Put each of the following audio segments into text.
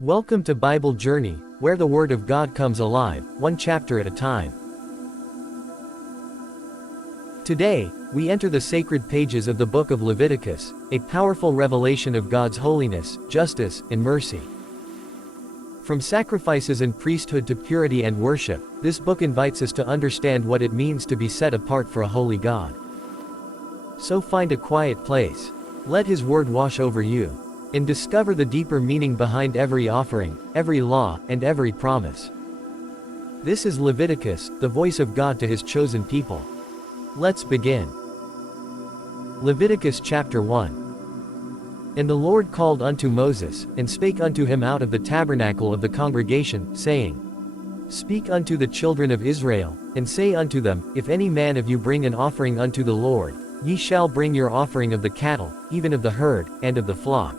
Welcome to Bible Journey, where the Word of God comes alive, one chapter at a time. Today, we enter the sacred pages of the Book of Leviticus, a powerful revelation of God's holiness, justice, and mercy. From sacrifices and priesthood to purity and worship, this book invites us to understand what it means to be set apart for a holy God. So find a quiet place. Let His Word wash over you, and discover the deeper meaning behind every offering, every law, and every promise. This is Leviticus, the voice of God to His chosen people. Let's begin. Leviticus chapter 1. And the Lord called unto Moses, and spake unto him out of the tabernacle of the congregation, saying, Speak unto the children of Israel, and say unto them, If any man of you bring an offering unto the Lord, ye shall bring your offering of the cattle, even of the herd, and of the flock.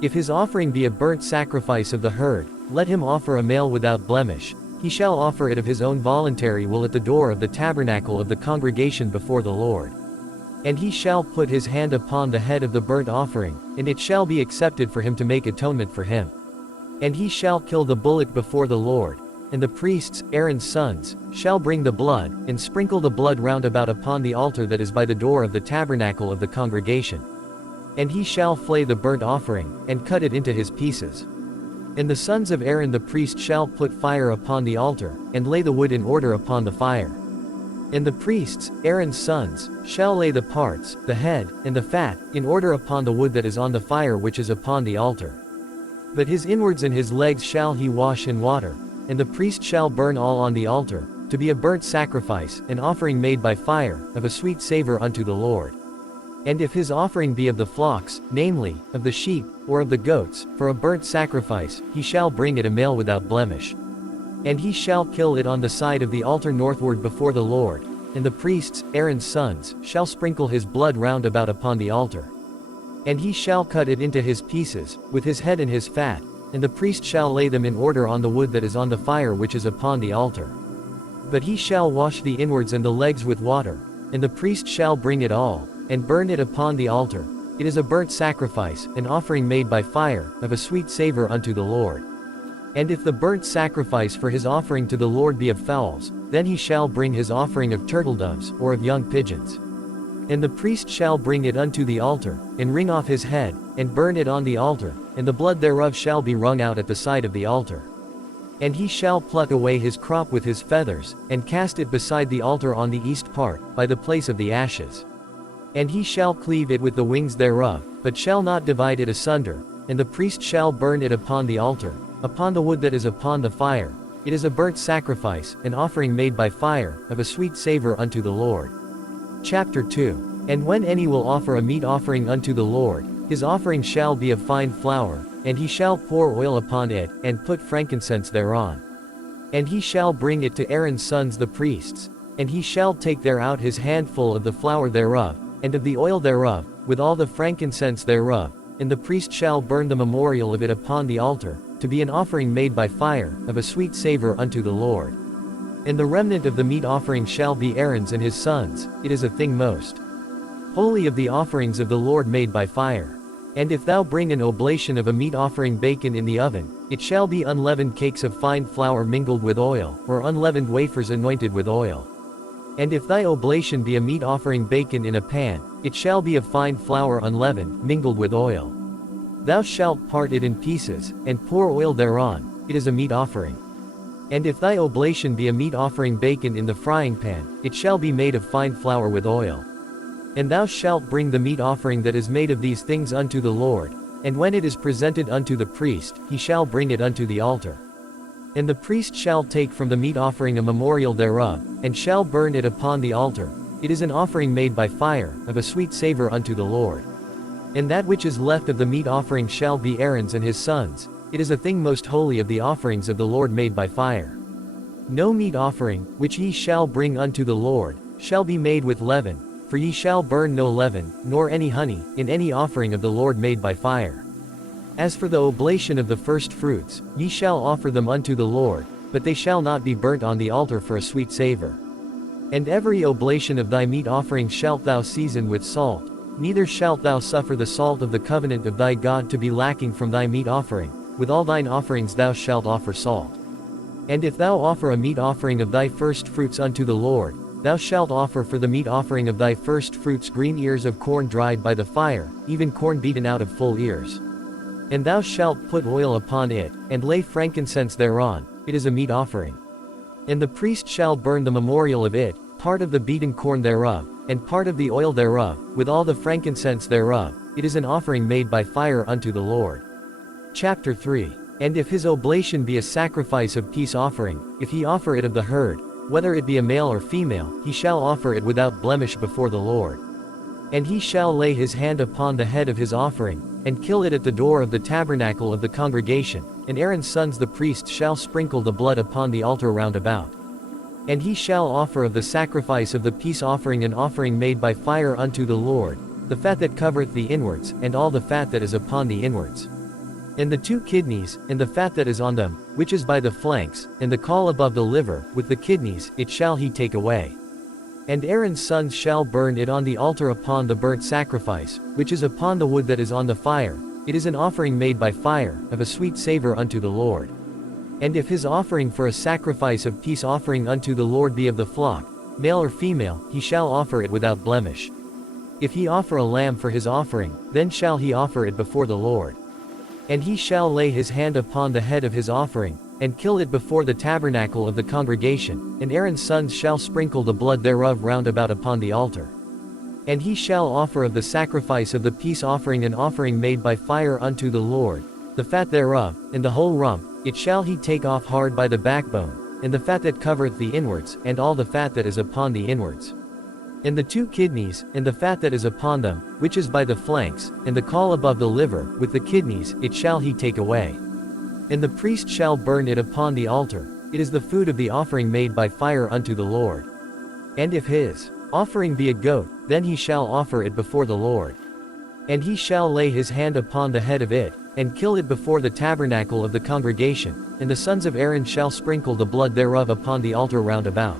If his offering be a burnt sacrifice of the herd, let him offer a male without blemish. He shall offer it of his own voluntary will at the door of the tabernacle of the congregation before the Lord. And he shall put his hand upon the head of the burnt offering, and it shall be accepted for him to make atonement for him. And he shall kill the bullock before the Lord, and the priests, Aaron's sons, shall bring the blood, and sprinkle the blood round about upon the altar that is by the door of the tabernacle of the congregation. And he shall flay the burnt offering, and cut it into his pieces. And the sons of Aaron the priest shall put fire upon the altar, and lay the wood in order upon the fire. And the priests, Aaron's sons, shall lay the parts, the head, and the fat, in order upon the wood that is on the fire which is upon the altar. But his inwards and his legs shall he wash in water, and the priest shall burn all on the altar, to be a burnt sacrifice, an offering made by fire, of a sweet savor unto the Lord. And if his offering be of the flocks, namely, of the sheep, or of the goats, for a burnt sacrifice, he shall bring it a male without blemish. And he shall kill it on the side of the altar northward before the Lord, and the priests, Aaron's sons, shall sprinkle his blood round about upon the altar. And he shall cut it into his pieces, with his head and his fat, and the priest shall lay them in order on the wood that is on the fire which is upon the altar. But he shall wash the inwards and the legs with water, and the priest shall bring it all, and burn it upon the altar. It is a burnt sacrifice, an offering made by fire, of a sweet savor unto the Lord. And if the burnt sacrifice for his offering to the Lord be of fowls, then he shall bring his offering of turtledoves, or of young pigeons. And the priest shall bring it unto the altar, and wring off his head, and burn it on the altar, and the blood thereof shall be wrung out at the side of the altar. And he shall pluck away his crop with his feathers, and cast it beside the altar on the east part, by the place of the ashes. And he shall cleave it with the wings thereof, but shall not divide it asunder, and the priest shall burn it upon the altar, upon the wood that is upon the fire. It is a burnt sacrifice, an offering made by fire, of a sweet savor unto the Lord. Chapter 2. And when any will offer a meat offering unto the Lord, his offering shall be of fine flour, and he shall pour oil upon it, and put frankincense thereon. And he shall bring it to Aaron's sons the priests, and he shall take thereout his handful of the flour thereof, and of the oil thereof, with all the frankincense thereof, and the priest shall burn the memorial of it upon the altar, to be an offering made by fire, of a sweet savor unto the Lord. And the remnant of the meat offering shall be Aaron's and his sons. It is a thing most holy of the offerings of the Lord made by fire. And if thou bring an oblation of a meat offering baken in the oven, it shall be unleavened cakes of fine flour mingled with oil, or unleavened wafers anointed with oil. And if thy oblation be a meat offering baken in a pan, it shall be of fine flour unleavened, mingled with oil. Thou shalt part it in pieces, and pour oil thereon. It is a meat offering. And if thy oblation be a meat offering baken in the frying pan, it shall be made of fine flour with oil. And thou shalt bring the meat offering that is made of these things unto the Lord, and when it is presented unto the priest, he shall bring it unto the altar. And the priest shall take from the meat offering a memorial thereof, and shall burn it upon the altar. It is an offering made by fire, of a sweet savor unto the Lord. And that which is left of the meat offering shall be Aaron's and his sons. It is a thing most holy of the offerings of the Lord made by fire. No meat offering, which ye shall bring unto the Lord, shall be made with leaven, for ye shall burn no leaven, nor any honey, in any offering of the Lord made by fire. As for the oblation of the first fruits, ye shall offer them unto the Lord, but they shall not be burnt on the altar for a sweet savor. And every oblation of thy meat offering shalt thou season with salt, neither shalt thou suffer the salt of the covenant of thy God to be lacking from thy meat offering, with all thine offerings thou shalt offer salt. And if thou offer a meat offering of thy first fruits unto the Lord, thou shalt offer for the meat offering of thy first fruits green ears of corn dried by the fire, even corn beaten out of full ears. And thou shalt put oil upon it, and lay frankincense thereon, it is a meat offering. And the priest shall burn the memorial of it, part of the beaten corn thereof, and part of the oil thereof, with all the frankincense thereof, it is an offering made by fire unto the Lord. Chapter 3. And if his oblation be a sacrifice of peace offering, if he offer it of the herd, whether it be a male or female, he shall offer it without blemish before the Lord. And he shall lay his hand upon the head of his offering, and kill it at the door of the tabernacle of the congregation, and Aaron's sons the priests shall sprinkle the blood upon the altar round about. And he shall offer of the sacrifice of the peace offering an offering made by fire unto the Lord, the fat that covereth the inwards, and all the fat that is upon the inwards. And the 2 kidneys, and the fat that is on them, which is by the flanks, and the caul above the liver, with the kidneys, it shall he take away. And Aaron's sons shall burn it on the altar upon the burnt sacrifice, which is upon the wood that is on the fire, it is an offering made by fire, of a sweet savor unto the Lord. And if his offering for a sacrifice of peace offering unto the Lord be of the flock, male or female, he shall offer it without blemish. If he offer a lamb for his offering, then shall he offer it before the Lord. And he shall lay his hand upon the head of his offering, and kill it before the tabernacle of the congregation, and Aaron's sons shall sprinkle the blood thereof round about upon the altar. And he shall offer of the sacrifice of the peace offering an offering made by fire unto the Lord, the fat thereof, and the whole rump, it shall he take off hard by the backbone, and the fat that covereth the inwards, and all the fat that is upon the inwards. And the 2 kidneys, and the fat that is upon them, which is by the flanks, and the caul above the liver, with the kidneys, it shall he take away. And the priest shall burn it upon the altar, it is the food of the offering made by fire unto the Lord. And if his offering be a goat, then he shall offer it before the Lord. And he shall lay his hand upon the head of it, and kill it before the tabernacle of the congregation, and the sons of Aaron shall sprinkle the blood thereof upon the altar round about.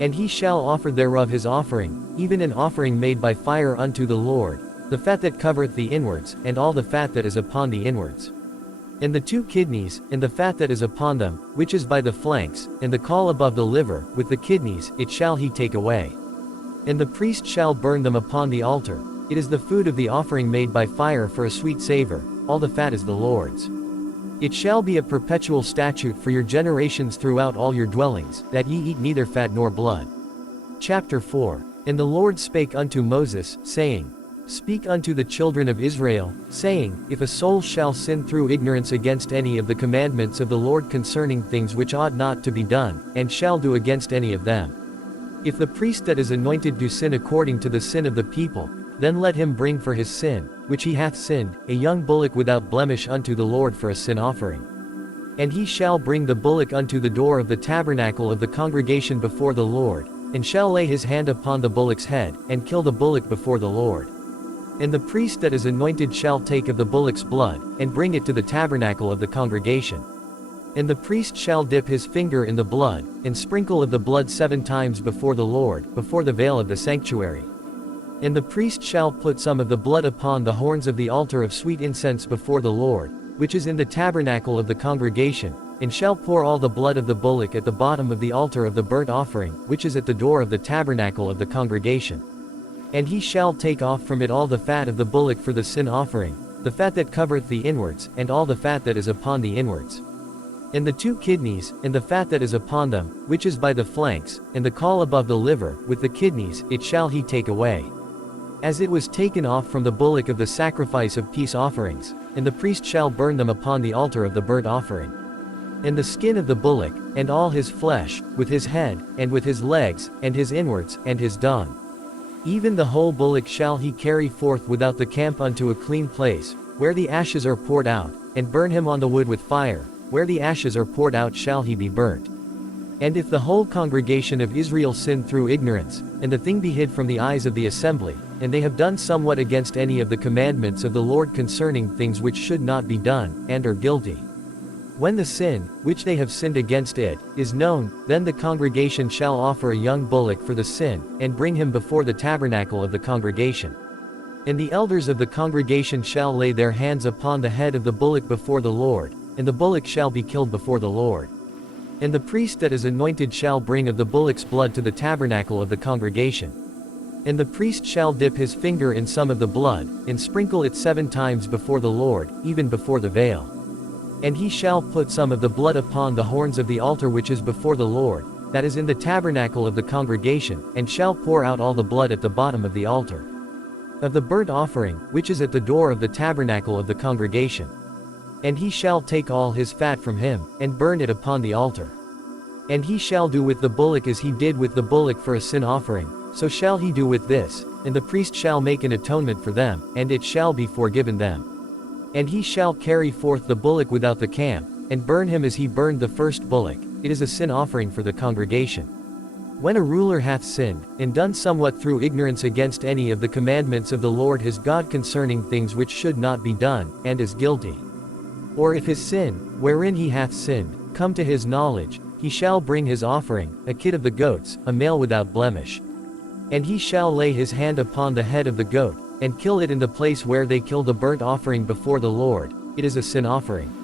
And he shall offer thereof his offering, even an offering made by fire unto the Lord, the fat that covereth the inwards, and all the fat that is upon the inwards. And the 2 kidneys, and the fat that is upon them, which is by the flanks, and the caul above the liver, with the kidneys, it shall he take away. And the priest shall burn them upon the altar, it is the food of the offering made by fire for a sweet savor, all the fat is the Lord's. It shall be a perpetual statute for your generations throughout all your dwellings, that ye eat neither fat nor blood. Chapter 4. And the Lord spake unto Moses, saying, Speak unto the children of Israel, saying, If a soul shall sin through ignorance against any of the commandments of the Lord concerning things which ought not to be done, and shall do against any of them. If the priest that is anointed do sin according to the sin of the people, then let him bring for his sin, which he hath sinned, a young bullock without blemish unto the Lord for a sin offering. And he shall bring the bullock unto the door of the tabernacle of the congregation before the Lord, and shall lay his hand upon the bullock's head, and kill the bullock before the Lord. And the priest that is anointed shall take of the bullock's blood, and bring it to the tabernacle of the congregation. And the priest shall dip his finger in the blood, and sprinkle of the blood 7 times before the Lord, before the veil of the sanctuary. And the priest shall put some of the blood upon the horns of the altar of sweet incense before the Lord, which is in the tabernacle of the congregation, and shall pour all the blood of the bullock at the bottom of the altar of the burnt offering, which is at the door of the tabernacle of the congregation. And he shall take off from it all the fat of the bullock for the sin offering, the fat that covereth the inwards, and all the fat that is upon the inwards. And the 2 kidneys, and the fat that is upon them, which is by the flanks, and the caul above the liver, with the kidneys, it shall he take away. As it was taken off from the bullock of the sacrifice of peace offerings, and the priest shall burn them upon the altar of the burnt offering. And the skin of the bullock, and all his flesh, with his head, and with his legs, and his inwards, and his dung. Even the whole bullock shall he carry forth without the camp unto a clean place, where the ashes are poured out, and burn him on the wood with fire, where the ashes are poured out shall he be burnt. And if the whole congregation of Israel sin through ignorance, and the thing be hid from the eyes of the assembly, and they have done somewhat against any of the commandments of the Lord concerning things which should not be done, and are guilty. When the sin, which they have sinned against it, is known, then the congregation shall offer a young bullock for the sin, and bring him before the tabernacle of the congregation. And the elders of the congregation shall lay their hands upon the head of the bullock before the Lord, and the bullock shall be killed before the Lord. And the priest that is anointed shall bring of the bullock's blood to the tabernacle of the congregation. And the priest shall dip his finger in some of the blood, and sprinkle it 7 times before the Lord, even before the veil. And he shall put some of the blood upon the horns of the altar which is before the Lord, that is in the tabernacle of the congregation, and shall pour out all the blood at the bottom of the altar of the burnt offering, which is at the door of the tabernacle of the congregation. And he shall take all his fat from him, and burn it upon the altar. And he shall do with the bullock as he did with the bullock for a sin offering, so shall he do with this, and the priest shall make an atonement for them, and it shall be forgiven them. And he shall carry forth the bullock without the camp, and burn him as he burned the first bullock. It is a sin offering for the congregation. When a ruler hath sinned, and done somewhat through ignorance against any of the commandments of the Lord his God concerning things which should not be done, and is guilty, or if his sin, wherein he hath sinned, come to his knowledge, he shall bring his offering, a kid of the goats, a male without blemish. And he shall lay his hand upon the head of the goat, and kill it in the place where they kill the burnt offering before the Lord. It is a sin offering.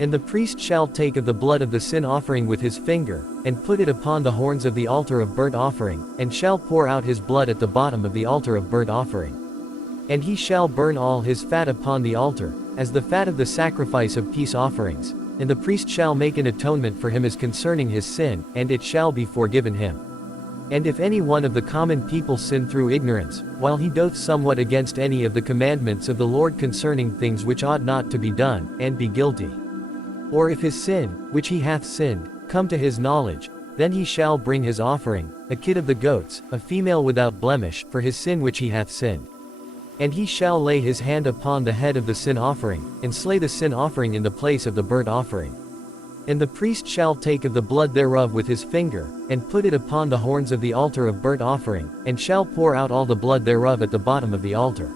And the priest shall take of the blood of the sin offering with his finger, and put it upon the horns of the altar of burnt offering, and shall pour out his blood at the bottom of the altar of burnt offering. And he shall burn all his fat upon the altar, as the fat of the sacrifice of peace offerings. And the priest shall make an atonement for him as concerning his sin, and it shall be forgiven him. And if any one of the common people sin through ignorance, while he doth somewhat against any of the commandments of the Lord concerning things which ought not to be done, and be guilty, or if his sin, which he hath sinned, come to his knowledge, then he shall bring his offering, a kid of the goats, a female without blemish, for his sin which he hath sinned. And he shall lay his hand upon the head of the sin offering, and slay the sin offering in the place of the burnt offering. And the priest shall take of the blood thereof with his finger, and put it upon the horns of the altar of burnt offering, and shall pour out all the blood thereof at the bottom of the altar.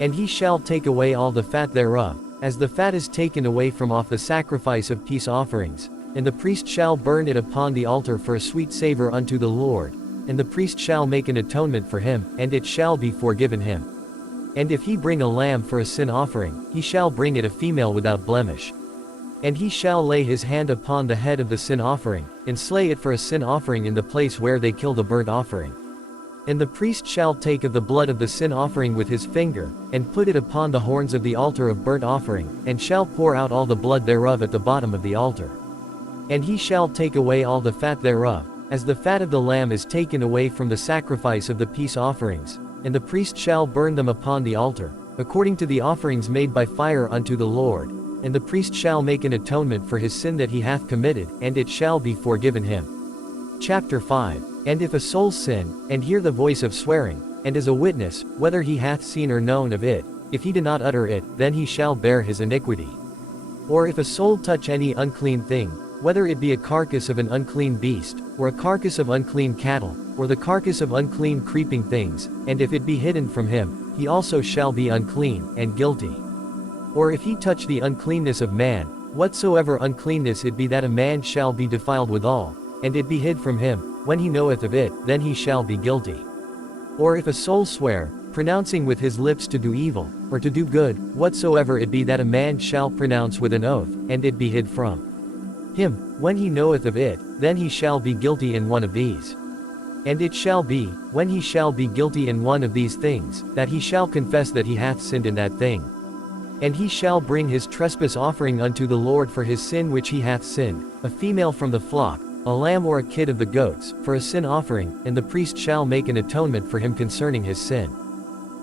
And he shall take away all the fat thereof, as the fat is taken away from off the sacrifice of peace offerings, and the priest shall burn it upon the altar for a sweet savor unto the Lord, and the priest shall make an atonement for him, and it shall be forgiven him. And if he bring a lamb for a sin offering, he shall bring it a female without blemish. And he shall lay his hand upon the head of the sin offering, and slay it for a sin offering in the place where they kill the burnt offering. And the priest shall take of the blood of the sin offering with his finger, and put it upon the horns of the altar of burnt offering, and shall pour out all the blood thereof at the bottom of the altar. And he shall take away all the fat thereof, as the fat of the lamb is taken away from the sacrifice of the peace offerings, and the priest shall burn them upon the altar, according to the offerings made by fire unto the Lord. And the priest shall make an atonement for his sin that he hath committed, and it shall be forgiven him. Chapter 5. And if a soul sin, and hear the voice of swearing, and is a witness, whether he hath seen or known of it, if he do not utter it, then he shall bear his iniquity. Or if a soul touch any unclean thing, whether it be a carcass of an unclean beast, or a carcass of unclean cattle, or the carcass of unclean creeping things, and if it be hidden from him, he also shall be unclean, and guilty. Or if he touch the uncleanness of man, whatsoever uncleanness it be that a man shall be defiled withal, and it be hid from him, when he knoweth of it, then he shall be guilty. Or if a soul swear, pronouncing with his lips to do evil, or to do good, whatsoever it be that a man shall pronounce with an oath, and it be hid from him, when he knoweth of it, then he shall be guilty in one of these. And it shall be, when he shall be guilty in one of these things, that he shall confess that he hath sinned in that thing. And he shall bring his trespass offering unto the Lord for his sin which he hath sinned, a female from the flock, a lamb or a kid of the goats, for a sin offering, and the priest shall make an atonement for him concerning his sin.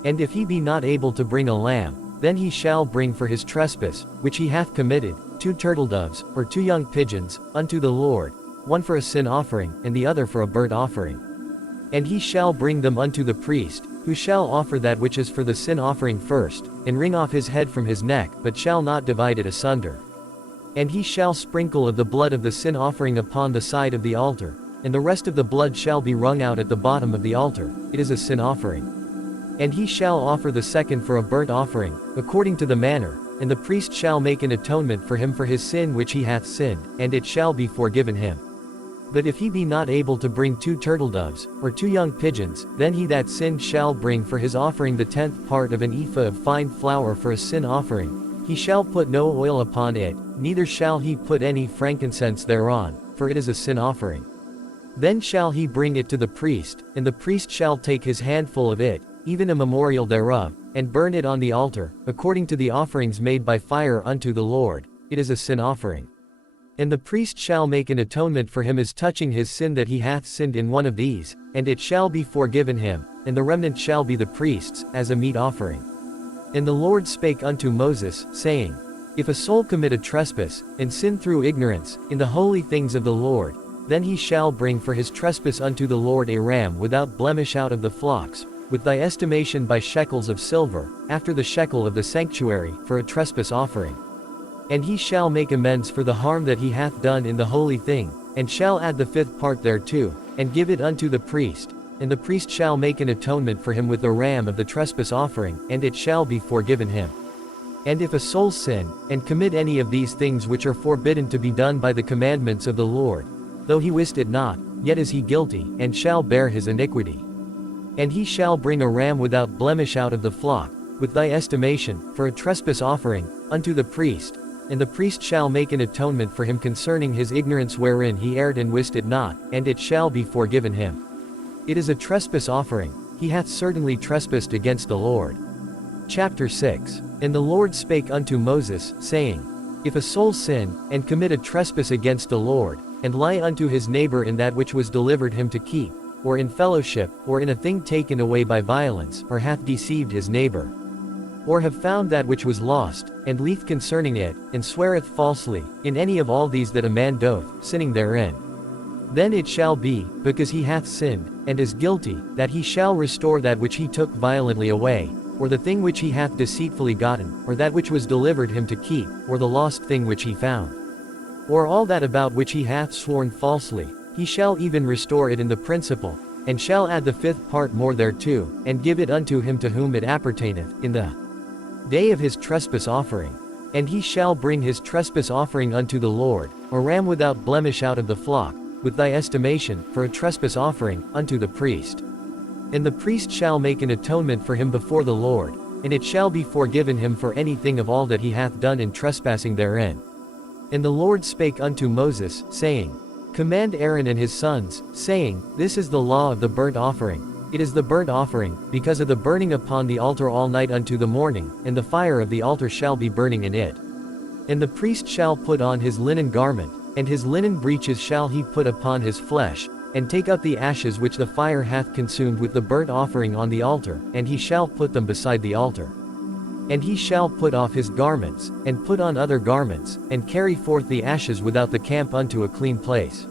And if he be not able to bring a lamb, then he shall bring for his trespass, which he hath committed, 2 turtle doves, or 2 young pigeons, unto the Lord, one for a sin offering, and the other for a burnt offering. And he shall bring them unto the priest, who shall offer that which is for the sin offering first, and wring off his head from his neck, but shall not divide it asunder. And he shall sprinkle of the blood of the sin offering upon the side of the altar, and the rest of the blood shall be wrung out at the bottom of the altar. It is a sin offering. And he shall offer the second for a burnt offering, according to the manner, and the priest shall make an atonement for him for his sin which he hath sinned, and it shall be forgiven him. But if he be not able to bring 2 turtledoves, or 2 young pigeons, then he that sinned shall bring for his offering the 10th part of an ephah of fine flour for a sin offering. He shall put no oil upon it, neither shall he put any frankincense thereon, for it is a sin offering. Then shall he bring it to the priest, and the priest shall take his handful of it, even a memorial thereof, and burn it on the altar, according to the offerings made by fire unto the Lord. It is a sin offering. And the priest shall make an atonement for him as touching his sin that he hath sinned in one of these, and it shall be forgiven him, and the remnant shall be the priest's, as a meat offering. And the Lord spake unto Moses, saying, If a soul commit a trespass, and sin through ignorance, in the holy things of the Lord, then he shall bring for his trespass unto the Lord a ram without blemish out of the flocks, with thy estimation by shekels of silver, after the shekel of the sanctuary, for a trespass offering. And he shall make amends for the harm that he hath done in the holy thing, and shall add the 5th part thereto, and give it unto the priest, and the priest shall make an atonement for him with the ram of the trespass offering, and it shall be forgiven him. And if a soul sin, and commit any of these things which are forbidden to be done by the commandments of the Lord, though he wist it not, yet is he guilty, and shall bear his iniquity. And he shall bring a ram without blemish out of the flock, with thy estimation, for a trespass offering, unto the priest, and the priest shall make an atonement for him concerning his ignorance wherein he erred and wist it not, and it shall be forgiven him. It is a trespass offering, he hath certainly trespassed against the Lord. Chapter 6. And the Lord spake unto Moses, saying, If a soul sin, and commit a trespass against the Lord, and lie unto his neighbor in that which was delivered him to keep, or in fellowship, or in a thing taken away by violence, or hath deceived his neighbor, or have found that which was lost, and lieth concerning it, and sweareth falsely, in any of all these that a man doth, sinning therein. Then it shall be, because he hath sinned, and is guilty, that he shall restore that which he took violently away, or the thing which he hath deceitfully gotten, or that which was delivered him to keep, or the lost thing which he found, or all that about which he hath sworn falsely, he shall even restore it in the principal, and shall add the 5th part more thereto, and give it unto him to whom it appertaineth, in the day of his trespass offering. And he shall bring his trespass offering unto the Lord, a ram without blemish out of the flock, with thy estimation, for a trespass offering, unto the priest. And the priest shall make an atonement for him before the Lord, and it shall be forgiven him for anything of all that he hath done in trespassing therein. And the Lord spake unto Moses, saying, Command Aaron and his sons, saying, This is the law of the burnt offering. It is the burnt offering, because of the burning upon the altar all night unto the morning, and the fire of the altar shall be burning in it. And the priest shall put on his linen garment, and his linen breeches shall he put upon his flesh, and take up the ashes which the fire hath consumed with the burnt offering on the altar, and he shall put them beside the altar. And he shall put off his garments, and put on other garments, and carry forth the ashes without the camp unto a clean place.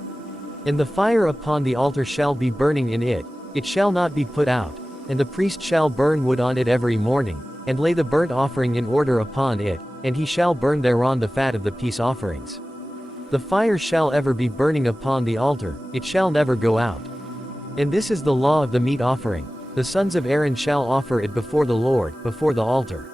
And the fire upon the altar shall be burning in it, it shall not be put out, and the priest shall burn wood on it every morning, and lay the burnt offering in order upon it, and he shall burn thereon the fat of the peace offerings. The fire shall ever be burning upon the altar, it shall never go out. And this is the law of the meat offering, the sons of Aaron shall offer it before the Lord, before the altar.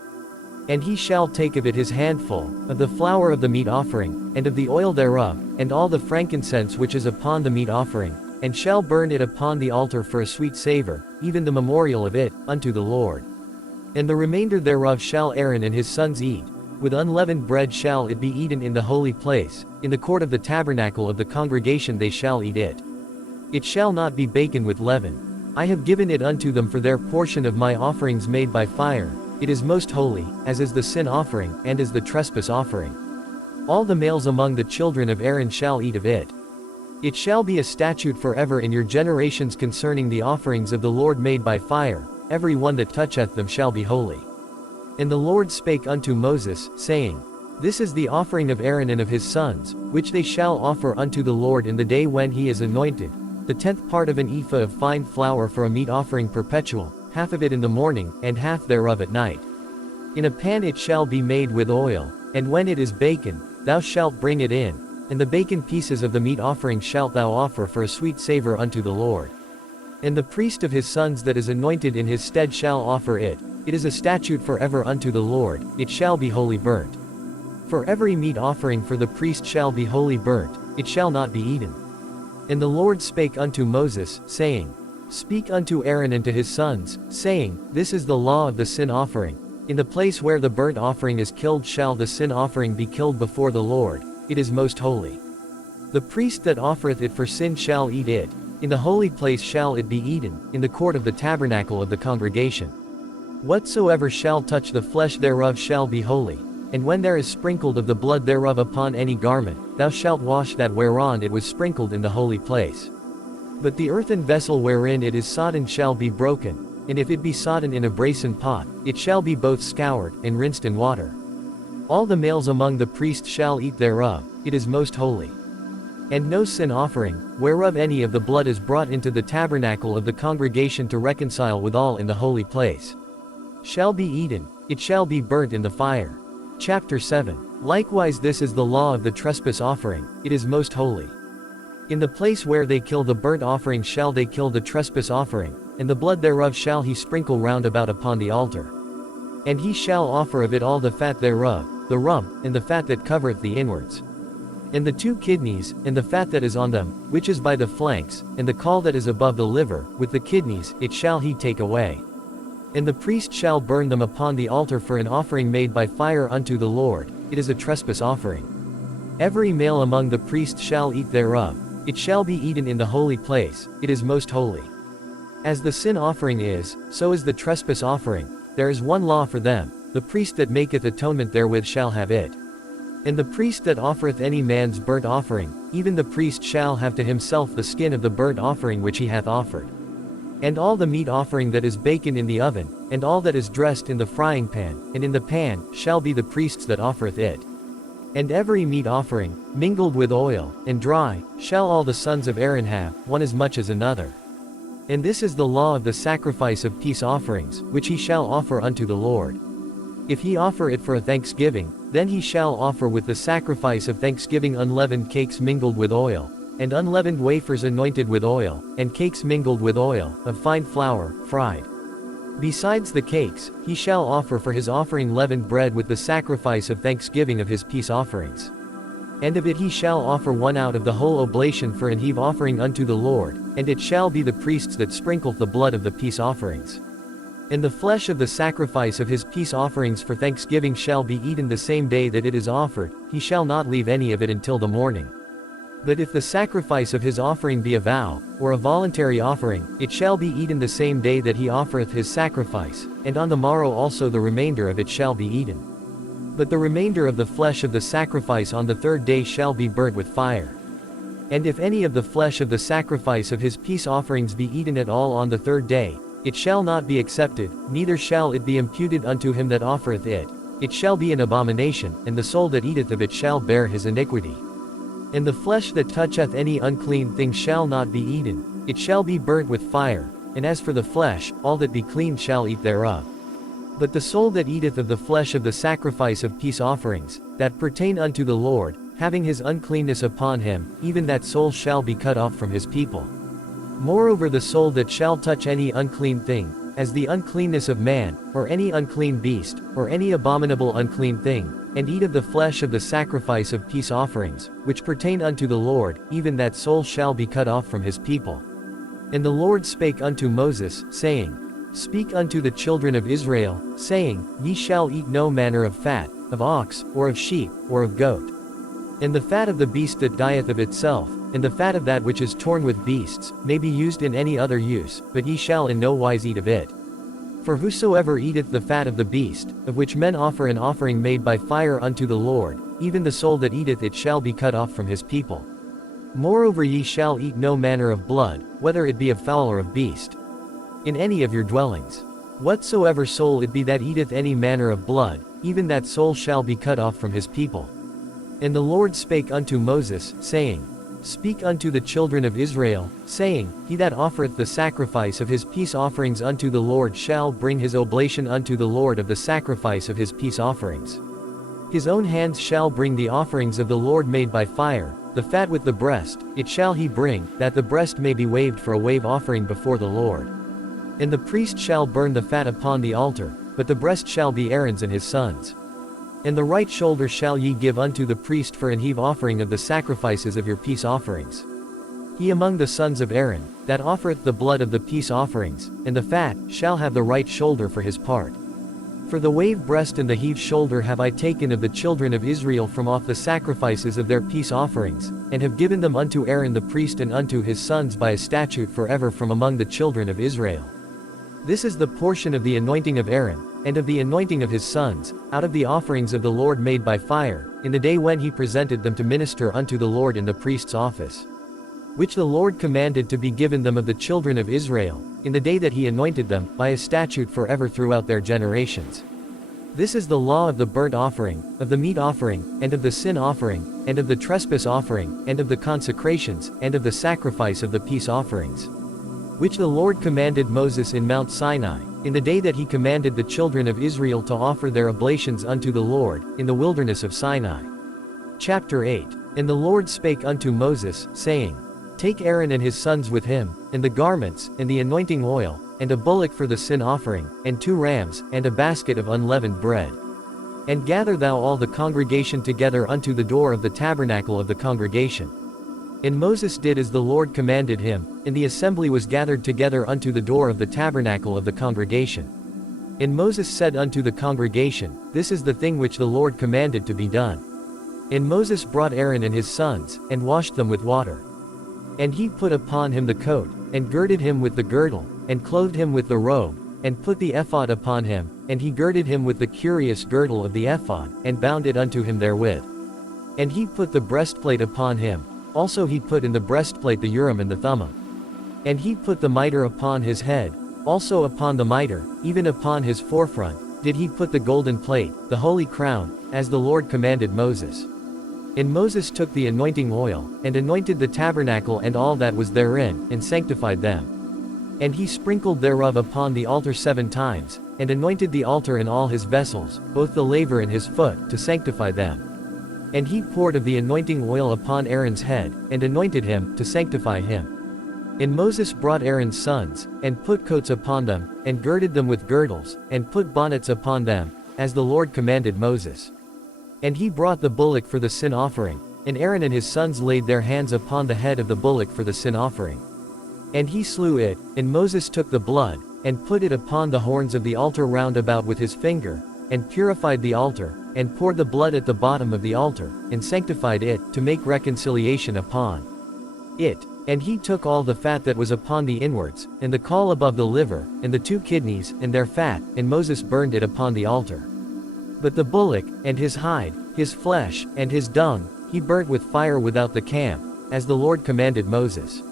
And he shall take of it his handful, of the flour of the meat offering, and of the oil thereof, and all the frankincense which is upon the meat offering, and shall burn it upon the altar for a sweet savor, even the memorial of it, unto the Lord. And the remainder thereof shall Aaron and his sons eat, with unleavened bread shall it be eaten in the holy place, in the court of the tabernacle of the congregation they shall eat it. It shall not be baken with leaven. I have given it unto them for their portion of my offerings made by fire. It is most holy, as is the sin offering, and as the trespass offering. All the males among the children of Aaron shall eat of it. It shall be a statute forever in your generations concerning the offerings of the Lord made by fire, every one that toucheth them shall be holy. And the Lord spake unto Moses, saying, This is the offering of Aaron and of his sons, which they shall offer unto the Lord in the day when he is anointed, the 10th part of an ephah of fine flour for a meat offering perpetual, half of it in the morning, and half thereof at night. In a pan it shall be made with oil, and when it is baken, thou shalt bring it in, and the baken pieces of the meat offering shalt thou offer for a sweet savor unto the Lord. And the priest of his sons that is anointed in his stead shall offer it. It is a statute forever unto the Lord, it shall be wholly burnt. For every meat offering for the priest shall be wholly burnt, it shall not be eaten. And the Lord spake unto Moses, saying, Speak unto Aaron and to his sons, saying, This is the law of the sin offering. In the place where the burnt offering is killed shall the sin offering be killed before the Lord, it is most holy. The priest that offereth it for sin shall eat it, in the holy place shall it be eaten, in the court of the tabernacle of the congregation. Whatsoever shall touch the flesh thereof shall be holy, and when there is sprinkled of the blood thereof upon any garment, thou shalt wash that whereon it was sprinkled in the holy place. But the earthen vessel wherein it is sodden shall be broken, and if it be sodden in a brasen pot, it shall be both scoured, and rinsed in water. All the males among the priests shall eat thereof, it is most holy. And no sin offering, whereof any of the blood is brought into the tabernacle of the congregation to reconcile withal in the holy place, shall be eaten, it shall be burnt in the fire. Chapter 7. Likewise this is the law of the trespass offering, it is most holy. In the place where they kill the burnt offering shall they kill the trespass offering, and the blood thereof shall he sprinkle round about upon the altar. And he shall offer of it all the fat thereof, the rump, and the fat that covereth the inwards, and the 2 kidneys, and the fat that is on them, which is by the flanks, and the caul that is above the liver, with the kidneys, it shall he take away. And the priest shall burn them upon the altar for an offering made by fire unto the Lord, it is a trespass offering. Every male among the priests shall eat thereof, it shall be eaten in the holy place, it is most holy. As the sin offering is, so is the trespass offering, there is one law for them, the priest that maketh atonement therewith shall have it. And the priest that offereth any man's burnt offering, even the priest shall have to himself the skin of the burnt offering which he hath offered. And all the meat offering that is baken in the oven, and all that is dressed in the frying pan, and in the pan, shall be the priest's that offereth it. And every meat offering, mingled with oil, and dry, shall all the sons of Aaron have, one as much as another. And this is the law of the sacrifice of peace offerings, which he shall offer unto the Lord. If he offer it for a thanksgiving, then he shall offer with the sacrifice of thanksgiving unleavened cakes mingled with oil, and unleavened wafers anointed with oil, and cakes mingled with oil, of fine flour, fried. Besides the cakes, he shall offer for his offering leavened bread with the sacrifice of thanksgiving of his peace offerings. And of it he shall offer one out of the whole oblation for an heave offering unto the Lord, and it shall be the priest's that sprinkleth the blood of the peace offerings. And the flesh of the sacrifice of his peace offerings for thanksgiving shall be eaten the same day that it is offered, he shall not leave any of it until the morning. But if the sacrifice of his offering be a vow, or a voluntary offering, it shall be eaten the same day that he offereth his sacrifice, and on the morrow also the remainder of it shall be eaten. But the remainder of the flesh of the sacrifice on the 3rd day shall be burnt with fire. And if any of the flesh of the sacrifice of his peace offerings be eaten at all on the 3rd day, it shall not be accepted, neither shall it be imputed unto him that offereth it. It shall be an abomination, and the soul that eateth of it shall bear his iniquity. And the flesh that toucheth any unclean thing shall not be eaten, it shall be burnt with fire, and as for the flesh, all that be clean shall eat thereof. But the soul that eateth of the flesh of the sacrifice of peace offerings, that pertain unto the Lord, having his uncleanness upon him, even that soul shall be cut off from his people. Moreover the soul that shall touch any unclean thing, as the uncleanness of man, or any unclean beast, or any abominable unclean thing, and eat of the flesh of the sacrifice of peace offerings, which pertain unto the Lord, even that soul shall be cut off from his people. And the Lord spake unto Moses, saying, Speak unto the children of Israel, saying, Ye shall eat no manner of fat, of ox, or of sheep, or of goat. And the fat of the beast that dieth of itself, and the fat of that which is torn with beasts, may be used in any other use, but ye shall in no wise eat of it. For whosoever eateth the fat of the beast, of which men offer an offering made by fire unto the Lord, even the soul that eateth it shall be cut off from his people. Moreover ye shall eat no manner of blood, whether it be of fowl or of beast, in any of your dwellings. Whatsoever soul it be that eateth any manner of blood, even that soul shall be cut off from his people. And the Lord spake unto Moses, saying, Speak unto the children of Israel, saying, He that offereth the sacrifice of his peace offerings unto the Lord shall bring his oblation unto the Lord of the sacrifice of his peace offerings. His own hands shall bring the offerings of the Lord made by fire, the fat with the breast, it shall he bring, that the breast may be waved for a wave offering before the Lord. And the priest shall burn the fat upon the altar, but the breast shall be Aaron's and his sons'. And the right shoulder shall ye give unto the priest for an heave offering of the sacrifices of your peace offerings. he among the sons of Aaron, that offereth the blood of the peace offerings, and the fat, shall have the right shoulder for his part. For the wave breast and the heave shoulder have I taken of the children of Israel from off the sacrifices of their peace offerings, and have given them unto Aaron the priest and unto his sons by a statute forever from among the children of Israel. This is the portion of the anointing of Aaron, and of the anointing of his sons, out of the offerings of the Lord made by fire, in the day when he presented them to minister unto the Lord in the priest's office. Which the Lord commanded to be given them of the children of Israel, in the day that he anointed them, by a statute forever throughout their generations. This is the law of the burnt offering, of the meat offering, and of the sin offering, and of the trespass offering, and of the consecrations, and of the sacrifice of the peace offerings. Which the Lord commanded Moses in Mount Sinai, in the day that he commanded the children of Israel to offer their oblations unto the Lord, in the wilderness of Sinai. Chapter 8. And the Lord spake unto Moses, saying, Take Aaron and his sons with him, and the garments, and the anointing oil, and a bullock for the sin offering, and 2 rams, and a basket of unleavened bread. And gather thou all the congregation together unto the door of the tabernacle of the congregation. And Moses did as the Lord commanded him, and the assembly was gathered together unto the door of the tabernacle of the congregation. And Moses said unto the congregation, This is the thing which the Lord commanded to be done. And Moses brought Aaron and his sons, and washed them with water. And he put upon him the coat, and girded him with the girdle, and clothed him with the robe, and put the ephod upon him, and he girded him with the curious girdle of the ephod, and bound it unto him therewith. And he put the breastplate upon him, also he put in the breastplate the Urim and the Thummim. And he put the mitre upon his head, also upon the mitre, even upon his forefront, did he put the golden plate, the holy crown, as the Lord commanded Moses. And Moses took the anointing oil, and anointed the tabernacle and all that was therein, and sanctified them. And he sprinkled thereof upon the altar 7 times, and anointed the altar and all his vessels, both the laver and his foot, to sanctify them. And he poured of the anointing oil upon Aaron's head, and anointed him, to sanctify him. And Moses brought Aaron's sons, and put coats upon them, and girded them with girdles, and put bonnets upon them, as the Lord commanded Moses. And he brought the bullock for the sin offering, and Aaron and his sons laid their hands upon the head of the bullock for the sin offering. And he slew it, and Moses took the blood, and put it upon the horns of the altar round about with his finger, and purified the altar, and poured the blood at the bottom of the altar, and sanctified it, to make reconciliation upon it. And he took all the fat that was upon the inwards, and the caul above the liver, and the 2 kidneys, and their fat, and Moses burned it upon the altar. But the bullock, and his hide, his flesh, and his dung, he burnt with fire without the camp, as the Lord commanded Moses.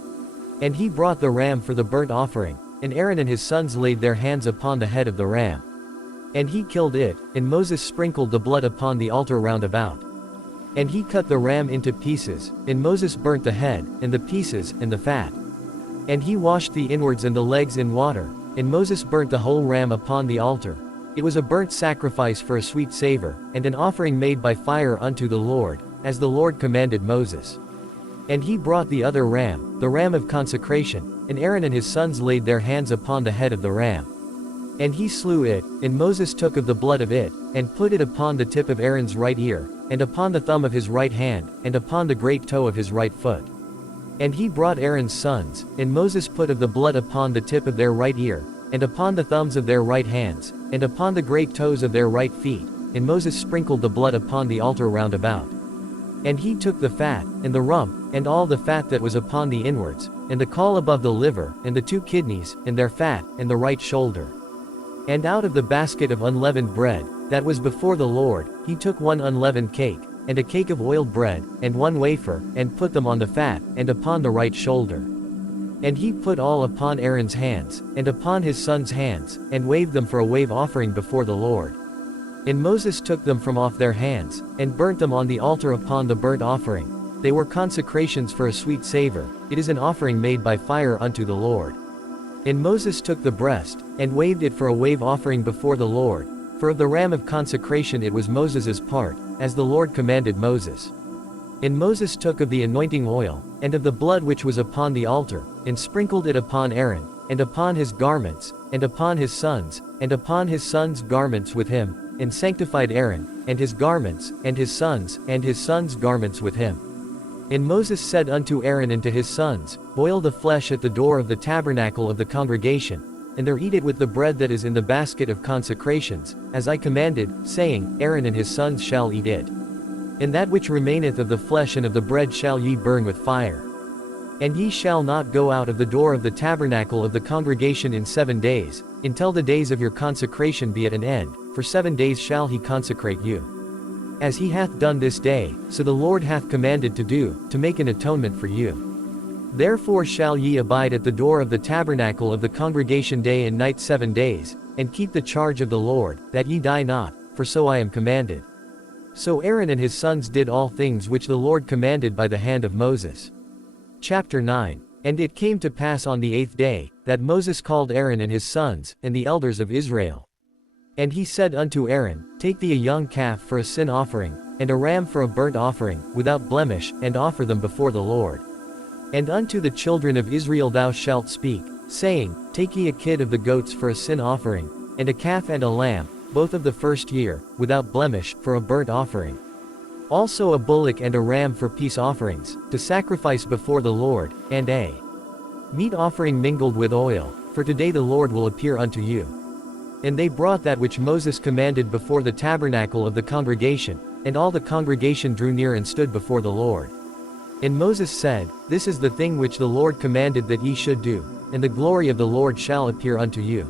And he brought the ram for the burnt offering, and Aaron and his sons laid their hands upon the head of the ram. And he killed it, and Moses sprinkled the blood upon the altar round about. And he cut the ram into pieces, and Moses burnt the head, and the pieces, and the fat. And he washed the inwards and the legs in water, and Moses burnt the whole ram upon the altar. It was a burnt sacrifice for a sweet savor, and an offering made by fire unto the Lord, as the Lord commanded Moses. And he brought the other ram, the ram of consecration, and Aaron and his sons laid their hands upon the head of the ram. And he slew it, and Moses took of the blood of it, and put it upon the tip of Aaron's right ear, and upon the thumb of his right hand, and upon the great toe of his right foot. And he brought Aaron's sons, and Moses put of the blood upon the tip of their right ear, and upon the thumbs of their right hands, and upon the great toes of their right feet, and Moses sprinkled the blood upon the altar round about. And he took the fat, and the rump, and all the fat that was upon the inwards, and the caul above the liver, and the 2 kidneys, and their fat, and the right shoulder. And out of the basket of unleavened bread, that was before the Lord, he took 1 unleavened cake, and a cake of oiled bread, and 1 wafer, and put them on the fat, and upon the right shoulder. And he put all upon Aaron's hands, and upon his sons' hands, and waved them for a wave offering before the Lord. And Moses took them from off their hands, and burnt them on the altar upon the burnt offering. They were consecrations for a sweet savor, it is an offering made by fire unto the Lord. And Moses took the breast, and waved it for a wave offering before the Lord, for of the ram of consecration it was Moses' part, as the Lord commanded Moses. And Moses took of the anointing oil, and of the blood which was upon the altar, and sprinkled it upon Aaron, and upon his garments, and upon his sons, and upon his sons' garments with him, and sanctified Aaron, and his garments, and his sons' garments with him. And Moses said unto Aaron and to his sons, Boil the flesh at the door of the tabernacle of the congregation, and there eat it with the bread that is in the basket of consecrations, as I commanded, saying, Aaron and his sons shall eat it. And that which remaineth of the flesh and of the bread shall ye burn with fire. And ye shall not go out of the door of the tabernacle of the congregation in 7 days, until the days of your consecration be at an end, for 7 days shall he consecrate you. As he hath done this day, so the Lord hath commanded to do, to make an atonement for you. Therefore shall ye abide at the door of the tabernacle of the congregation day and night 7 days, and keep the charge of the Lord, that ye die not, for so I am commanded. So Aaron and his sons did all things which the Lord commanded by the hand of Moses. Chapter 9. And it came to pass on the 8th day, that Moses called Aaron and his sons, and the elders of Israel. And he said unto Aaron, Take thee a young calf for a sin offering, and a ram for a burnt offering, without blemish, and offer them before the Lord. And unto the children of Israel thou shalt speak, saying, Take ye a kid of the goats for a sin offering, and a calf and a lamb, both of the first year, without blemish, for a burnt offering. Also a bullock and a ram for peace offerings, to sacrifice before the Lord, and a meat offering mingled with oil, for today the Lord will appear unto you. And they brought that which Moses commanded before the tabernacle of the congregation, and all the congregation drew near and stood before the Lord. And Moses said, This is the thing which the Lord commanded that ye should do, and the glory of the Lord shall appear unto you.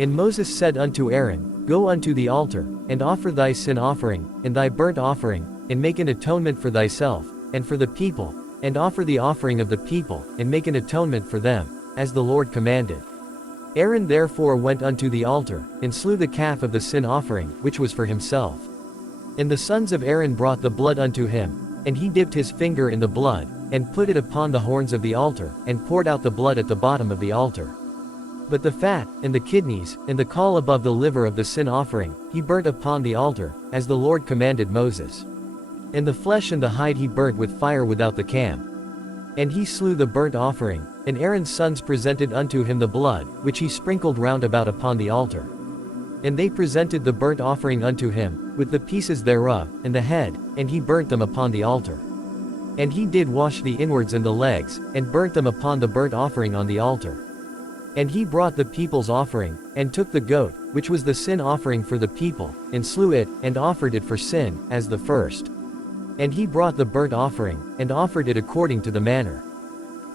And Moses said unto Aaron, Go unto the altar, and offer thy sin offering, and thy burnt offering, and make an atonement for thyself, and for the people, and offer the offering of the people, and make an atonement for them, as the Lord commanded. Aaron therefore went unto the altar, and slew the calf of the sin offering, which was for himself. And the sons of Aaron brought the blood unto him, and he dipped his finger in the blood, and put it upon the horns of the altar, and poured out the blood at the bottom of the altar. But the fat, and the kidneys, and the caul above the liver of the sin offering, he burnt upon the altar, as the Lord commanded Moses. And the flesh and the hide he burnt with fire without the camp. And he slew the burnt offering, and Aaron's sons presented unto him the blood, which he sprinkled round about upon the altar. And they presented the burnt offering unto him, with the pieces thereof, and the head, and he burnt them upon the altar. And he did wash the inwards and the legs, and burnt them upon the burnt offering on the altar. And he brought the people's offering, and took the goat, which was the sin offering for the people, and slew it, and offered it for sin, as the first. And he brought the burnt offering, and offered it according to the manner.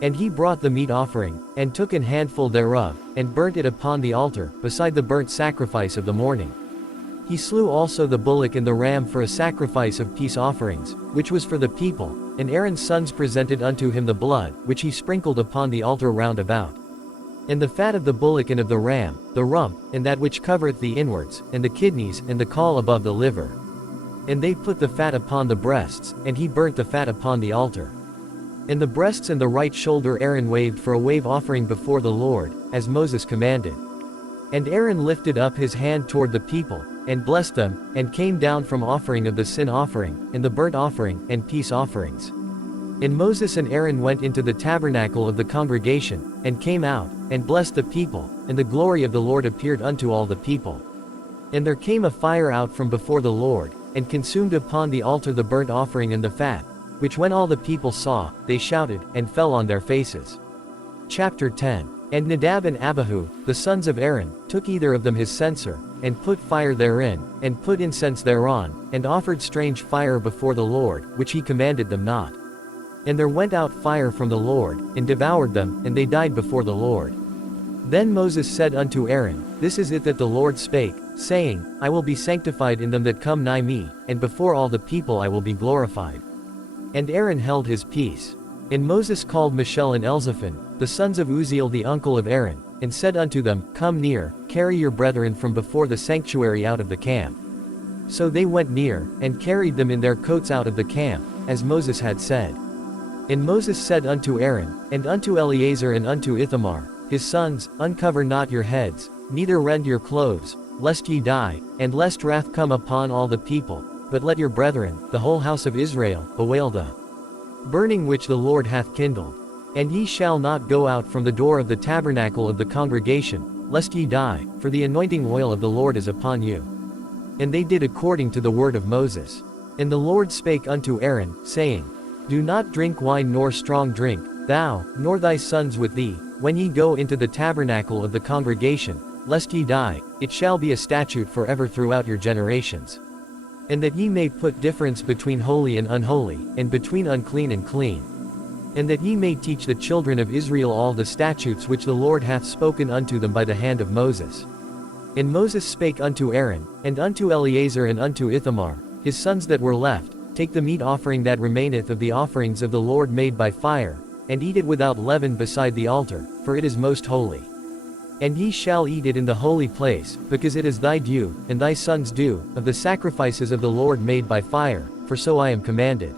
And he brought the meat offering, and took an handful thereof, and burnt it upon the altar, beside the burnt sacrifice of the morning. He slew also the bullock and the ram for a sacrifice of peace offerings, which was for the people, and Aaron's sons presented unto him the blood, which he sprinkled upon the altar round about. And the fat of the bullock and of the ram, the rump, and that which covereth the inwards, and the kidneys, and the caul above the liver. And they put the fat upon the breasts, and he burnt the fat upon the altar. And the breasts and the right shoulder Aaron waved for a wave offering before the Lord, as Moses commanded. And Aaron lifted up his hand toward the people, and blessed them, and came down from offering of the sin offering, and the burnt offering, and peace offerings. And Moses and Aaron went into the tabernacle of the congregation, and came out, and blessed the people, and the glory of the Lord appeared unto all the people. And there came a fire out from before the Lord, and consumed upon the altar the burnt offering and the fat, which when all the people saw, they shouted, and fell on their faces. Chapter 10. And Nadab and Abihu, the sons of Aaron, took either of them his censer, and put fire therein, and put incense thereon, and offered strange fire before the Lord, which he commanded them not. And there went out fire from the Lord, and devoured them, and they died before the Lord. Then Moses said unto Aaron, This is it that the Lord spake, saying, I will be sanctified in them that come nigh me, and before all the people I will be glorified. And Aaron held his peace. And Moses called Mishael and Elzaphan, the sons of Uzziel the uncle of Aaron, and said unto them, Come near, carry your brethren from before the sanctuary out of the camp. So they went near, and carried them in their coats out of the camp, as Moses had said. And Moses said unto Aaron, and unto Eleazar and unto Ithamar, his sons, Uncover not your heads, neither rend your clothes, lest ye die, and lest wrath come upon all the people, but let your brethren, the whole house of Israel, bewail the burning which the Lord hath kindled. And ye shall not go out from the door of the tabernacle of the congregation, lest ye die, for the anointing oil of the Lord is upon you. And they did according to the word of Moses. And the Lord spake unto Aaron, saying, Do not drink wine nor strong drink, thou, nor thy sons with thee, when ye go into the tabernacle of the congregation, lest ye die. It shall be a statute forever throughout your generations. And that ye may put difference between holy and unholy, and between unclean and clean. And that ye may teach the children of Israel all the statutes which the Lord hath spoken unto them by the hand of Moses. And Moses spake unto Aaron, and unto Eleazar and unto Ithamar, his sons that were left, take the meat offering that remaineth of the offerings of the Lord made by fire, and eat it without leaven beside the altar, for it is most holy. And ye shall eat it in the holy place, because it is thy due, and thy sons' due, of the sacrifices of the Lord made by fire, for so I am commanded.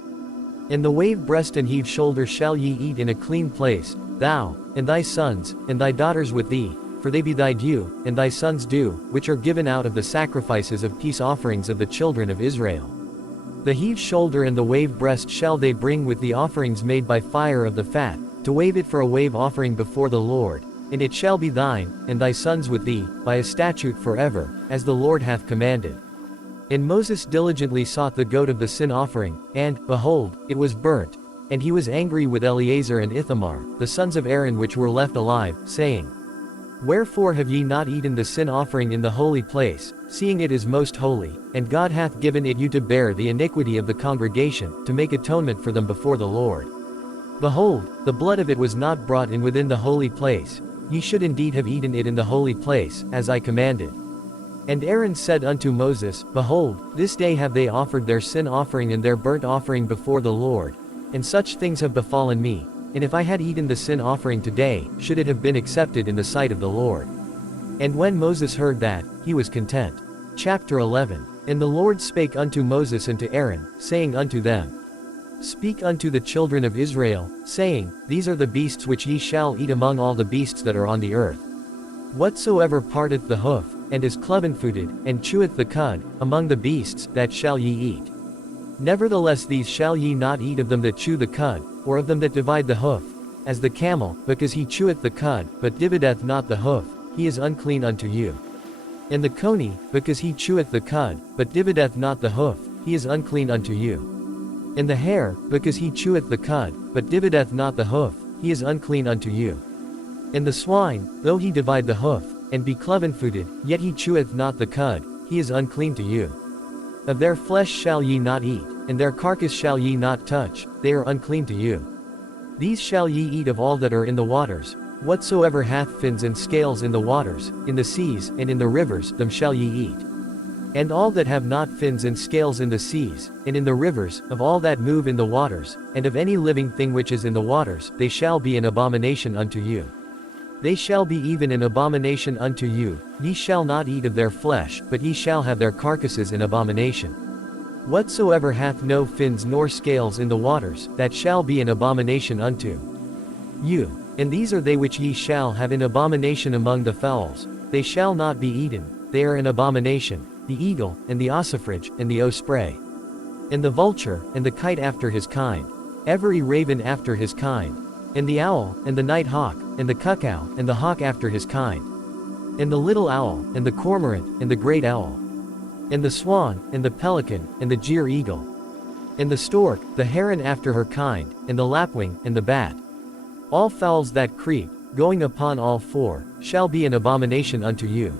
And the wave breast and heave shoulder shall ye eat in a clean place, thou, and thy sons, and thy daughters with thee, for they be thy due, and thy sons' due, which are given out of the sacrifices of peace offerings of the children of Israel. The heave shoulder and the wave breast shall they bring with the offerings made by fire of the fat, to wave it for a wave offering before the Lord, and it shall be thine, and thy sons with thee, by a statute forever, as the Lord hath commanded. And Moses diligently sought the goat of the sin offering, and, behold, it was burnt. And he was angry with Eleazar and Ithamar, the sons of Aaron which were left alive, saying, Wherefore have ye not eaten the sin offering in the holy place, seeing it is most holy, and God hath given it you to bear the iniquity of the congregation, to make atonement for them before the Lord? Behold, the blood of it was not brought in within the holy place. Ye should indeed have eaten it in the holy place, as I commanded. And Aaron said unto Moses, Behold, this day have they offered their sin offering and their burnt offering before the Lord, and such things have befallen me. And if I had eaten the sin offering today, should it have been accepted in the sight of the Lord? And when Moses heard that, he was content. Chapter 11. And the Lord spake unto Moses and to Aaron, saying unto them, Speak unto the children of Israel, saying, These are the beasts which ye shall eat among all the beasts that are on the earth. Whatsoever parteth the hoof, and is cloven-footed, and cheweth the cud, among the beasts, that shall ye eat. Nevertheless these shall ye not eat of them that chew the cud, or of them that divide the hoof, as the camel, because he cheweth the cud, but divideth not the hoof, he is unclean unto you. And the coney, because he cheweth the cud, but divideth not the hoof, he is unclean unto you. And the hare, because he cheweth the cud, but divideth not the hoof, he is unclean unto you. And the swine, though he divide the hoof, and be cloven-footed, yet he cheweth not the cud, he is unclean to you. Of their flesh shall ye not eat, and their carcass shall ye not touch, they are unclean to you. These shall ye eat of all that are in the waters, whatsoever hath fins and scales in the waters, in the seas, and in the rivers, them shall ye eat. And all that have not fins and scales in the seas, and in the rivers, of all that move in the waters, and of any living thing which is in the waters, they shall be an abomination unto you. They shall be even an abomination unto you. Ye shall not eat of their flesh, but ye shall have their carcasses in abomination. Whatsoever hath no fins nor scales in the waters, that shall be an abomination unto you. And these are they which ye shall have in abomination among the fowls. They shall not be eaten, they are an abomination, the eagle, and the ossifrage, and the osprey, and the vulture, and the kite after his kind, every raven after his kind, and the owl, and the night hawk, and the cuckoo, and the hawk after his kind, and the little owl, and the cormorant, and the great owl, and the swan, and the pelican, and the jeer eagle, and the stork, the heron after her kind, and the lapwing, and the bat. All fowls that creep, going upon all four, shall be an abomination unto you.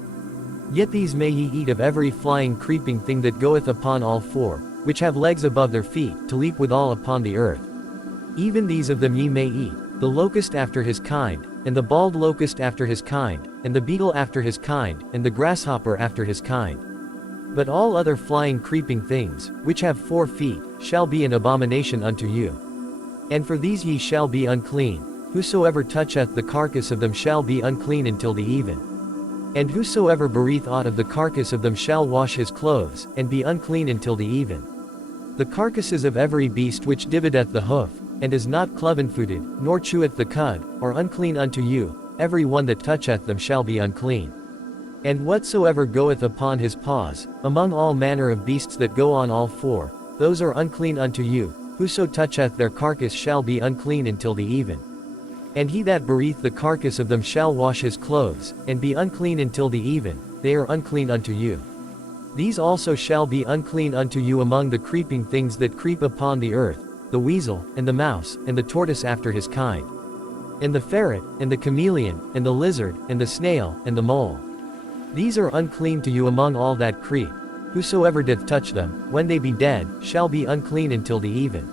Yet these may ye eat of every flying creeping thing that goeth upon all four, which have legs above their feet, to leap withal upon the earth. Even these of them ye may eat, the locust after his kind, and the bald locust after his kind, and the beetle after his kind, and the grasshopper after his kind. But all other flying creeping things, which have 4 feet, shall be an abomination unto you. And for these ye shall be unclean. Whosoever toucheth the carcass of them shall be unclean until the even. And whosoever bereath aught of the carcass of them shall wash his clothes, and be unclean until the even. The carcasses of every beast which divideth the hoof, and is not cloven-footed, nor cheweth the cud, are unclean unto you. Every one that toucheth them shall be unclean. And whatsoever goeth upon his paws, among all manner of beasts that go on all four, those are unclean unto you. Whoso toucheth their carcass shall be unclean until the even. And he that bereath the carcass of them shall wash his clothes, and be unclean until the even, they are unclean unto you. These also shall be unclean unto you among the creeping things that creep upon the earth, the weasel, and the mouse, and the tortoise after his kind, and the ferret, and the chameleon, and the lizard, and the snail, and the mole. These are unclean to you among all that creep. Whosoever doth touch them, when they be dead, shall be unclean until the even.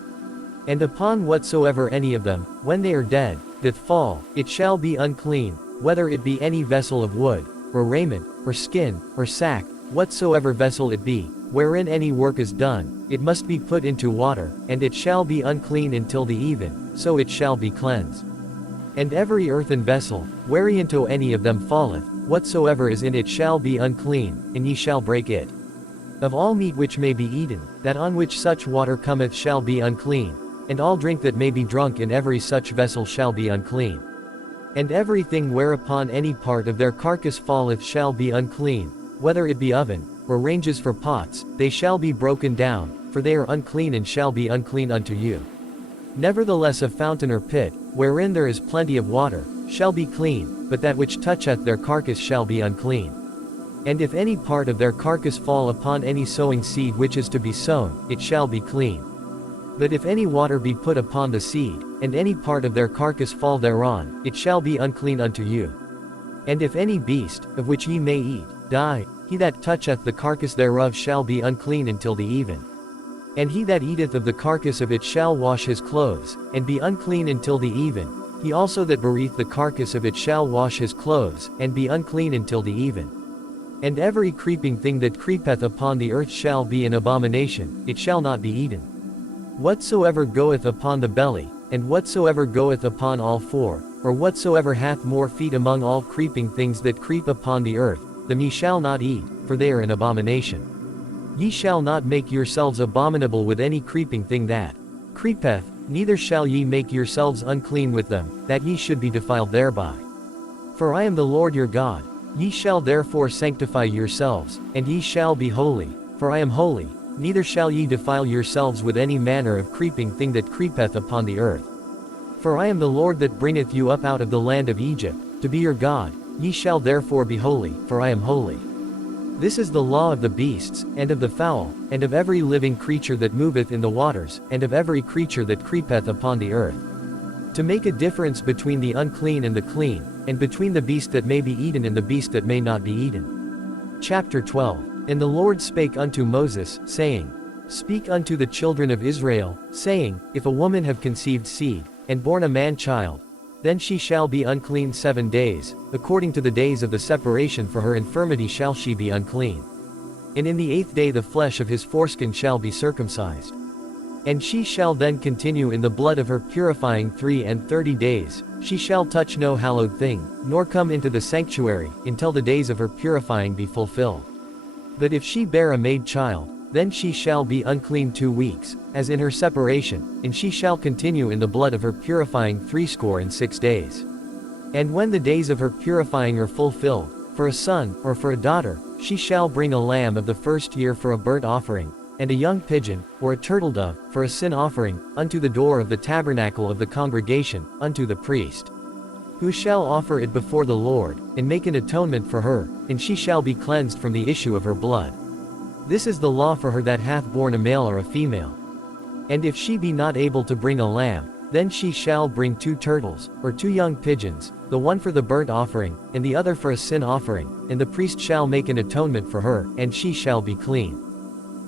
And upon whatsoever any of them, when they are dead, doth fall, it shall be unclean, whether it be any vessel of wood, or raiment, or skin, or sack, whatsoever vessel it be, wherein any work is done, it must be put into water, and it shall be unclean until the even, so it shall be cleansed. And every earthen vessel, whereinto any of them falleth, whatsoever is in it shall be unclean, and ye shall break it. Of all meat which may be eaten, that on which such water cometh shall be unclean, and all drink that may be drunk in every such vessel shall be unclean. And everything whereupon any part of their carcass falleth shall be unclean, whether it be oven, or ranges for pots, they shall be broken down, for they are unclean and shall be unclean unto you. Nevertheless a fountain or pit, wherein there is plenty of water, shall be clean, but that which toucheth their carcass shall be unclean. And if any part of their carcass fall upon any sowing seed which is to be sown, it shall be clean. But if any water be put upon the seed, and any part of their carcass fall thereon, it shall be unclean unto you. And if any beast, of which ye may eat, die, he that toucheth the carcass thereof shall be unclean until the even. And he that eateth of the carcass of it shall wash his clothes, and be unclean until the even. He also that bereaveth the carcass of it shall wash his clothes, and be unclean until the even. And every creeping thing that creepeth upon the earth shall be an abomination, it shall not be eaten. Whatsoever goeth upon the belly, and whatsoever goeth upon all four, or whatsoever hath more feet among all creeping things that creep upon the earth, them ye shall not eat, for they are an abomination. Ye shall not make yourselves abominable with any creeping thing that creepeth, neither shall ye make yourselves unclean with them, that ye should be defiled thereby. For I am the Lord your God. Ye shall therefore sanctify yourselves, and ye shall be holy, for I am holy, neither shall ye defile yourselves with any manner of creeping thing that creepeth upon the earth. For I am the Lord that bringeth you up out of the land of Egypt, to be your God. Ye shall therefore be holy, for I am holy. This is the law of the beasts, and of the fowl, and of every living creature that moveth in the waters, and of every creature that creepeth upon the earth. To make a difference between the unclean and the clean, and between the beast that may be eaten and the beast that may not be eaten. Chapter 12. And the Lord spake unto Moses, saying, Speak unto the children of Israel, saying, If a woman have conceived seed, and born a man-child, then she shall be unclean 7 days, according to the days of the separation for her infirmity shall she be unclean. And in the 8th day the flesh of his foreskin shall be circumcised. And she shall then continue in the blood of her purifying 30 days, she shall touch no hallowed thing, nor come into the sanctuary, until the days of her purifying be fulfilled. But if she bear a maid child, then she shall be unclean 2 weeks, as in her separation, and she shall continue in the blood of her purifying 66 days. And when the days of her purifying are fulfilled, for a son, or for a daughter, she shall bring a lamb of the first year for a burnt offering, and a young pigeon, or a turtle-dove, for a sin offering, unto the door of the tabernacle of the congregation, unto the priest, who shall offer it before the Lord, and make an atonement for her, and she shall be cleansed from the issue of her blood. This is the law for her that hath borne a male or a female. And if she be not able to bring a lamb, then she shall bring 2 turtles, or 2 young pigeons, the one for the burnt offering, and the other for a sin offering, and the priest shall make an atonement for her, and she shall be clean.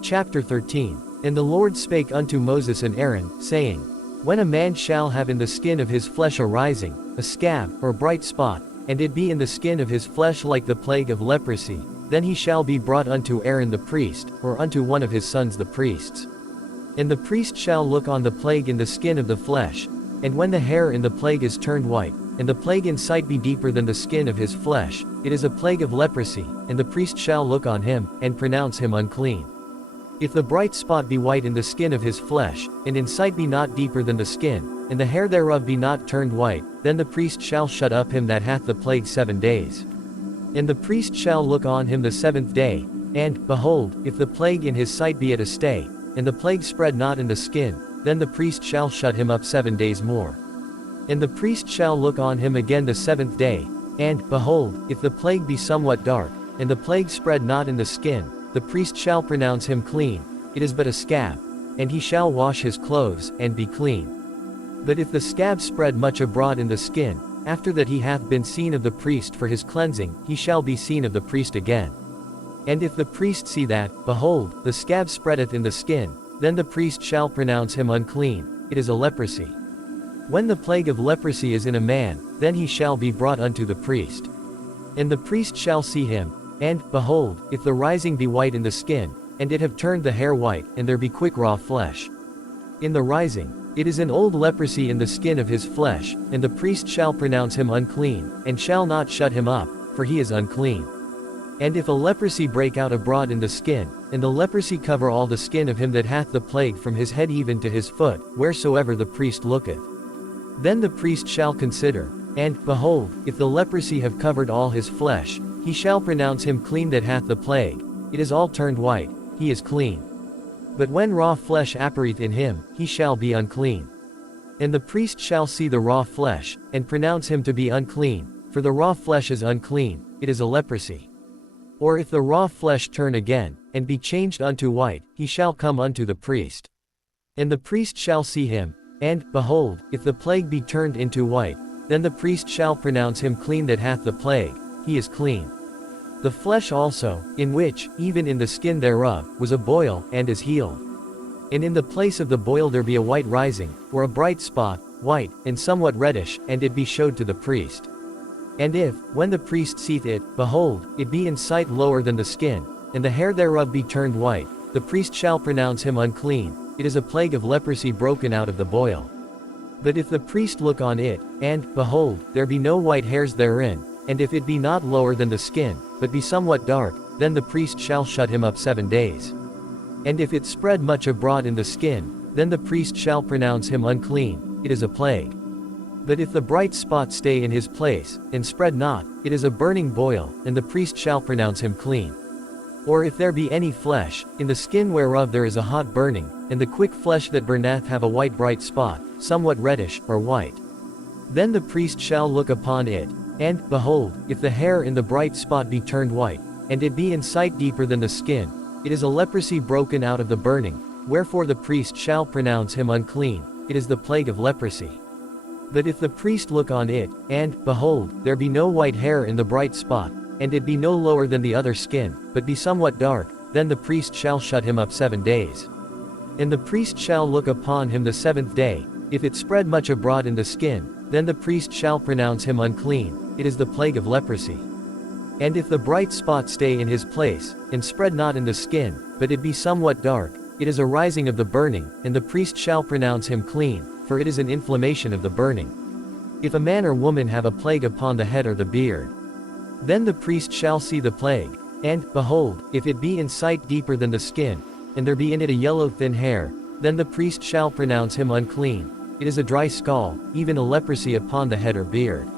Chapter 13. And the Lord spake unto Moses and Aaron, saying, When a man shall have in the skin of his flesh a rising, a scab, or a bright spot, and it be in the skin of his flesh like the plague of leprosy, then he shall be brought unto Aaron the priest, or unto one of his sons the priests. And the priest shall look on the plague in the skin of the flesh, and when the hair in the plague is turned white, and the plague in sight be deeper than the skin of his flesh, it is a plague of leprosy, and the priest shall look on him, and pronounce him unclean. If the bright spot be white in the skin of his flesh, and in sight be not deeper than the skin, and the hair thereof be not turned white, then the priest shall shut up him that hath the plague 7 days. And the priest shall look on him the 7th day, and, behold, if the plague in his sight be at a stay, and the plague spread not in the skin, then the priest shall shut him up 7 days more. And the priest shall look on him again the 7th day, and, behold, if the plague be somewhat dark, and the plague spread not in the skin, the priest shall pronounce him clean, it is but a scab. and he shall wash his clothes, and be clean. But if the scab spread much abroad in the skin, after that he hath been seen of the priest for his cleansing, he shall be seen of the priest again. And if the priest see that, behold, the scab spreadeth in the skin, then the priest shall pronounce him unclean, it is a leprosy. When the plague of leprosy is in a man, then he shall be brought unto the priest. And the priest shall see him, and, behold, if the rising be white in the skin, and it have turned the hair white, and there be quick raw flesh in the rising, it is an old leprosy in the skin of his flesh, and the priest shall pronounce him unclean, and shall not shut him up, for he is unclean. And if a leprosy break out abroad in the skin, and the leprosy cover all the skin of him that hath the plague from his head even to his foot, wheresoever the priest looketh, then the priest shall consider, and, behold, if the leprosy have covered all his flesh, he shall pronounce him clean that hath the plague, it is all turned white, he is clean. But when raw flesh appareth in him, he shall be unclean. And the priest shall see the raw flesh, and pronounce him to be unclean, for the raw flesh is unclean, it is a leprosy. Or if the raw flesh turn again, and be changed unto white, he shall come unto the priest. And the priest shall see him, and, behold, if the plague be turned into white, then the priest shall pronounce him clean that hath the plague, he is clean. The flesh also, in which, even in the skin thereof, was a boil, and is healed. And in the place of the boil there be a white rising, or a bright spot, white, and somewhat reddish, and it be showed to the priest. And if, when the priest seeth it, behold, it be in sight lower than the skin, and the hair thereof be turned white, the priest shall pronounce him unclean, it is a plague of leprosy broken out of the boil. But if the priest look on it, and, behold, there be no white hairs therein, and if it be not lower than the skin, but be somewhat dark, then the priest shall shut him up 7 days. And if it spread much abroad in the skin, then the priest shall pronounce him unclean, it is a plague. But if the bright spot stay in his place, and spread not, it is a burning boil, and the priest shall pronounce him clean. Or if there be any flesh, in the skin whereof there is a hot burning, and the quick flesh that burneth have a white bright spot, somewhat reddish, or white, then the priest shall look upon it, and, behold, if the hair in the bright spot be turned white, and it be in sight deeper than the skin, it is a leprosy broken out of the burning, wherefore the priest shall pronounce him unclean, it is the plague of leprosy. But if the priest look on it, and, behold, there be no white hair in the bright spot, and it be no lower than the other skin, but be somewhat dark, then the priest shall shut him up 7 days. And the priest shall look upon him the 7th day, if it spread much abroad in the skin, then the priest shall pronounce him unclean, it is the plague of leprosy. And if the bright spot stay in his place, and spread not in the skin, but it be somewhat dark, it is a rising of the burning, and the priest shall pronounce him clean, for it is an inflammation of the burning. If a man or woman have a plague upon the head or the beard, then the priest shall see the plague, and, behold, if it be in sight deeper than the skin, and there be in it a yellow thin hair, then the priest shall pronounce him unclean, it is a dry skull, even a leprosy upon the head or beard.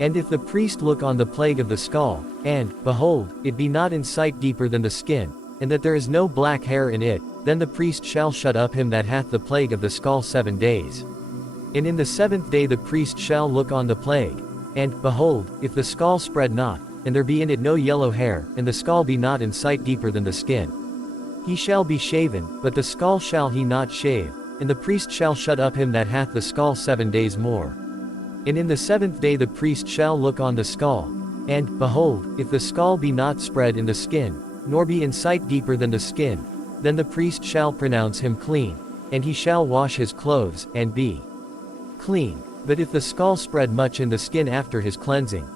And if the priest look on the plague of the skull, and, behold, it be not in sight deeper than the skin, and that there is no black hair in it, then the priest shall shut up him that hath the plague of the skull 7 days. And in the 7th day the priest shall look on the plague, and, behold, if the skull spread not, and there be in it no yellow hair, and the skull be not in sight deeper than the skin, he shall be shaven, but the skull shall he not shave, and the priest shall shut up him that hath the skull 7 days more. And in the 7th day the priest shall look on the skull, and, behold, if the skull be not spread in the skin, nor be in sight deeper than the skin, then the priest shall pronounce him clean, and he shall wash his clothes, and be clean. But if the skull spread much in the skin after his cleansing,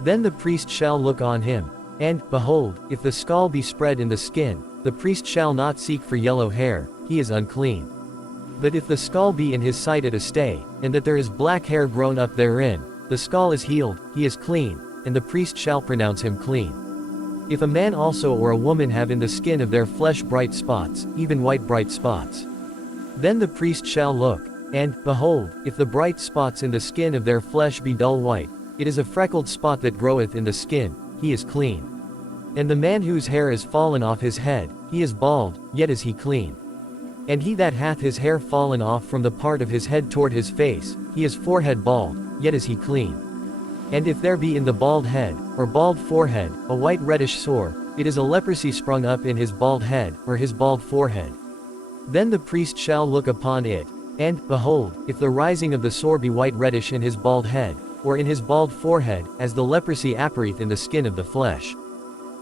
then the priest shall look on him, and, behold, if the skull be spread in the skin, the priest shall not seek for yellow hair, he is unclean. But if the skull be in his sight at a stay, and that there is black hair grown up therein, the skull is healed, he is clean, and the priest shall pronounce him clean. If a man also or a woman have in the skin of their flesh bright spots, even white bright spots, then the priest shall look, and, behold, if the bright spots in the skin of their flesh be dull white, it is a freckled spot that groweth in the skin, he is clean. And the man whose hair is fallen off his head, he is bald, yet is he clean. And he that hath his hair fallen off from the part of his head toward his face, he is forehead bald, yet is he clean. And if there be in the bald head, or bald forehead, a white reddish sore, it is a leprosy sprung up in his bald head, or his bald forehead. Then the priest shall look upon it, and, behold, if the rising of the sore be white reddish in his bald head, or in his bald forehead, as the leprosy appareth in the skin of the flesh.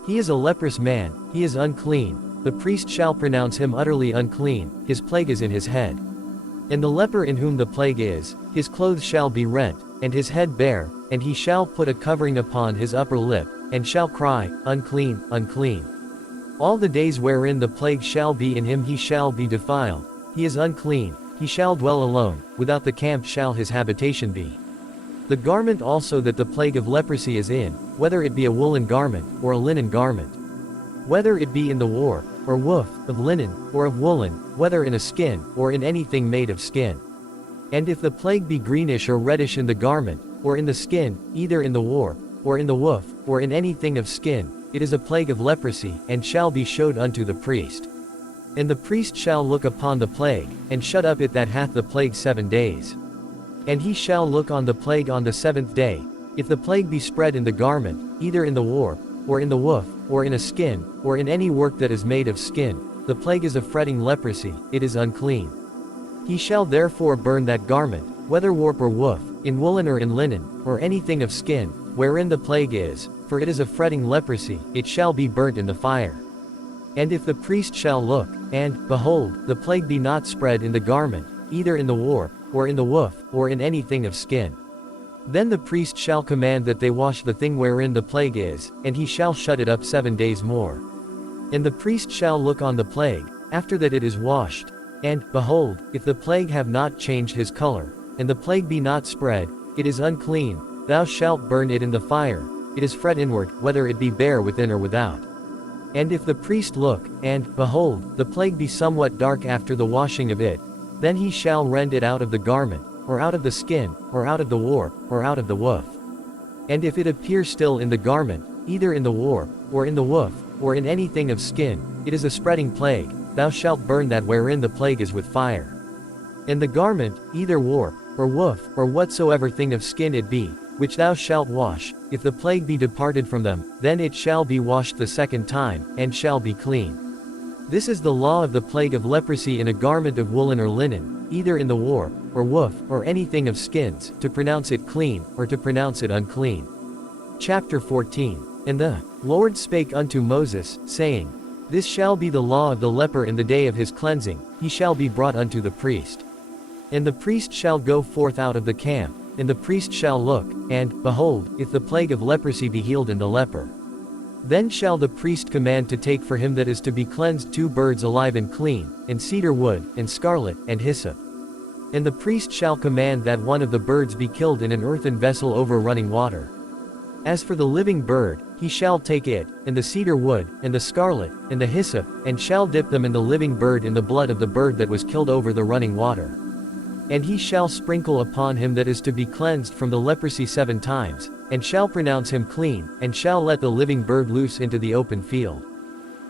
He is a leprous man, he is unclean, the priest shall pronounce him utterly unclean, his plague is in his head. And the leper in whom the plague is, his clothes shall be rent, and his head bare, and he shall put a covering upon his upper lip, and shall cry, Unclean, unclean. All the days wherein the plague shall be in him he shall be defiled, he is unclean, he shall dwell alone, without the camp shall his habitation be. The garment also that the plague of leprosy is in, whether it be a woolen garment, or a linen garment, whether it be in the warp, or woof, of linen, or of woolen, whether in a skin, or in anything made of skin. And if the plague be greenish or reddish in the garment, or in the skin, either in the warp, or in the woof, or in anything of skin, it is a plague of leprosy, and shall be showed unto the priest. And the priest shall look upon the plague, and shut up it that hath the plague 7 days. And he shall look on the plague on the 7th day, if the plague be spread in the garment, either in the warp, or in the woof, or in a skin, or in any work that is made of skin, the plague is a fretting leprosy, it is unclean. He shall therefore burn that garment, whether warp or woof, in woolen or in linen, or anything of skin, wherein the plague is, for it is a fretting leprosy, it shall be burnt in the fire. And if the priest shall look, and, behold, the plague be not spread in the garment, either in the warp, or in the woof, or in anything of skin, then the priest shall command that they wash the thing wherein the plague is, and he shall shut it up 7 days more. And the priest shall look on the plague, after that it is washed, and, behold, if the plague have not changed his color, and the plague be not spread, it is unclean, thou shalt burn it in the fire, it is fret inward, whether it be bare within or without. And if the priest look, and, behold, the plague be somewhat dark after the washing of it, then he shall rend it out of the garment, or out of the skin, or out of the warp, or out of the woof. And if it appear still in the garment, either in the warp, or in the woof, or in anything of skin, it is a spreading plague, thou shalt burn that wherein the plague is with fire. And the garment, either warp, or woof, or whatsoever thing of skin it be, which thou shalt wash, if the plague be departed from them, then it shall be washed the 2nd time, and shall be clean. This is the law of the plague of leprosy in a garment of woolen or linen, either in the warp, or woof, or anything of skins, to pronounce it clean, or to pronounce it unclean. Chapter 14. And the Lord spake unto Moses, saying, This shall be the law of the leper in the day of his cleansing, he shall be brought unto the priest. And the priest shall go forth out of the camp, and the priest shall look, and, behold, if the plague of leprosy be healed in the leper. Then shall the priest command to take for him that is to be cleansed 2 birds alive and clean, and cedar wood, and scarlet, and hyssop. And the priest shall command that one of the birds be killed in an earthen vessel over running water. As for the living bird, he shall take it, and the cedar wood, and the scarlet, and the hyssop, and shall dip them in the living bird in the blood of the bird that was killed over the running water. And he shall sprinkle upon him that is to be cleansed from the leprosy 7 times, and shall pronounce him clean, and shall let the living bird loose into the open field.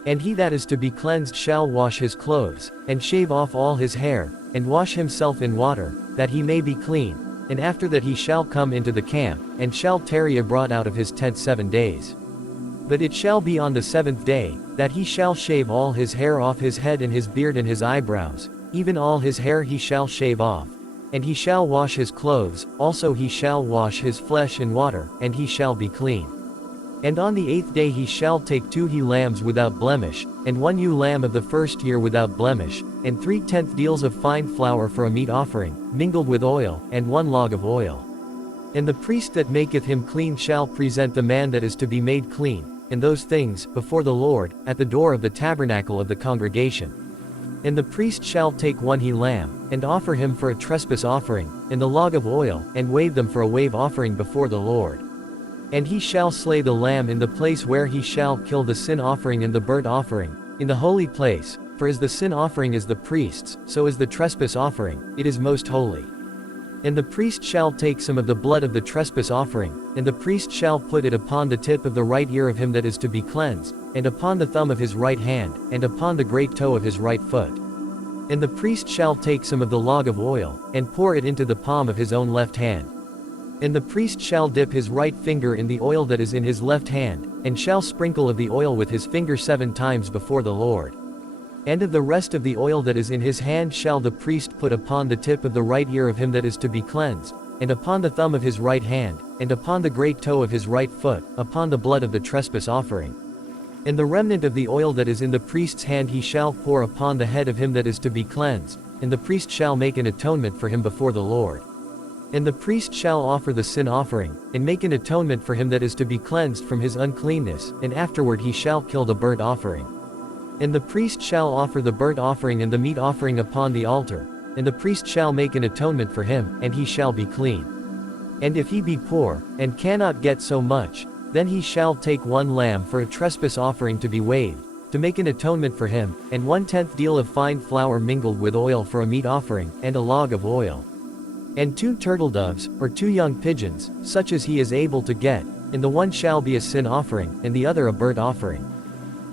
And he that is to be cleansed shall wash his clothes, and shave off all his hair, and wash himself in water, that he may be clean, and after that he shall come into the camp, and shall tarry abroad out of his tent 7 days. But it shall be on the 7th day, that he shall shave all his hair off his head and his beard and his eyebrows, even all his hair he shall shave off. And he shall wash his clothes, also he shall wash his flesh in water, and he shall be clean. And on the 8th day he shall take 2 he lambs without blemish, and 1 ewe lamb of the 1st year without blemish, and 3/10 deals of fine flour for a meat offering, mingled with oil, and 1 log of oil. And the priest that maketh him clean shall present the man that is to be made clean, and those things, before the Lord, at the door of the tabernacle of the congregation. And the priest shall take 1 he lamb, and offer him for a trespass offering, and the log of oil, and wave them for a wave offering before the Lord. And he shall slay the lamb in the place where he shall kill the sin offering and the burnt offering, in the holy place, for as the sin offering is the priest's, so is the trespass offering, it is most holy. And the priest shall take some of the blood of the trespass offering, and the priest shall put it upon the tip of the right ear of him that is to be cleansed, and upon the thumb of his right hand, and upon the great toe of his right foot. And the priest shall take some of the log of oil, and pour it into the palm of his own left hand. And the priest shall dip his right finger in the oil that is in his left hand, and shall sprinkle of the oil with his finger 7 times before the Lord. And of the rest of the oil that is in his hand shall the priest put upon the tip of the right ear of him that is to be cleansed, and upon the thumb of his right hand, and upon the great toe of his right foot, upon the blood of the trespass offering. And the remnant of the oil that is in the priest's hand he shall pour upon the head of him that is to be cleansed, and the priest shall make an atonement for him before the Lord. And the priest shall offer the sin offering, and make an atonement for him that is to be cleansed from his uncleanness, and afterward he shall kill the burnt offering. And the priest shall offer the burnt offering and the meat offering upon the altar, and the priest shall make an atonement for him, and he shall be clean. And if he be poor, and cannot get so much, then he shall take 1 lamb for a trespass offering to be waved, to make an atonement for him, and 1/10 deal of fine flour mingled with oil for a meat offering, and a log of oil. And 2 turtle doves, or 2 young pigeons, such as he is able to get, and the one shall be a sin offering, and the other a burnt offering.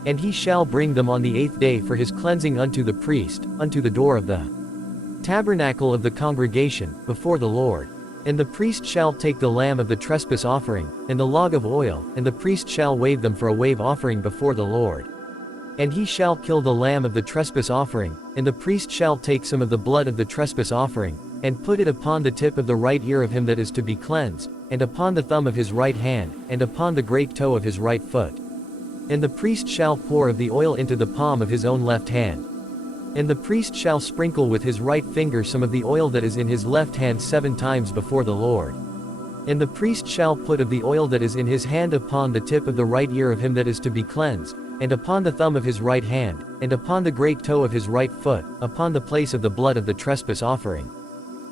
And he shall bring them on the 8th day for his cleansing unto the priest, unto the door of the tabernacle of the congregation, before the Lord. And the priest shall take the lamb of the trespass offering, and the log of oil, and the priest shall wave them for a wave offering before the Lord. And he shall kill the lamb of the trespass offering, and the priest shall take some of the blood of the trespass offering, and put it upon the tip of the right ear of him that is to be cleansed, and upon the thumb of his right hand, and upon the great toe of his right foot. And the priest shall pour of the oil into the palm of his own left hand. And the priest shall sprinkle with his right finger some of the oil that is in his left hand 7 times before the Lord. And the priest shall put of the oil that is in his hand upon the tip of the right ear of him that is to be cleansed, and upon the thumb of his right hand, and upon the great toe of his right foot, upon the place of the blood of the trespass offering.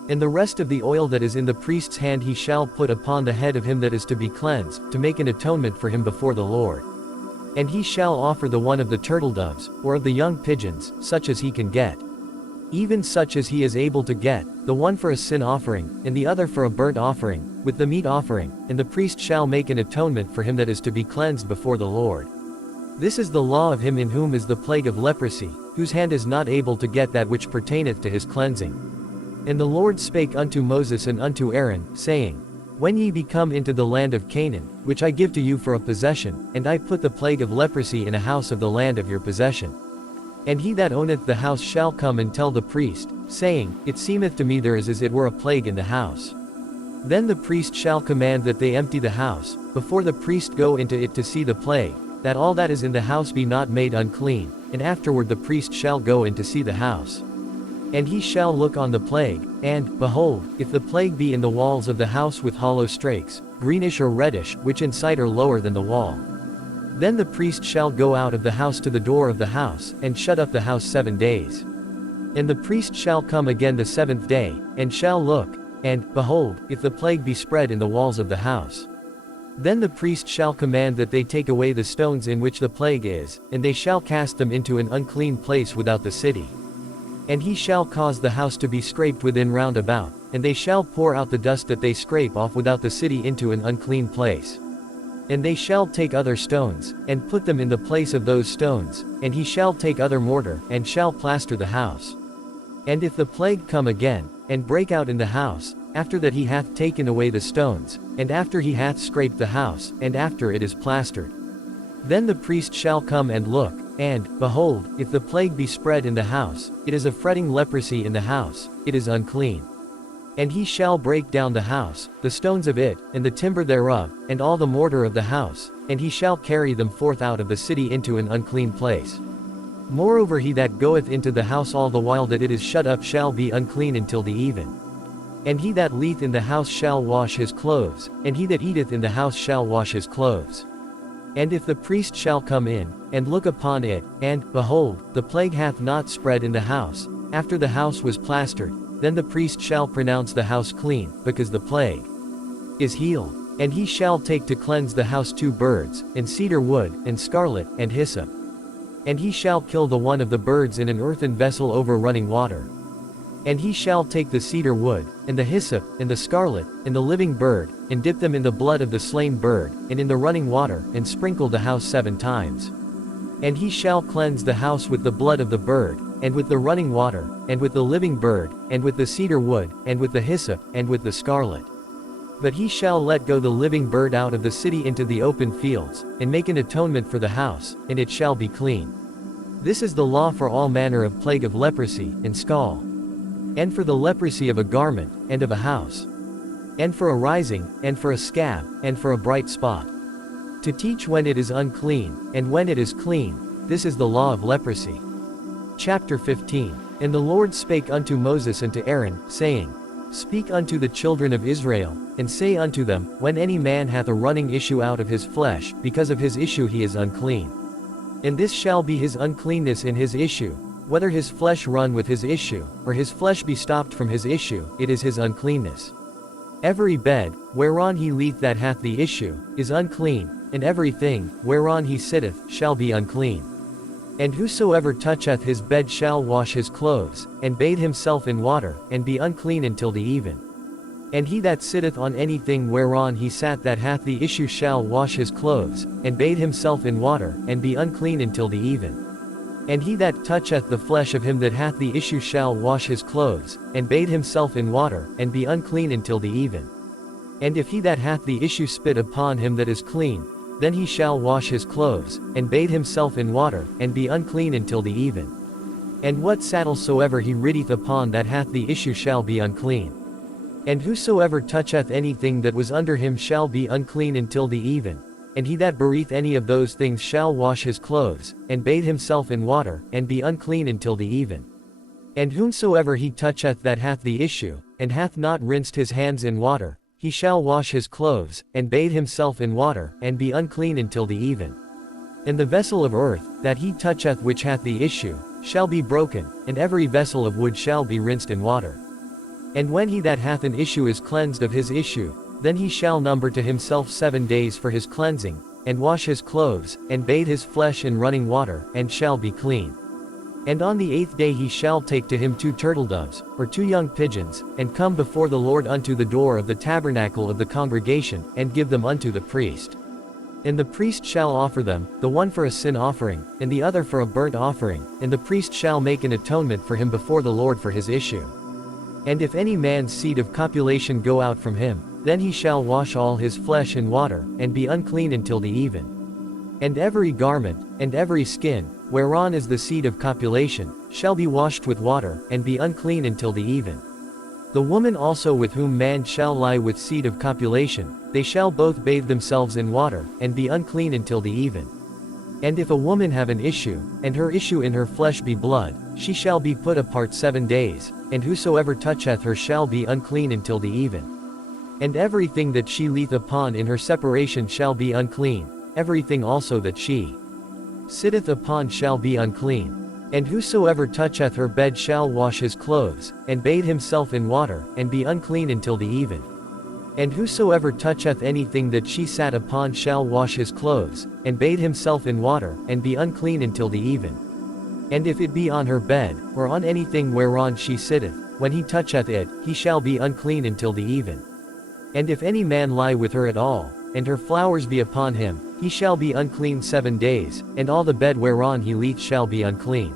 And the rest of the oil that is in the priest's hand he shall put upon the head of him that is to be cleansed, to make an atonement for him before the Lord. And he shall offer the one of the turtle doves, or of the young pigeons, such as he can get. Even such as he is able to get, the one for a sin offering, and the other for a burnt offering, with the meat offering, and the priest shall make an atonement for him that is to be cleansed before the Lord. This is the law of him in whom is the plague of leprosy, whose hand is not able to get that which pertaineth to his cleansing. And the Lord spake unto Moses and unto Aaron, saying, When ye be come into the land of Canaan, which I give to you for a possession, and I put the plague of leprosy in a house of the land of your possession. And he that owneth the house shall come and tell the priest, saying, It seemeth to me there is as it were a plague in the house. Then the priest shall command that they empty the house, before the priest go into it to see the plague, that all that is in the house be not made unclean, and afterward the priest shall go in to see the house. And he shall look on the plague, and, behold, if the plague be in the walls of the house with hollow strakes, greenish or reddish, which in sight are lower than the wall. Then the priest shall go out of the house to the door of the house, and shut up the house 7 days. And the priest shall come again the 7th day, and shall look, and, behold, if the plague be spread in the walls of the house. Then the priest shall command that they take away the stones in which the plague is, and they shall cast them into an unclean place without the city. And he shall cause the house to be scraped within round about, and they shall pour out the dust that they scrape off without the city into an unclean place. And they shall take other stones, and put them in the place of those stones, and he shall take other mortar, and shall plaster the house. And if the plague come again, and break out in the house, after that he hath taken away the stones, and after he hath scraped the house, and after it is plastered, then the priest shall come and look, and, behold, if the plague be spread in the house, it is a fretting leprosy in the house, it is unclean. And he shall break down the house, the stones of it, and the timber thereof, and all the mortar of the house, and he shall carry them forth out of the city into an unclean place. Moreover he that goeth into the house all the while that it is shut up shall be unclean until the even. And he that lieth in the house shall wash his clothes, and he that eateth in the house shall wash his clothes. And if the priest shall come in, and look upon it, and, behold, the plague hath not spread in the house, after the house was plastered, then the priest shall pronounce the house clean, because the plague is healed. And he shall take to cleanse the house 2 birds, and cedar wood, and scarlet, and hyssop. And he shall kill the one of the birds in an earthen vessel over running water. And he shall take the cedar wood, and the hyssop, and the scarlet, and the living bird, and dip them in the blood of the slain bird, and in the running water, and sprinkle the house 7 times. And he shall cleanse the house with the blood of the bird, and with the running water, and with the living bird, and with the cedar wood, and with the hyssop, and with the scarlet. But he shall let go the living bird out of the city into the open fields, and make an atonement for the house, and it shall be clean. This is the law for all manner of plague of leprosy, and scall. And for the leprosy of a garment, and of a house. And for a rising, and for a scab, and for a bright spot. To teach when it is unclean, and when it is clean, this is the law of leprosy. Chapter 15. And the Lord spake unto Moses and to Aaron, saying, Speak unto the children of Israel, and say unto them, When any man hath a running issue out of his flesh, because of his issue he is unclean. And this shall be his uncleanness in his issue, whether his flesh run with his issue, or his flesh be stopped from his issue, it is his uncleanness. Every bed, whereon he lieth that hath the issue, is unclean, and every thing, whereon he sitteth, shall be unclean. And whosoever toucheth his bed shall wash his clothes, and bathe himself in water, and be unclean until the even. And he that sitteth on anything whereon he sat that hath the issue shall wash his clothes, and bathe himself in water, and be unclean until the even. And he that toucheth the flesh of him that hath the issue shall wash his clothes, and bathe himself in water, and be unclean until the even. And if he that hath the issue spit upon him that is clean, then he shall wash his clothes, and bathe himself in water, and be unclean until the even. And what saddle soever he rideth upon that hath the issue shall be unclean. And whosoever toucheth anything that was under him shall be unclean until the even. And he that bereath any of those things shall wash his clothes, and bathe himself in water, and be unclean until the even. And whomsoever he toucheth that hath the issue, and hath not rinsed his hands in water, he shall wash his clothes, and bathe himself in water, and be unclean until the even. And the vessel of earth, that he toucheth which hath the issue, shall be broken, and every vessel of wood shall be rinsed in water. And when he that hath an issue is cleansed of his issue, then he shall number to himself 7 days for his cleansing, and wash his clothes, and bathe his flesh in running water, and shall be clean. And on the 8th day he shall take to him 2 turtledoves, or 2 young pigeons, and come before the Lord unto the door of the tabernacle of the congregation, and give them unto the priest. And the priest shall offer them, the one for a sin offering, and the other for a burnt offering, and the priest shall make an atonement for him before the Lord for his issue. And if any man's seed of copulation go out from him, then he shall wash all his flesh in water, and be unclean until the even. And every garment, and every skin, whereon is the seed of copulation, shall be washed with water, and be unclean until the even. The woman also with whom man shall lie with seed of copulation, they shall both bathe themselves in water, and be unclean until the even. And if a woman have an issue, and her issue in her flesh be blood, she shall be put apart 7 days, and whosoever toucheth her shall be unclean until the even. And everything that she lieth upon in her separation shall be unclean, everything also that she sitteth upon shall be unclean. And whosoever toucheth her bed shall wash his clothes, and bathe himself in water, and be unclean until the even. And whosoever toucheth anything that she sat upon shall wash his clothes, and bathe himself in water, and be unclean until the even. And if it be on her bed, or on anything whereon she sitteth, when he toucheth it, he shall be unclean until the even. And if any man lie with her at all, and her flowers be upon him, he shall be unclean 7 days, and all the bed whereon he lieth shall be unclean.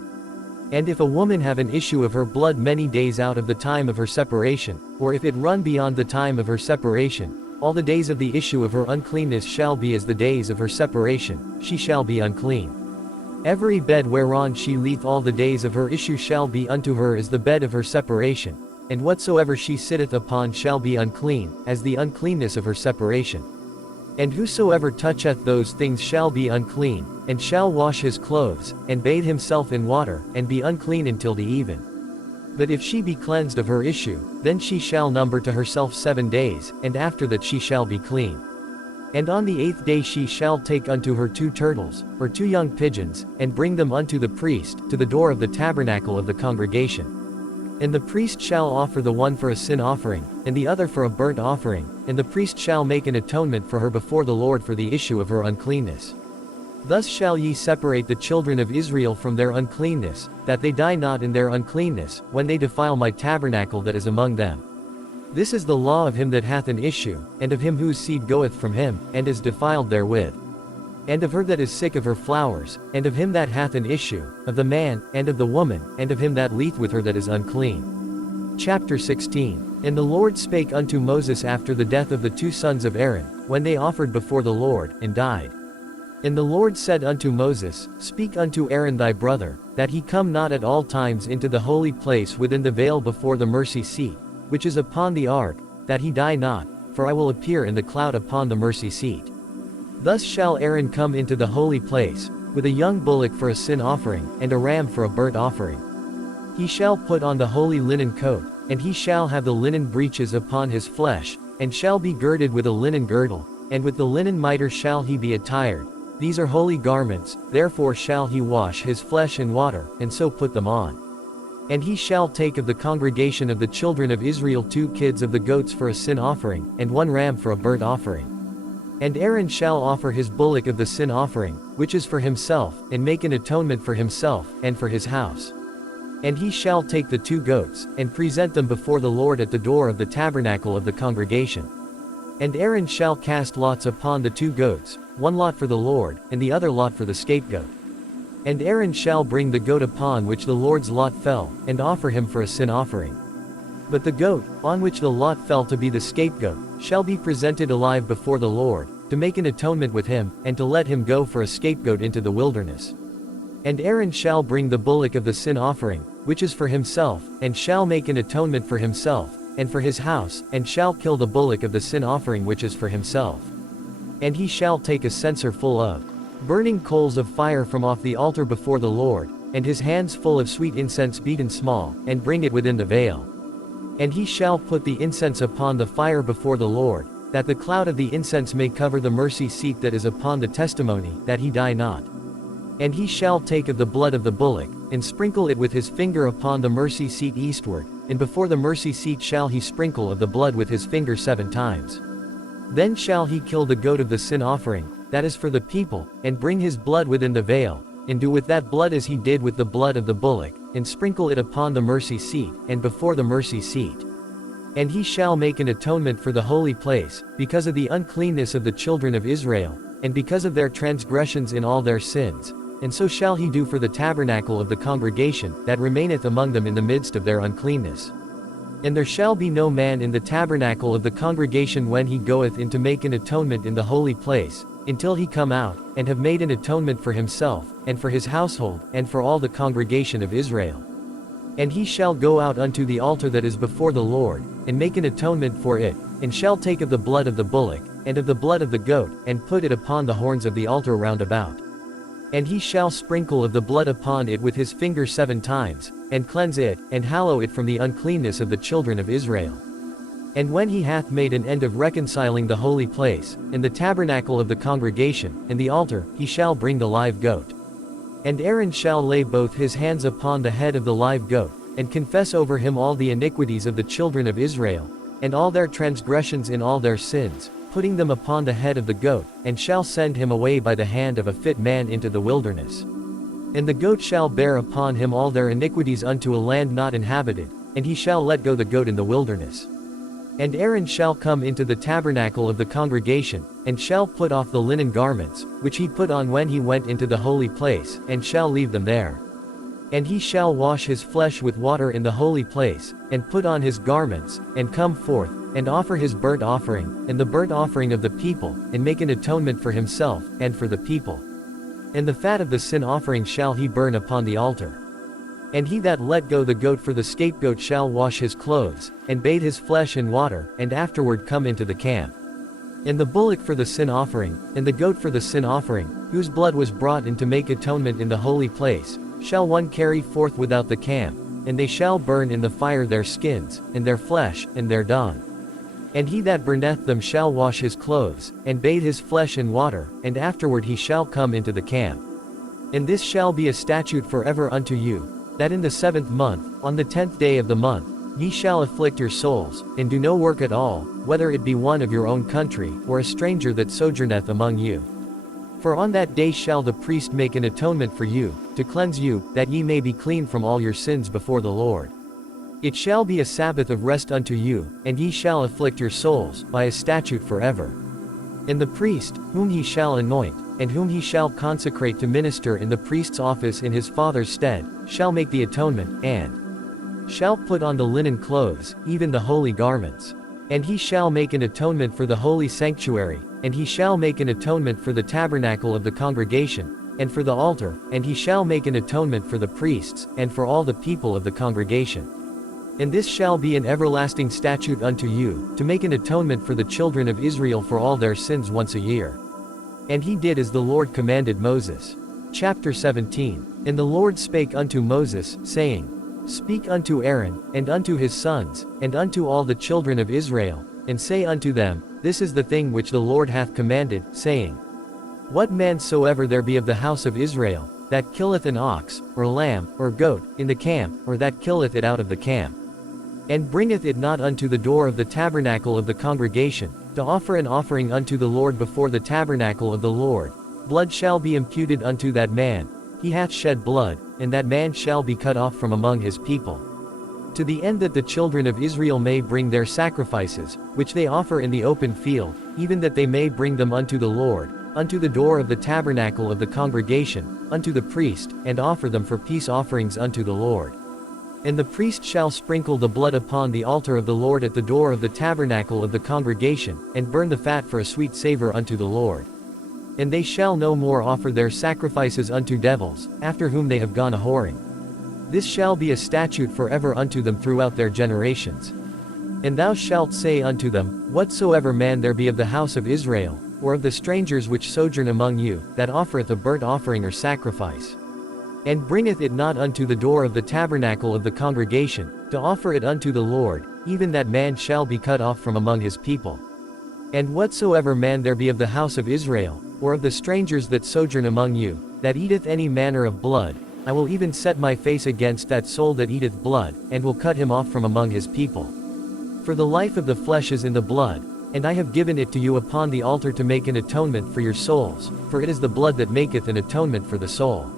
And if a woman have an issue of her blood many days out of the time of her separation, or if it run beyond the time of her separation, all the days of the issue of her uncleanness shall be as the days of her separation, she shall be unclean. Every bed whereon she lieth all the days of her issue shall be unto her as the bed of her separation, and whatsoever she sitteth upon shall be unclean, as the uncleanness of her separation. And whosoever toucheth those things shall be unclean, and shall wash his clothes, and bathe himself in water, and be unclean until the even. But if she be cleansed of her issue, then she shall number to herself 7 days, and after that she shall be clean. And on the 8th day she shall take unto her 2 turtles, or 2 young pigeons, and bring them unto the priest, to the door of the tabernacle of the congregation. And the priest shall offer the one for a sin offering, and the other for a burnt offering, and the priest shall make an atonement for her before the Lord for the issue of her uncleanness. Thus shall ye separate the children of Israel from their uncleanness, that they die not in their uncleanness, when they defile my tabernacle that is among them. This is the law of him that hath an issue, and of him whose seed goeth from him, and is defiled therewith. And of her that is sick of her flowers, and of him that hath an issue, of the man, and of the woman, and of him that lieth with her that is unclean. Chapter 16. And the Lord spake unto Moses after the death of the 2 sons of Aaron, when they offered before the Lord, and died. And the Lord said unto Moses, Speak unto Aaron thy brother, that he come not at all times into the holy place within the veil before the mercy seat, which is upon the ark, that he die not, for I will appear in the cloud upon the mercy seat. Thus shall Aaron come into the holy place, with a young bullock for a sin offering, and a ram for a burnt offering. He shall put on the holy linen coat, and he shall have the linen breeches upon his flesh, and shall be girded with a linen girdle, and with the linen mitre shall he be attired. These are holy garments, therefore shall he wash his flesh in water, and so put them on. And he shall take of the congregation of the children of Israel 2 kids of the goats for a sin offering, and 1 ram for a burnt offering. And Aaron shall offer his bullock of the sin offering, which is for himself, and make an atonement for himself, and for his house. And he shall take the 2 goats, and present them before the Lord at the door of the tabernacle of the congregation. And Aaron shall cast lots upon the 2 goats, 1 lot for the Lord, and the other lot for the scapegoat. And Aaron shall bring the goat upon which the Lord's lot fell, and offer him for a sin offering. But the goat, on which the lot fell to be the scapegoat, shall be presented alive before the Lord, to make an atonement with him, and to let him go for a scapegoat into the wilderness. And Aaron shall bring the bullock of the sin offering, which is for himself, and shall make an atonement for himself, and for his house, and shall kill the bullock of the sin offering which is for himself. And he shall take a censer full of burning coals of fire from off the altar before the Lord, and his hands full of sweet incense beaten small, and bring it within the veil. And he shall put the incense upon the fire before the Lord, that the cloud of the incense may cover the mercy seat that is upon the testimony, that he die not. And he shall take of the blood of the bullock, and sprinkle it with his finger upon the mercy seat eastward, and before the mercy seat shall he sprinkle of the blood with his finger 7 times. Then shall he kill the goat of the sin offering, that is for the people, and bring his blood within the veil, and do with that blood as he did with the blood of the bullock, and sprinkle it upon the mercy seat, and before the mercy seat. And he shall make an atonement for the holy place, because of the uncleanness of the children of Israel, and because of their transgressions in all their sins. And so shall he do for the tabernacle of the congregation, that remaineth among them in the midst of their uncleanness. And there shall be no man in the tabernacle of the congregation when he goeth in to make an atonement in the holy place, until he come out, and have made an atonement for himself, and for his household, and for all the congregation of Israel. And he shall go out unto the altar that is before the Lord, and make an atonement for it, and shall take of the blood of the bullock, and of the blood of the goat, and put it upon the horns of the altar round about. And he shall sprinkle of the blood upon it with his finger 7 times, and cleanse it, and hallow it from the uncleanness of the children of Israel. And when he hath made an end of reconciling the holy place, and the tabernacle of the congregation, and the altar, he shall bring the live goat. And Aaron shall lay both his hands upon the head of the live goat, and confess over him all the iniquities of the children of Israel, and all their transgressions in all their sins, putting them upon the head of the goat, and shall send him away by the hand of a fit man into the wilderness. And the goat shall bear upon him all their iniquities unto a land not inhabited, and he shall let go the goat in the wilderness. And Aaron shall come into the tabernacle of the congregation, and shall put off the linen garments, which he put on when he went into the holy place, and shall leave them there. And he shall wash his flesh with water in the holy place, and put on his garments, and come forth, and offer his burnt offering, and the burnt offering of the people, and make an atonement for himself, and for the people. And the fat of the sin offering shall he burn upon the altar. And he that let go the goat for the scapegoat shall wash his clothes, and bathe his flesh in water, and afterward come into the camp. And the bullock for the sin offering, and the goat for the sin offering, whose blood was brought in to make atonement in the holy place, shall one carry forth without the camp, and they shall burn in the fire their skins, and their flesh, and their dung. And he that burneth them shall wash his clothes, and bathe his flesh in water, and afterward he shall come into the camp. And this shall be a statute forever unto you, that in the 7th month, on the 10th day of the month, ye shall afflict your souls, and do no work at all, whether it be one of your own country, or a stranger that sojourneth among you. For on that day shall the priest make an atonement for you, to cleanse you, that ye may be clean from all your sins before the Lord. It shall be a Sabbath of rest unto you, and ye shall afflict your souls, by a statute forever. And the priest, whom he shall anoint, and whom he shall consecrate to minister in the priest's office in his father's stead, shall make the atonement, and shall put on the linen clothes, even the holy garments. And he shall make an atonement for the holy sanctuary, and he shall make an atonement for the tabernacle of the congregation, and for the altar, and he shall make an atonement for the priests, and for all the people of the congregation. And this shall be an everlasting statute unto you, to make an atonement for the children of Israel for all their sins once a year. And he did as the Lord commanded Moses. Chapter 17. And the Lord spake unto Moses, saying, Speak unto Aaron, and unto his sons, and unto all the children of Israel, and say unto them, This is the thing which the Lord hath commanded, saying, What man soever there be of the house of Israel, that killeth an ox, or lamb, or goat, in the camp, or that killeth it out of the camp, and bringeth it not unto the door of the tabernacle of the congregation, to offer an offering unto the Lord before the tabernacle of the Lord, blood shall be imputed unto that man. He hath shed blood, and that man shall be cut off from among his people. To the end that the children of Israel may bring their sacrifices, which they offer in the open field, even that they may bring them unto the Lord, unto the door of the tabernacle of the congregation, unto the priest, and offer them for peace offerings unto the Lord. And the priest shall sprinkle the blood upon the altar of the Lord at the door of the tabernacle of the congregation, and burn the fat for a sweet savor unto the Lord. And they shall no more offer their sacrifices unto devils, after whom they have gone a whoring. This shall be a statute forever unto them throughout their generations. And thou shalt say unto them, Whatsoever man there be of the house of Israel, or of the strangers which sojourn among you, that offereth a burnt offering or sacrifice, and bringeth it not unto the door of the tabernacle of the congregation, to offer it unto the Lord, even that man shall be cut off from among his people. And whatsoever man there be of the house of Israel, or of the strangers that sojourn among you, that eateth any manner of blood, I will even set my face against that soul that eateth blood, and will cut him off from among his people. For the life of the flesh is in the blood, and I have given it to you upon the altar to make an atonement for your souls, for it is the blood that maketh an atonement for the soul.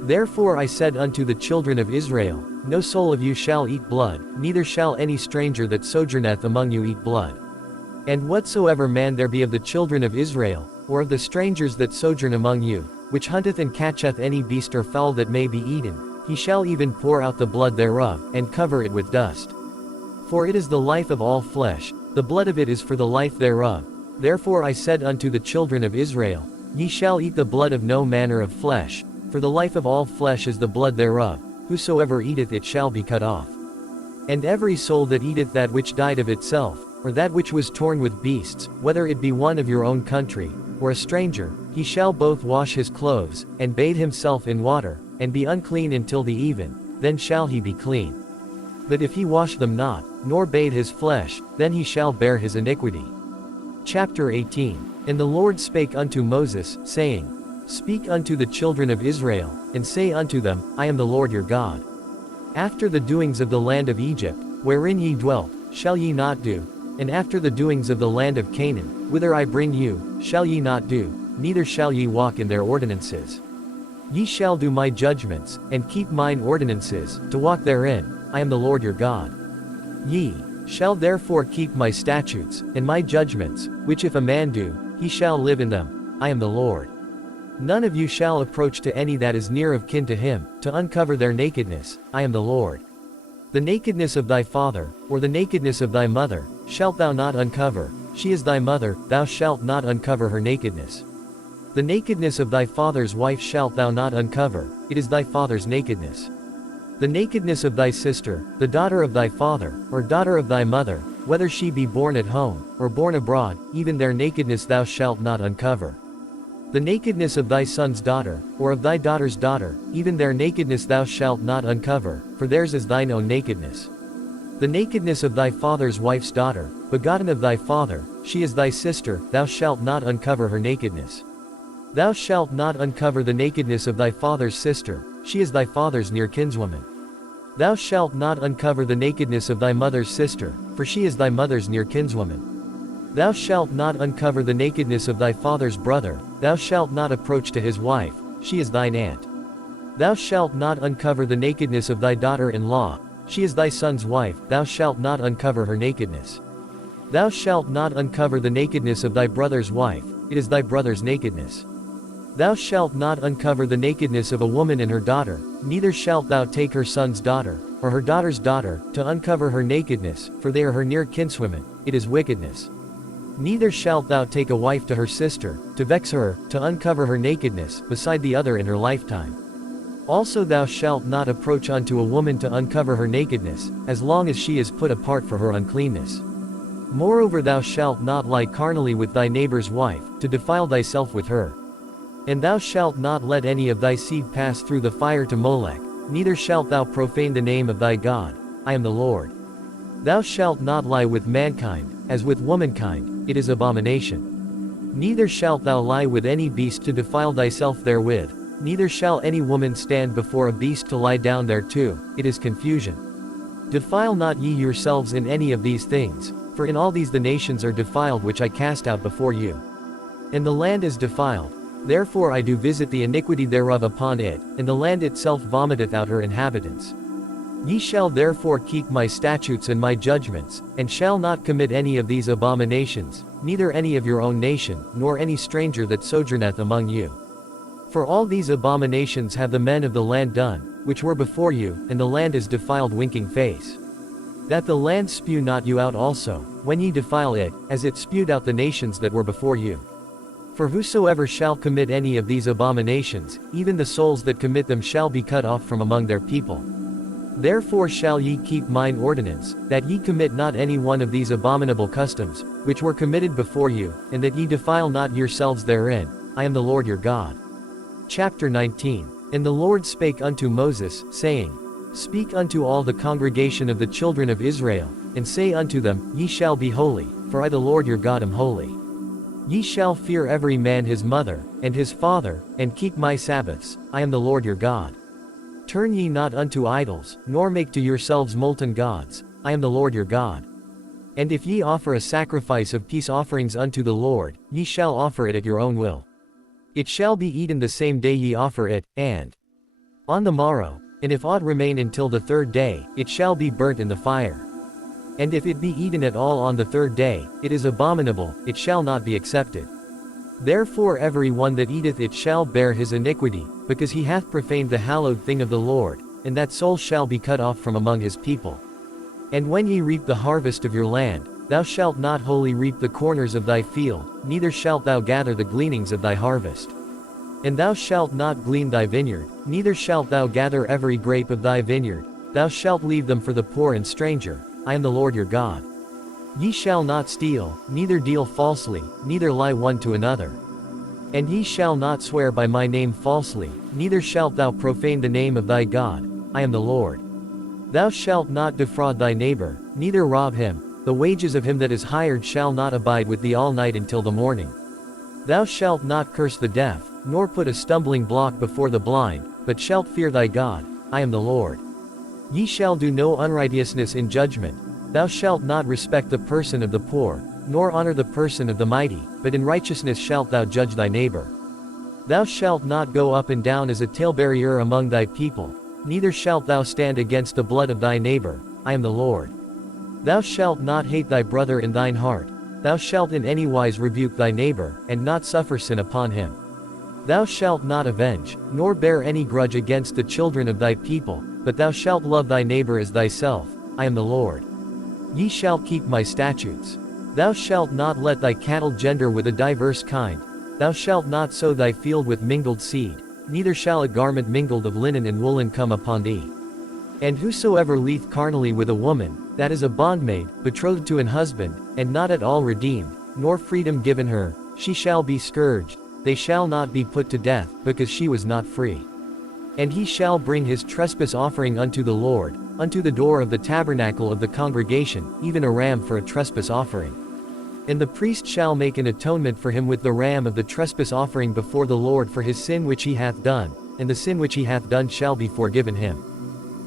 Therefore I said unto the children of Israel, No soul of you shall eat blood, neither shall any stranger that sojourneth among you eat blood. And whatsoever man there be of the children of Israel, or of the strangers that sojourn among you, which hunteth and catcheth any beast or fowl that may be eaten, he shall even pour out the blood thereof, and cover it with dust. For it is the life of all flesh, the blood of it is for the life thereof. Therefore I said unto the children of Israel, Ye shall eat the blood of no manner of flesh, for the life of all flesh is the blood thereof, whosoever eateth it shall be cut off. And every soul that eateth that which died of itself, or that which was torn with beasts, whether it be one of your own country, or a stranger, he shall both wash his clothes, and bathe himself in water, and be unclean until the even, then shall he be clean. But if he wash them not, nor bathe his flesh, then he shall bear his iniquity. Chapter 18. And the Lord spake unto Moses, saying, Speak unto the children of Israel, and say unto them, I am the Lord your God. After the doings of the land of Egypt, wherein ye dwelt, shall ye not do, and after the doings of the land of Canaan, whither I bring you, shall ye not do, neither shall ye walk in their ordinances. Ye shall do my judgments, and keep mine ordinances, to walk therein, I am the Lord your God. Ye shall therefore keep my statutes, and my judgments, which if a man do, he shall live in them, I am the Lord. None of you shall approach to any that is near of kin to him, to uncover their nakedness, I am the Lord. The nakedness of thy father, or the nakedness of thy mother, shalt thou not uncover, she is thy mother, thou shalt not uncover her nakedness. The nakedness of thy father's wife shalt thou not uncover, it is thy father's nakedness. The nakedness of thy sister, the daughter of thy father, or daughter of thy mother, whether she be born at home, or born abroad, even their nakedness thou shalt not uncover. The nakedness of thy son's daughter, or of thy daughter's daughter, even their nakedness thou shalt not uncover, for theirs is thine own nakedness. The nakedness of thy father's wife's daughter, begotten of thy father, she is thy sister, thou shalt not uncover her nakedness. Thou shalt not uncover the nakedness of thy father's sister, she is thy father's near kinswoman. Thou shalt not uncover the nakedness of thy mother's sister, for she is thy mother's near kinswoman. Thou shalt not uncover the nakedness of thy father's brother, thou shalt not approach to his wife, she is thine aunt. Thou shalt not uncover the nakedness of thy daughter-in-law, she is thy son's wife, thou shalt not uncover her nakedness. Thou shalt not uncover the nakedness of thy brother's wife, it is thy brother's nakedness. Thou shalt not uncover the nakedness of a woman and her daughter, neither shalt thou take her son's daughter, or her daughter's daughter, to uncover her nakedness, for they are her near kinswomen, it is wickedness. Neither shalt thou take a wife to her sister, to vex her, to uncover her nakedness, beside the other in her lifetime. Also thou shalt not approach unto a woman to uncover her nakedness, as long as she is put apart for her uncleanness. Moreover thou shalt not lie carnally with thy neighbor's wife, to defile thyself with her. And thou shalt not let any of thy seed pass through the fire to Molech, neither shalt thou profane the name of thy God, I am the Lord. Thou shalt not lie with mankind, as with womankind, it is abomination. Neither shalt thou lie with any beast to defile thyself therewith, neither shall any woman stand before a beast to lie down thereto, it is confusion. Defile not ye yourselves in any of these things, for in all these the nations are defiled which I cast out before you. And the land is defiled, therefore I do visit the iniquity thereof upon it, and the land itself vomiteth out her inhabitants. Ye shall therefore keep my statutes and my judgments, and shall not commit any of these abominations, neither any of your own nation, nor any stranger that sojourneth among you. For all these abominations have the men of the land done, which were before you, and the land is defiled winking face. That the land spew not you out also, when ye defile it, as it spewed out the nations that were before you. For whosoever shall commit any of these abominations, even the souls that commit them shall be cut off from among their people. Therefore shall ye keep mine ordinance, that ye commit not any one of these abominable customs, which were committed before you, and that ye defile not yourselves therein, I am the Lord your God. Chapter 19. And the Lord spake unto Moses, saying, Speak unto all the congregation of the children of Israel, and say unto them, Ye shall be holy, for I the Lord your God am holy. Ye shall fear every man his mother, and his father, and keep my Sabbaths, I am the Lord your God. Turn ye not unto idols, nor make to yourselves molten gods, I am the Lord your God. And if ye offer a sacrifice of peace offerings unto the Lord, ye shall offer it at your own will. It shall be eaten the same day ye offer it, and on the morrow, and if aught remain until the third day, it shall be burnt in the fire. And if it be eaten at all on the third day, it is abominable, it shall not be accepted. Therefore every one that eateth it shall bear his iniquity, because he hath profaned the hallowed thing of the Lord, and that soul shall be cut off from among his people. And when ye reap the harvest of your land, thou shalt not wholly reap the corners of thy field, neither shalt thou gather the gleanings of thy harvest. And thou shalt not glean thy vineyard, neither shalt thou gather every grape of thy vineyard, thou shalt leave them for the poor and stranger, I am the Lord your God. Ye shall not steal, neither deal falsely, neither lie one to another. And ye shall not swear by my name falsely, neither shalt thou profane the name of thy God, I am the Lord. Thou shalt not defraud thy neighbor, neither rob him, the wages of him that is hired shall not abide with thee all night until the morning. Thou shalt not curse the deaf, nor put a stumbling block before the blind, but shalt fear thy God, I am the Lord. Ye shall do no unrighteousness in judgment. Thou shalt not respect the person of the poor, nor honor the person of the mighty, but in righteousness shalt thou judge thy neighbor. Thou shalt not go up and down as a talebearer among thy people, neither shalt thou stand against the blood of thy neighbor, I am the Lord. Thou shalt not hate thy brother in thine heart, thou shalt in any wise rebuke thy neighbor, and not suffer sin upon him. Thou shalt not avenge, nor bear any grudge against the children of thy people, but thou shalt love thy neighbor as thyself, I am the Lord. Ye shall keep my statutes. Thou shalt not let thy cattle gender with a diverse kind, thou shalt not sow thy field with mingled seed, neither shall a garment mingled of linen and woolen come upon thee. And whosoever lieth carnally with a woman, that is a bondmaid, betrothed to an husband, and not at all redeemed, nor freedom given her, she shall be scourged, they shall not be put to death, because she was not free. And he shall bring his trespass offering unto the Lord, unto the door of the tabernacle of the congregation, even a ram for a trespass offering. And the priest shall make an atonement for him with the ram of the trespass offering before the Lord for his sin which he hath done, and the sin which he hath done shall be forgiven him.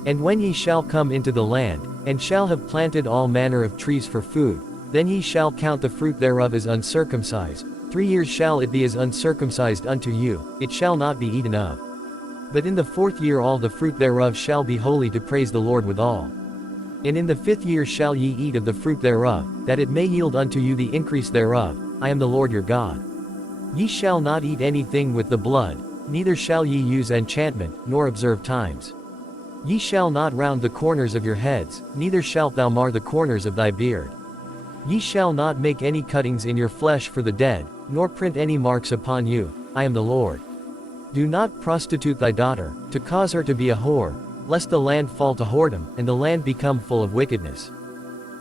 And when ye shall come into the land, and shall have planted all manner of trees for food, then ye shall count the fruit thereof as uncircumcised, 3 years shall it be as uncircumcised unto you, it shall not be eaten of. But in the 4th year all the fruit thereof shall be holy to praise the Lord withal. And in the 5th year shall ye eat of the fruit thereof, that it may yield unto you the increase thereof, I am the Lord your God. Ye shall not eat anything with the blood, neither shall ye use enchantment, nor observe times. Ye shall not round the corners of your heads, neither shalt thou mar the corners of thy beard. Ye shall not make any cuttings in your flesh for the dead, nor print any marks upon you, I am the Lord. Do not prostitute thy daughter, to cause her to be a whore, lest the land fall to whoredom, and the land become full of wickedness.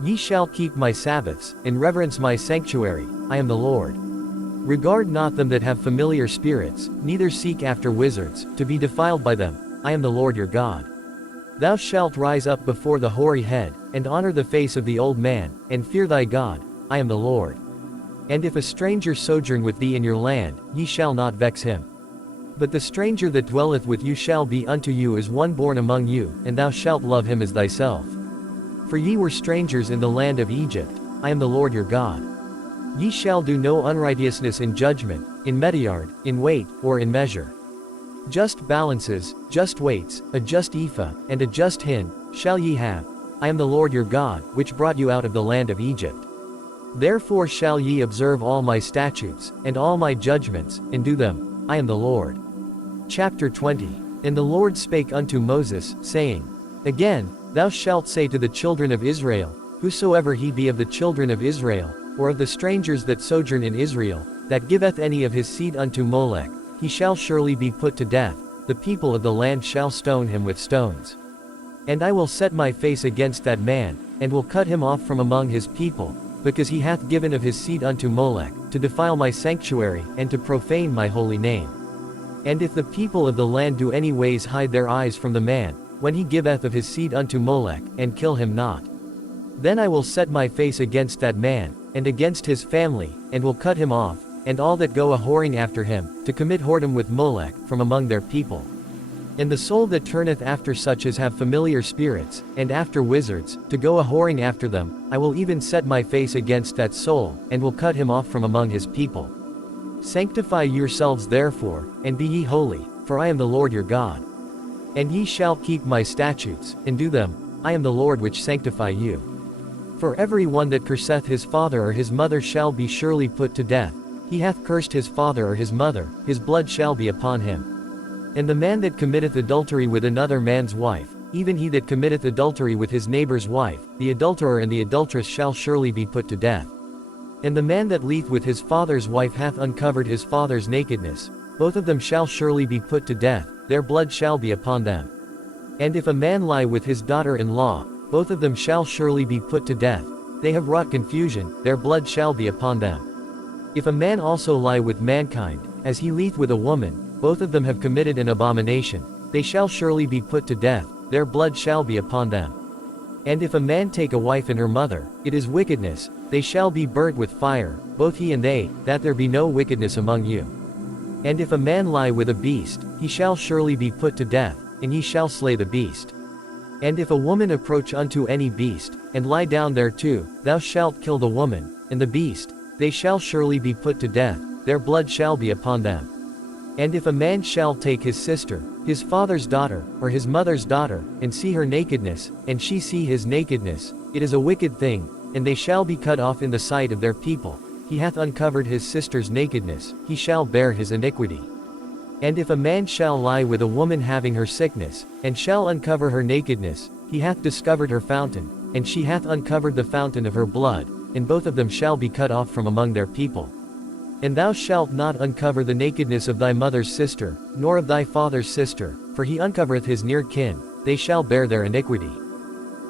Ye shall keep my Sabbaths, and reverence my sanctuary, I am the Lord. Regard not them that have familiar spirits, neither seek after wizards, to be defiled by them, I am the Lord your God. Thou shalt rise up before the hoary head, and honor the face of the old man, and fear thy God, I am the Lord. And if a stranger sojourn with thee in your land, ye shall not vex him. But the stranger that dwelleth with you shall be unto you as one born among you, and thou shalt love him as thyself. For ye were strangers in the land of Egypt, I am the Lord your God. Ye shall do no unrighteousness in judgment, in mediard, in weight, or in measure. Just balances, just weights, a just ephah, and a just hin, shall ye have. I am the Lord your God, which brought you out of the land of Egypt. Therefore shall ye observe all my statutes, and all my judgments, and do them, I am the Lord. Chapter 20. And the Lord spake unto Moses, saying, Again, thou shalt say to the children of Israel, whosoever he be of the children of Israel, or of the strangers that sojourn in Israel, that giveth any of his seed unto Molech, he shall surely be put to death, the people of the land shall stone him with stones. And I will set my face against that man, and will cut him off from among his people, because he hath given of his seed unto Molech, to defile my sanctuary, and to profane my holy name. And if the people of the land do any ways hide their eyes from the man, when he giveth of his seed unto Molech, and kill him not, then I will set my face against that man, and against his family, and will cut him off, and all that go a-whoring after him, to commit whoredom with Molech, from among their people. And the soul that turneth after such as have familiar spirits, and after wizards, to go a-whoring after them, I will even set my face against that soul, and will cut him off from among his people. Sanctify yourselves therefore, and be ye holy, for I am the Lord your God. And ye shall keep my statutes, and do them, I am the Lord which sanctify you. For every one that curseth his father or his mother shall be surely put to death. He hath cursed his father or his mother, his blood shall be upon him. And the man that committeth adultery with another man's wife, even he that committeth adultery with his neighbor's wife, the adulterer and the adulteress shall surely be put to death. And the man that lieth with his father's wife hath uncovered his father's nakedness, both of them shall surely be put to death, their blood shall be upon them. And if a man lie with his daughter-in-law, both of them shall surely be put to death, they have wrought confusion, their blood shall be upon them. If a man also lie with mankind, as he lieth with a woman, both of them have committed an abomination, they shall surely be put to death, their blood shall be upon them. And if a man take a wife and her mother, it is wickedness, they shall be burnt with fire, both he and they, that there be no wickedness among you. And if a man lie with a beast, he shall surely be put to death, and ye shall slay the beast. And if a woman approach unto any beast, and lie down thereto, thou shalt kill the woman, and the beast, they shall surely be put to death, their blood shall be upon them. And if a man shall take his sister, his father's daughter, or his mother's daughter, and see her nakedness, and she see his nakedness, it is a wicked thing, and they shall be cut off in the sight of their people. He hath uncovered his sister's nakedness, he shall bear his iniquity. And if a man shall lie with a woman having her sickness, and shall uncover her nakedness, he hath discovered her fountain, and she hath uncovered the fountain of her blood, and both of them shall be cut off from among their people. And thou shalt not uncover the nakedness of thy mother's sister, nor of thy father's sister, for he uncovereth his near kin, they shall bear their iniquity.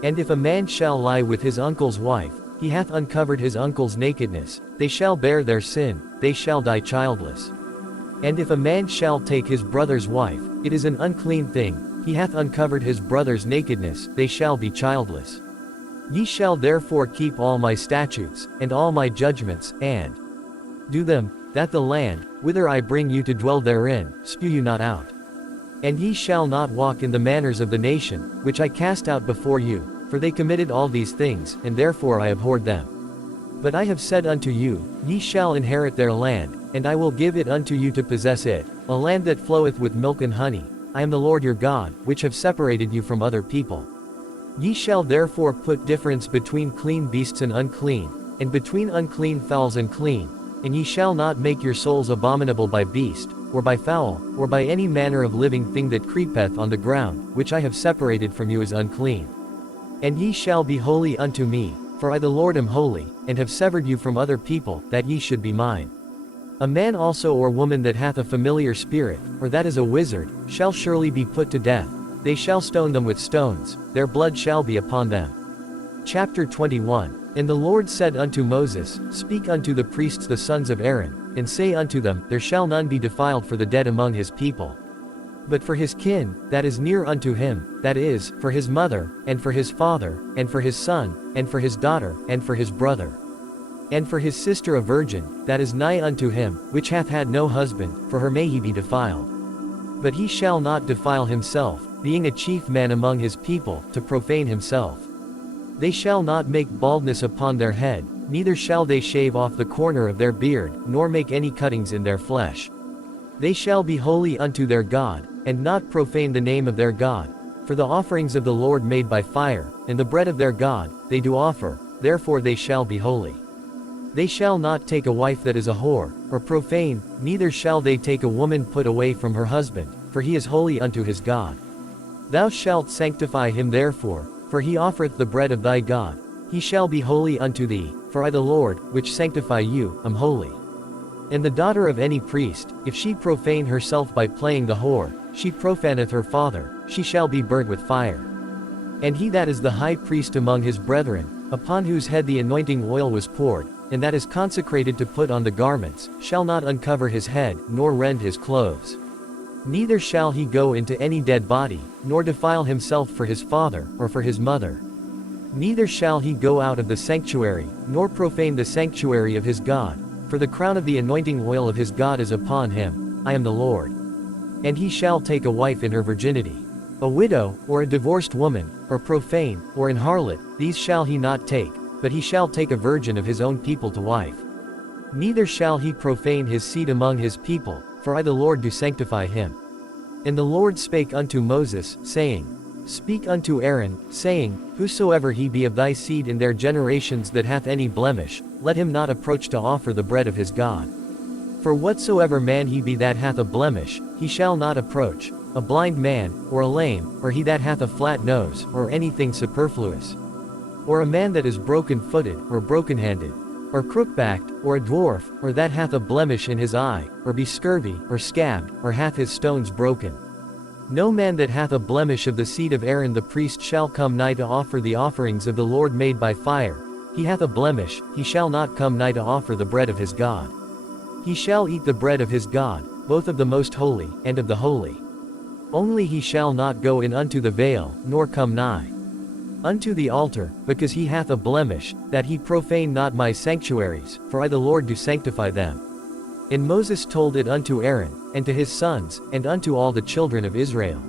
And if a man shall lie with his uncle's wife, he hath uncovered his uncle's nakedness, they shall bear their sin, they shall die childless. And if a man shall take his brother's wife, it is an unclean thing, he hath uncovered his brother's nakedness, they shall be childless. Ye shall therefore keep all my statutes, and all my judgments, and do them, that the land, whither I bring you to dwell therein, spew you not out. And ye shall not walk in the manners of the nation, which I cast out before you, for they committed all these things, and therefore I abhorred them. But I have said unto you, ye shall inherit their land, and I will give it unto you to possess it, a land that floweth with milk and honey. I am the Lord your God, which have separated you from other people. Ye shall therefore put difference between clean beasts and unclean, and between unclean fowls and clean, and ye shall not make your souls abominable by beast, or by fowl, or by any manner of living thing that creepeth on the ground, which I have separated from you is unclean. And ye shall be holy unto me, for I the Lord am holy, and have severed you from other people, that ye should be mine. A man also or woman that hath a familiar spirit, or that is a wizard, shall surely be put to death. They shall stone them with stones, their blood shall be upon them. Chapter 21. And the Lord said unto Moses, Speak unto the priests the sons of Aaron, and say unto them, There shall none be defiled for the dead among his people. But for his kin, that is near unto him, that is, for his mother, and for his father, and for his son, and for his daughter, and for his brother, and for his sister a virgin, that is nigh unto him, which hath had no husband, for her may he be defiled. But he shall not defile himself, being a chief man among his people, to profane himself. They shall not make baldness upon their head, neither shall they shave off the corner of their beard, nor make any cuttings in their flesh. They shall be holy unto their God, and not profane the name of their God. For the offerings of the Lord made by fire, and the bread of their God, they do offer, therefore they shall be holy. They shall not take a wife that is a whore, or profane, neither shall they take a woman put away from her husband, for he is holy unto his God. Thou shalt sanctify him therefore, for he offereth the bread of thy God. He shall be holy unto thee, for I the Lord, which sanctify you, am holy. And the daughter of any priest, if she profane herself by playing the whore, she profaneth her father, she shall be burnt with fire. And he that is the high priest among his brethren, upon whose head the anointing oil was poured, and that is consecrated to put on the garments, shall not uncover his head, nor rend his clothes. Neither shall he go into any dead body, nor defile himself for his father, or for his mother. Neither shall he go out of the sanctuary, nor profane the sanctuary of his God, for the crown of the anointing oil of his God is upon him. I am the Lord. And he shall take a wife in her virginity. A widow, or a divorced woman, or profane, or an harlot, these shall he not take, but he shall take a virgin of his own people to wife. Neither shall he profane his seed among his people, for I the Lord do sanctify him. And the Lord spake unto Moses, saying, Speak unto Aaron, saying, Whosoever he be of thy seed in their generations that hath any blemish, let him not approach to offer the bread of his God. For whatsoever man he be that hath a blemish, he shall not approach, a blind man, or a lame, or he that hath a flat nose, or anything superfluous, or a man that is broken-footed, or broken-handed, or crook-backed, or a dwarf, or that hath a blemish in his eye, or be scurvy, or scabbed, or hath his stones broken. No man that hath a blemish of the seed of Aaron the priest shall come nigh to offer the offerings of the Lord made by fire. He hath a blemish, he shall not come nigh to offer the bread of his God. He shall eat the bread of his God, both of the most holy, and of the holy. Only he shall not go in unto the veil, nor come nigh unto the altar, because he hath a blemish, that he profane not my sanctuaries, for I the Lord do sanctify them. And Moses told it unto Aaron, and to his sons, and unto all the children of Israel.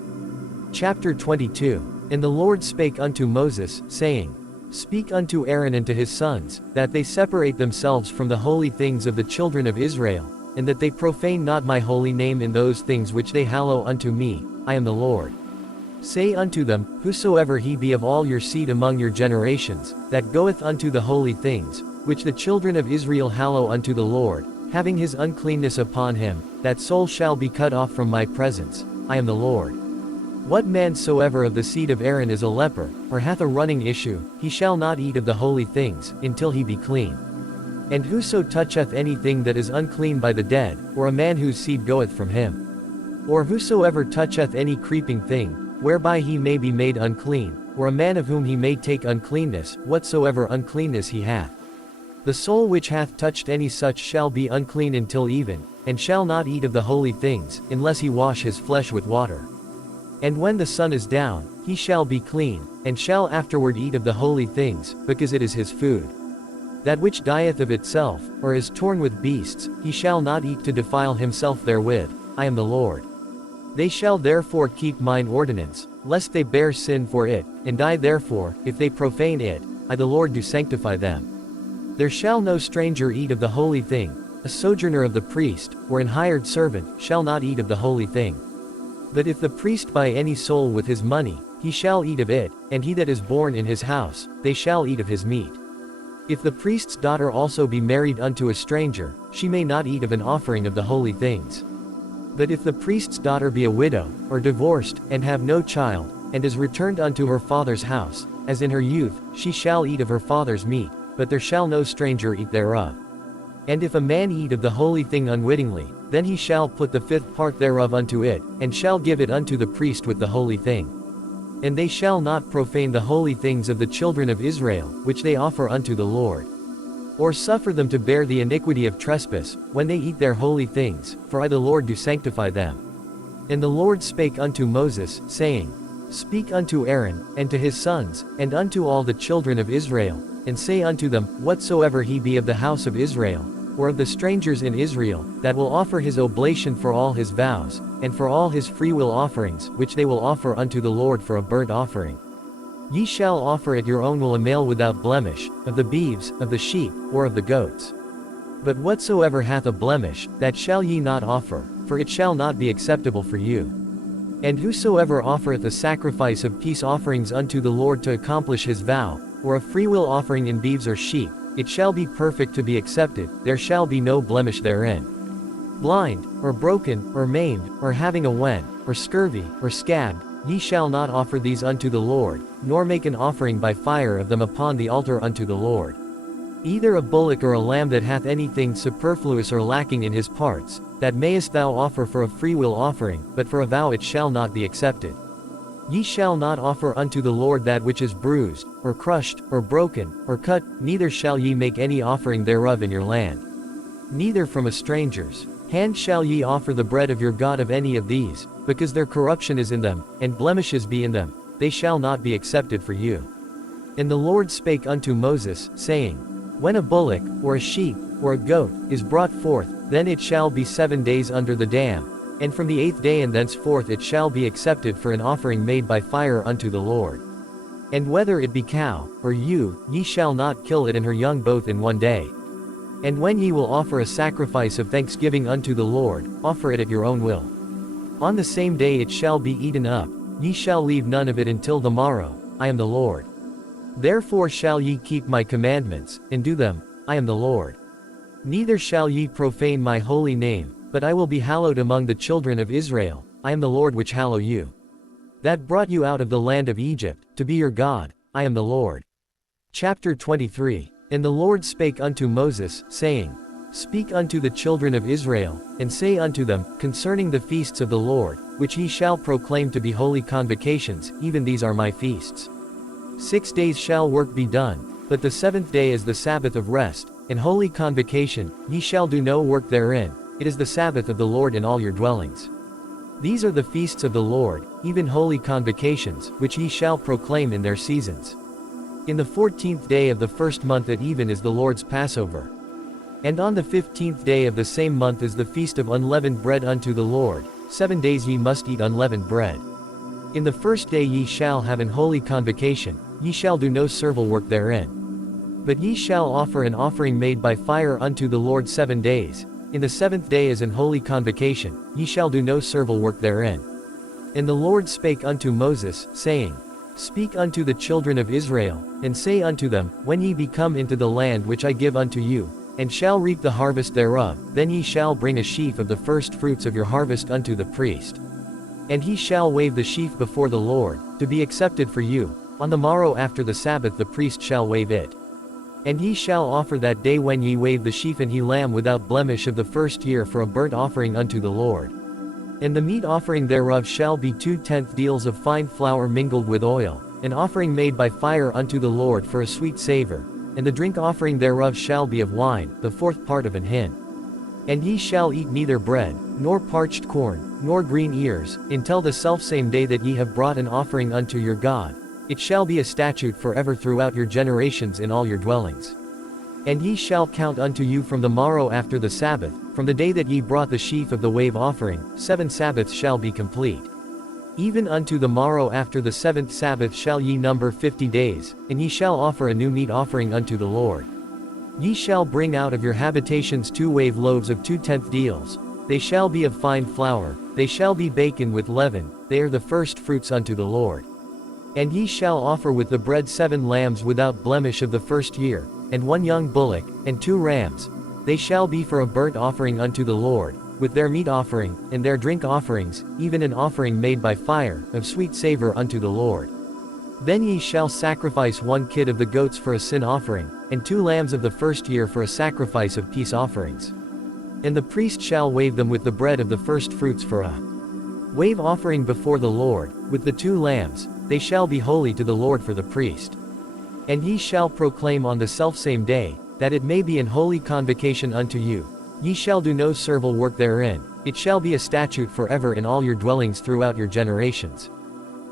Chapter 22. And the Lord spake unto Moses, saying, Speak unto Aaron and to his sons, that they separate themselves from the holy things of the children of Israel, and that they profane not my holy name in those things which they hallow unto me. I am the Lord. Say unto them, Whosoever he be of all your seed among your generations, that goeth unto the holy things, which the children of Israel hallow unto the Lord, having his uncleanness upon him, that soul shall be cut off from my presence. I am the Lord. What man soever of the seed of Aaron is a leper, or hath a running issue, he shall not eat of the holy things, until he be clean. And whoso toucheth anything that is unclean by the dead, or a man whose seed goeth from him, or whosoever toucheth any creeping thing, whereby he may be made unclean, or a man of whom he may take uncleanness, whatsoever uncleanness he hath, the soul which hath touched any such shall be unclean until even, and shall not eat of the holy things, unless he wash his flesh with water. And when the sun is down, he shall be clean, and shall afterward eat of the holy things, because it is his food. That which dieth of itself, or is torn with beasts, he shall not eat to defile himself therewith. I am the Lord. They shall therefore keep mine ordinance, lest they bear sin for it, and die therefore, if they profane it. I the Lord do sanctify them. There shall no stranger eat of the holy thing, a sojourner of the priest, or an hired servant, shall not eat of the holy thing. But if the priest buy any soul with his money, he shall eat of it, and he that is born in his house, they shall eat of his meat. If the priest's daughter also be married unto a stranger, she may not eat of an offering of the holy things. But if the priest's daughter be a widow, or divorced, and have no child, and is returned unto her father's house, as in her youth, she shall eat of her father's meat, but there shall no stranger eat thereof. And if a man eat of the holy thing unwittingly, then he shall put the fifth part thereof unto it, and shall give it unto the priest with the holy thing. And they shall not profane the holy things of the children of Israel, which they offer unto the Lord, or suffer them to bear the iniquity of trespass, when they eat their holy things, for I the Lord do sanctify them. And the Lord spake unto Moses, saying, Speak unto Aaron, and to his sons, and unto all the children of Israel, and say unto them, Whatsoever he be of the house of Israel, or of the strangers in Israel, that will offer his oblation for all his vows, and for all his freewill offerings, which they will offer unto the Lord for a burnt offering, ye shall offer at your own will a male without blemish, of the beeves, of the sheep, or of the goats. But whatsoever hath a blemish, that shall ye not offer, for it shall not be acceptable for you. And whosoever offereth a sacrifice of peace offerings unto the Lord to accomplish his vow, or a freewill offering in beeves or sheep, it shall be perfect to be accepted, there shall be no blemish therein. Blind, or broken, or maimed, or having a wen, or scurvy, or scabbed, ye shall not offer these unto the Lord, nor make an offering by fire of them upon the altar unto the Lord. Either a bullock or a lamb that hath anything superfluous or lacking in his parts, that mayest thou offer for a freewill offering, but for a vow it shall not be accepted. Ye shall not offer unto the Lord that which is bruised, or crushed, or broken, or cut, neither shall ye make any offering thereof in your land. Neither from a stranger's hand shall ye offer the bread of your God of any of these, because their corruption is in them, and blemishes be in them, they shall not be accepted for you. And the Lord spake unto Moses, saying, When a bullock, or a sheep, or a goat, is brought forth, then it shall be 7 days under the dam, and from the 8th day and thenceforth it shall be accepted for an offering made by fire unto the Lord. And whether it be cow, or ewe, ye shall not kill it and her young both in 1 day. And when ye will offer a sacrifice of thanksgiving unto the Lord, offer it at your own will. On the same day it shall be eaten up, ye shall leave none of it until the morrow, I am the Lord. Therefore shall ye keep my commandments, and do them, I am the Lord. Neither shall ye profane my holy name, but I will be hallowed among the children of Israel, I am the Lord which hallow you. That brought you out of the land of Egypt, to be your God, I am the Lord. Chapter 23. And the Lord spake unto Moses, saying, Speak unto the children of Israel, and say unto them, concerning the feasts of the Lord, which ye shall proclaim to be holy convocations, even these are my feasts. 6 days shall work be done, but the 7th day is the Sabbath of rest, and holy convocation, ye shall do no work therein, it is the Sabbath of the Lord in all your dwellings. These are the feasts of the Lord, even holy convocations, which ye shall proclaim in their seasons. In the 14th day of the first month at even is the Lord's Passover. And on the 15th day of the same month is the feast of unleavened bread unto the Lord, 7 days ye must eat unleavened bread. In the first day ye shall have an holy convocation, ye shall do no servile work therein. But ye shall offer an offering made by fire unto the Lord 7 days, in the 7th day is an holy convocation, ye shall do no servile work therein. And the Lord spake unto Moses, saying, Speak unto the children of Israel, and say unto them, When ye be come into the land which I give unto you, and shall reap the harvest thereof, then ye shall bring a sheaf of the first fruits of your harvest unto the priest. And he shall wave the sheaf before the Lord, to be accepted for you, on the morrow after the Sabbath the priest shall wave it. And ye shall offer that day when ye wave the sheaf an he lamb without blemish of the first year for a burnt offering unto the Lord. And the meat offering thereof shall be 2/10 deals of fine flour mingled with oil, an offering made by fire unto the Lord for a sweet savor, and the drink offering thereof shall be of wine, the 4th part of an hin. And ye shall eat neither bread, nor parched corn, nor green ears, until the selfsame day that ye have brought an offering unto your God. It shall be a statute forever throughout your generations in all your dwellings. And ye shall count unto you from the morrow after the Sabbath, from the day that ye brought the sheaf of the wave offering, 7 Sabbaths shall be complete. Even unto the morrow after the 7th Sabbath shall ye number 50 days, and ye shall offer a new meat offering unto the Lord. Ye shall bring out of your habitations 2 wave loaves of 2/10 deals, they shall be of fine flour, they shall be baken with leaven, they are the first fruits unto the Lord. And ye shall offer with the bread 7 lambs without blemish of the first year, and 1 young bullock, and 2 rams, they shall be for a burnt offering unto the Lord, with their meat offering, and their drink offerings, even an offering made by fire, of sweet savor unto the Lord. Then ye shall sacrifice 1 kid of the goats for a sin offering, and 2 lambs of the first year for a sacrifice of peace offerings. And the priest shall wave them with the bread of the first fruits for a wave offering before the Lord, with the 2 lambs, they shall be holy to the Lord for the priest. And ye shall proclaim on the selfsame day, that it may be an holy convocation unto you. Ye shall do no servile work therein, it shall be a statute forever in all your dwellings throughout your generations.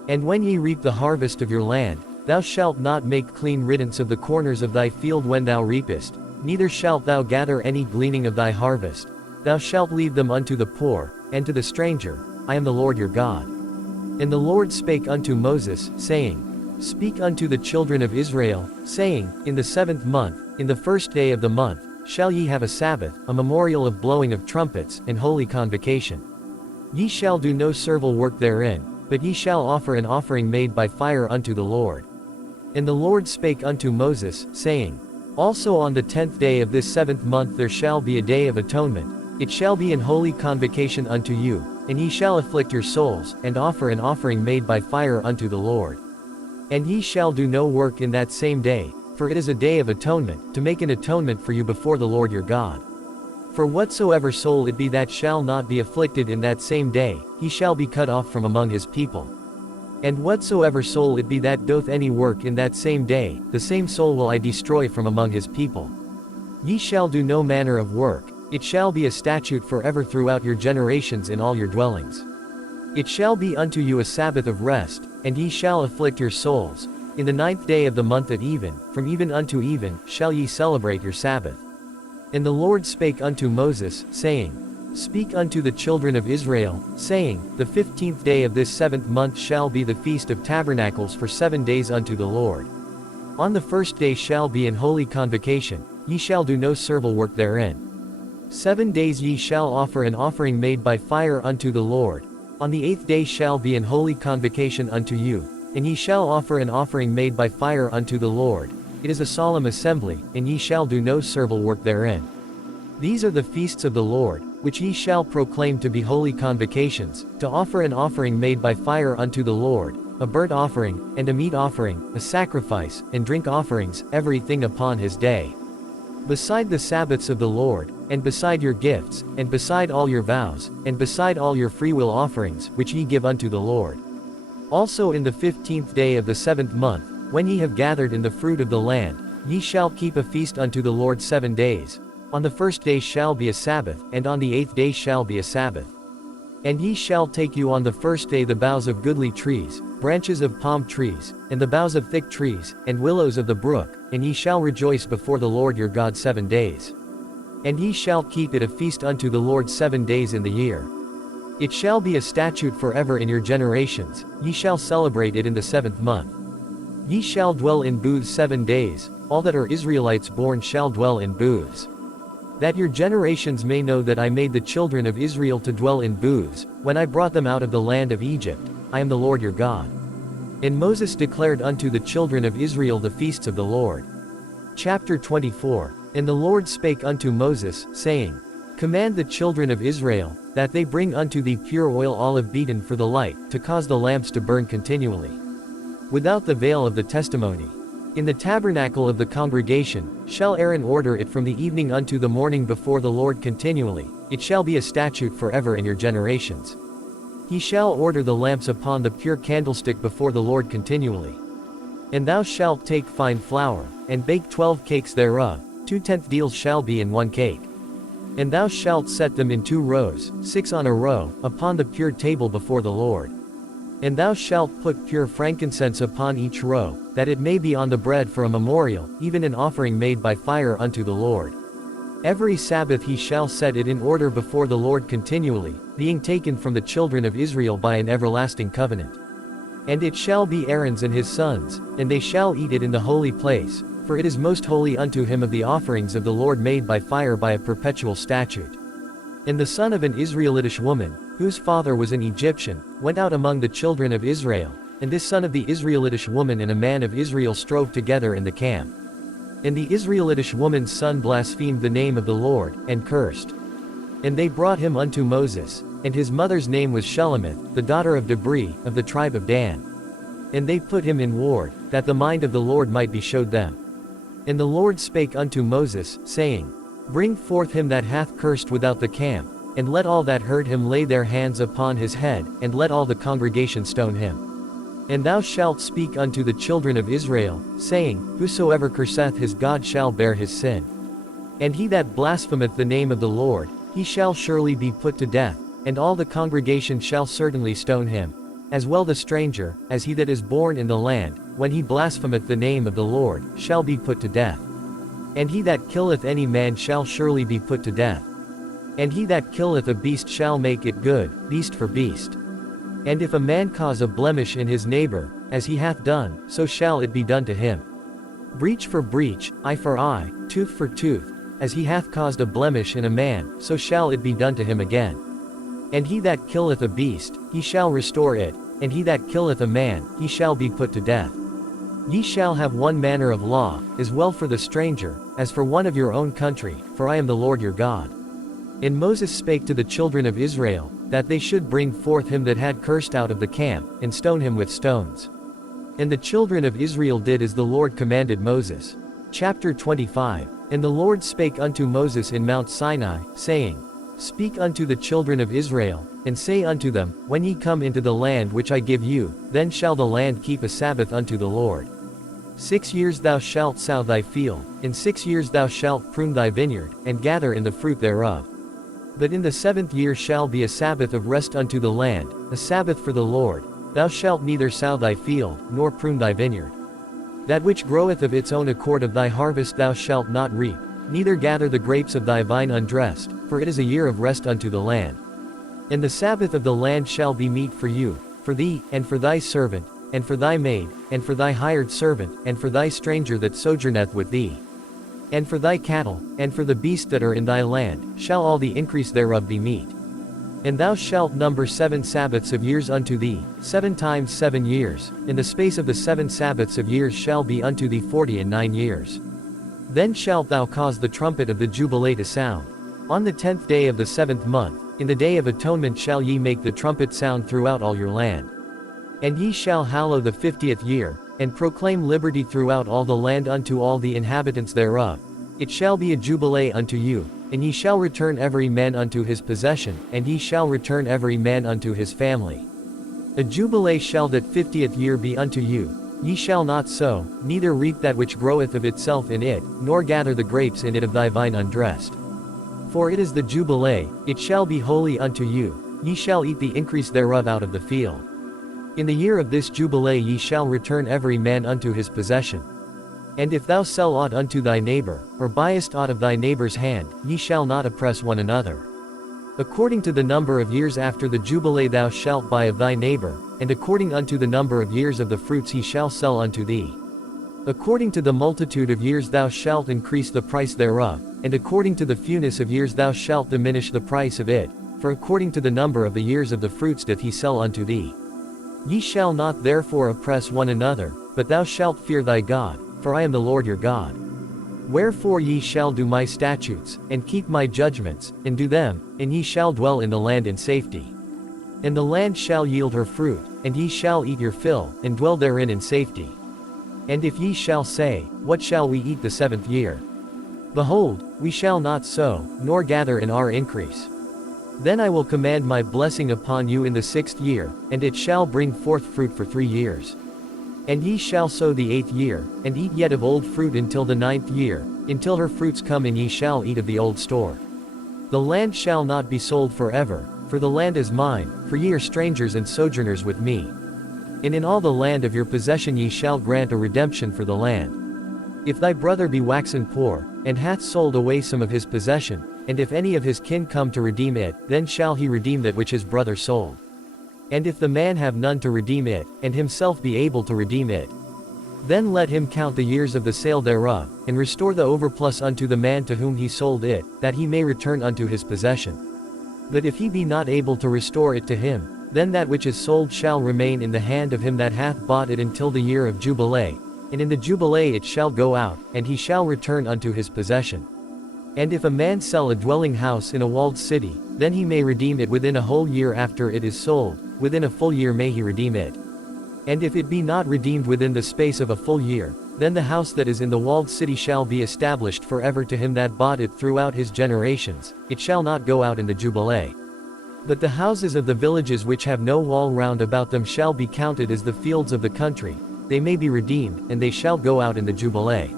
And when ye reap the harvest of your land, thou shalt not make clean riddance of the corners of thy field when thou reapest, neither shalt thou gather any gleaning of thy harvest. Thou shalt leave them unto the poor, and to the stranger. I am the Lord your God. And the Lord spake unto Moses, saying, Speak unto the children of Israel, saying, In the 7th month, in the 1st day of the month, shall ye have a Sabbath, a memorial of blowing of trumpets, and holy convocation. Ye shall do no servile work therein, but ye shall offer an offering made by fire unto the Lord. And the Lord spake unto Moses, saying, Also on the 10th day of this 7th month there shall be a day of atonement, it shall be an holy convocation unto you, and ye shall afflict your souls, and offer an offering made by fire unto the Lord. And ye shall do no work in that same day, for it is a day of atonement, to make an atonement for you before the Lord your God. For whatsoever soul it be that shall not be afflicted in that same day, he shall be cut off from among his people. And whatsoever soul it be that doth any work in that same day, the same soul will I destroy from among his people. Ye shall do no manner of work, it shall be a statute forever throughout your generations in all your dwellings. It shall be unto you a Sabbath of rest, and ye shall afflict your souls. In the 9th day of the month at even, from even unto even, shall ye celebrate your Sabbath. And the Lord spake unto Moses, saying, Speak unto the children of Israel, saying, The 15th day of this 7th month shall be the Feast of Tabernacles for 7 days unto the Lord. On the 1st day shall be an holy convocation, ye shall do no servile work therein. 7 days ye shall offer an offering made by fire unto the Lord. On the 8th day shall be an holy convocation unto you, and ye shall offer an offering made by fire unto the Lord. It is a solemn assembly, and ye shall do no servile work therein. These are the feasts of the Lord, which ye shall proclaim to be holy convocations, to offer an offering made by fire unto the Lord, a burnt offering, and a meat offering, a sacrifice, and drink offerings, everything upon his day. Beside the Sabbaths of the Lord, and beside your gifts, and beside all your vows, and beside all your freewill offerings, which ye give unto the Lord. Also in the 15th day of the 7th month, when ye have gathered in the fruit of the land, ye shall keep a feast unto the Lord 7 days. On the 1st day shall be a Sabbath, and on the 8th day shall be a Sabbath. And ye shall take you on the 1st day the boughs of goodly trees, branches of palm trees, and the boughs of thick trees, and willows of the brook, and ye shall rejoice before the Lord your God 7 days. And ye shall keep it a feast unto the Lord 7 days in the year. It shall be a statute forever in your generations, ye shall celebrate it in the 7th month. Ye shall dwell in booths 7 days, all that are Israelites born shall dwell in booths. That your generations may know that I made the children of Israel to dwell in booths, when I brought them out of the land of Egypt. I am the Lord your God. And Moses declared unto the children of Israel the feasts of the Lord. Chapter 24. And the Lord spake unto Moses, saying, Command the children of Israel, that they bring unto thee pure oil olive beaten for the light, to cause the lamps to burn continually, without the veil of the testimony. In the tabernacle of the congregation, shall Aaron order it from the evening unto the morning before the Lord continually. It shall be a statute forever in your generations. He shall order the lamps upon the pure candlestick before the Lord continually. And thou shalt take fine flour, and bake 12 cakes thereof, 2/10 deals shall be in 1 cake. And thou shalt set them in 2 rows, 6 on a row, upon the pure table before the Lord. And thou shalt put pure frankincense upon each row, that it may be on the bread for a memorial, even an offering made by fire unto the Lord. Every Sabbath he shall set it in order before the Lord continually, being taken from the children of Israel by an everlasting covenant. And it shall be Aaron's and his sons, and they shall eat it in the holy place, for it is most holy unto him of the offerings of the Lord made by fire by a perpetual statute. And the son of an Israelitish woman, whose father was an Egyptian, went out among the children of Israel, and this son of the Israelitish woman and a man of Israel strove together in the camp. And the Israelitish woman's son blasphemed the name of the Lord, and cursed. And they brought him unto Moses, and his mother's name was Shelomith, the daughter of Debri, of the tribe of Dan. And they put him in ward, that the mind of the Lord might be showed them. And the Lord spake unto Moses, saying, Bring forth him that hath cursed without the camp, and let all that heard him lay their hands upon his head, and let all the congregation stone him. And thou shalt speak unto the children of Israel, saying, Whosoever curseth his God shall bear his sin. And he that blasphemeth the name of the Lord, he shall surely be put to death, and all the congregation shall certainly stone him, as well the stranger, as he that is born in the land, when he blasphemeth the name of the Lord, shall be put to death. And he that killeth any man shall surely be put to death. And he that killeth a beast shall make it good, beast for beast. And if a man cause a blemish in his neighbor, as he hath done, so shall it be done to him. Breach for breach, eye for eye, tooth for tooth, as he hath caused a blemish in a man, so shall it be done to him again. And he that killeth a beast, he shall restore it, and he that killeth a man, he shall be put to death. Ye shall have one manner of law, as well for the stranger, as for one of your own country, for I am the Lord your God. And Moses spake to the children of Israel, that they should bring forth him that had cursed out of the camp, and stone him with stones. And the children of Israel did as the Lord commanded Moses. Chapter 25. And the Lord spake unto Moses in Mount Sinai, saying, Speak unto the children of Israel, and say unto them, When ye come into the land which I give you, then shall the land keep a Sabbath unto the Lord. 6 years thou shalt sow thy field, in 6 years thou shalt prune thy vineyard, and gather in the fruit thereof. But in the 7th year shall be a Sabbath of rest unto the land, a Sabbath for the Lord. Thou shalt neither sow thy field, nor prune thy vineyard. That which groweth of its own accord of thy harvest thou shalt not reap, neither gather the grapes of thy vine undressed, for it is a year of rest unto the land. And the Sabbath of the land shall be meat for you, for thee, and for thy servant, and for thy maid, and for thy hired servant, and for thy stranger that sojourneth with thee. And for thy cattle, and for the beasts that are in thy land, shall all the increase thereof be meat. And thou shalt number 7 Sabbaths of years unto thee, 7 times 7 years, in the space of the 7 Sabbaths of years shall be unto thee 49 years. Then shalt thou cause the trumpet of the Jubilee to sound. On the 10th day of the 7th month, in the day of atonement shall ye make the trumpet sound throughout all your land. And ye shall hallow the 50th year, and proclaim liberty throughout all the land unto all the inhabitants thereof. It shall be a jubilee unto you, and ye shall return every man unto his possession, and ye shall return every man unto his family. A jubilee shall that 50th year be unto you. Ye shall not sow, neither reap that which groweth of itself in it, nor gather the grapes in it of thy vine undressed. For it is the jubilee, it shall be holy unto you, ye shall eat the increase thereof out of the field. In the year of this jubilee ye shall return every man unto his possession. And if thou sell aught unto thy neighbor, or buyest aught of thy neighbor's hand, ye shall not oppress one another. According to the number of years after the jubilee thou shalt buy of thy neighbor, and according unto the number of years of the fruits he shall sell unto thee. According to the multitude of years thou shalt increase the price thereof, and according to the fewness of years thou shalt diminish the price of it, for according to the number of the years of the fruits doth he sell unto thee. Ye shall not therefore oppress one another, but thou shalt fear thy God, for I am the Lord your God. Wherefore ye shall do my statutes, and keep my judgments, and do them, and ye shall dwell in the land in safety. And the land shall yield her fruit, and ye shall eat your fill, and dwell therein in safety. And if ye shall say, What shall we eat the 7th year? Behold, we shall not sow, nor gather in our increase. Then I will command my blessing upon you in the 6th year, and it shall bring forth fruit for 3 years. And ye shall sow the 8th year, and eat yet of old fruit until the 9th year, until her fruits come, and ye shall eat of the old store. The land shall not be sold forever, for the land is mine, for ye are strangers and sojourners with me. And in all the land of your possession ye shall grant a redemption for the land. If thy brother be waxen poor, and hath sold away some of his possession, and if any of his kin come to redeem it, then shall he redeem that which his brother sold. And if the man have none to redeem it, and himself be able to redeem it, then let him count the years of the sale thereof, and restore the overplus unto the man to whom he sold it, that he may return unto his possession. But if he be not able to restore it to him, then that which is sold shall remain in the hand of him that hath bought it until the year of jubilee, and in the jubilee it shall go out, and he shall return unto his possession. And if a man sell a dwelling house in a walled city, then he may redeem it within a whole year after it is sold, within a full year may he redeem it. And if it be not redeemed within the space of a full year, then the house that is in the walled city shall be established forever to him that bought it throughout his generations, it shall not go out in the jubilee. But the houses of the villages which have no wall round about them shall be counted as the fields of the country, they may be redeemed, and they shall go out in the jubilee.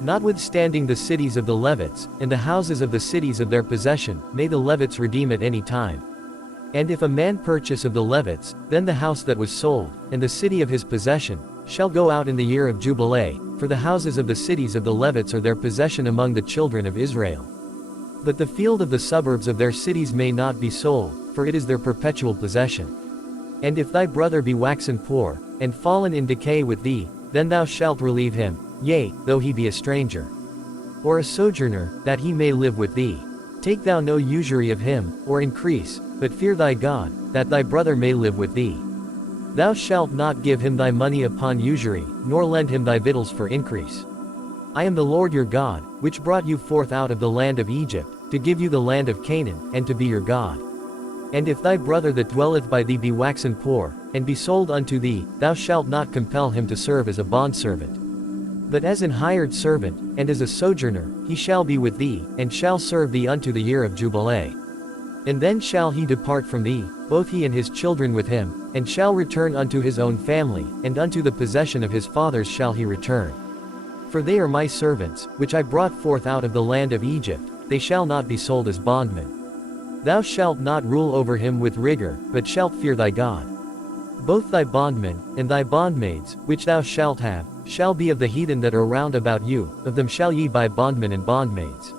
Notwithstanding the cities of the Levites, and the houses of the cities of their possession, may the Levites redeem at any time. And if a man purchase of the Levites, then the house that was sold, and the city of his possession, shall go out in the year of jubilee, for the houses of the cities of the Levites are their possession among the children of Israel. But the field of the suburbs of their cities may not be sold, for it is their perpetual possession. And if thy brother be waxen poor, and fallen in decay with thee, then thou shalt relieve him, yea, though he be a stranger, or a sojourner, that he may live with thee. Take thou no usury of him, or increase, but fear thy God, that thy brother may live with thee. Thou shalt not give him thy money upon usury, nor lend him thy victuals for increase. I am the Lord your God, which brought you forth out of the land of Egypt, to give you the land of Canaan, and to be your God. And if thy brother that dwelleth by thee be waxen poor, and be sold unto thee, thou shalt not compel him to serve as a bondservant. But as an hired servant, and as a sojourner, he shall be with thee, and shall serve thee unto the year of jubilee. And then shall he depart from thee, both he and his children with him, and shall return unto his own family, and unto the possession of his fathers shall he return. For they are my servants, which I brought forth out of the land of Egypt, they shall not be sold as bondmen. Thou shalt not rule over him with rigor, but shalt fear thy God. Both thy bondmen, and thy bondmaids, which thou shalt have, shall be of the heathen that are round about you, of them shall ye buy bondmen and bondmaids.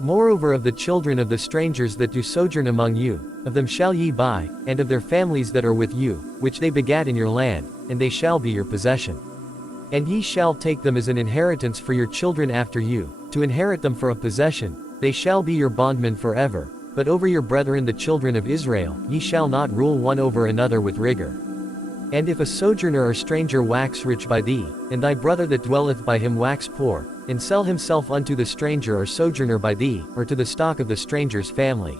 Moreover of the children of the strangers that do sojourn among you, of them shall ye buy, and of their families that are with you, which they begat in your land, and they shall be your possession. And ye shall take them as an inheritance for your children after you, to inherit them for a possession, they shall be your bondmen forever. But over your brethren the children of Israel, ye shall not rule one over another with rigor. And if a sojourner or stranger wax rich by thee, and thy brother that dwelleth by him wax poor, and sell himself unto the stranger or sojourner by thee, or to the stock of the stranger's family,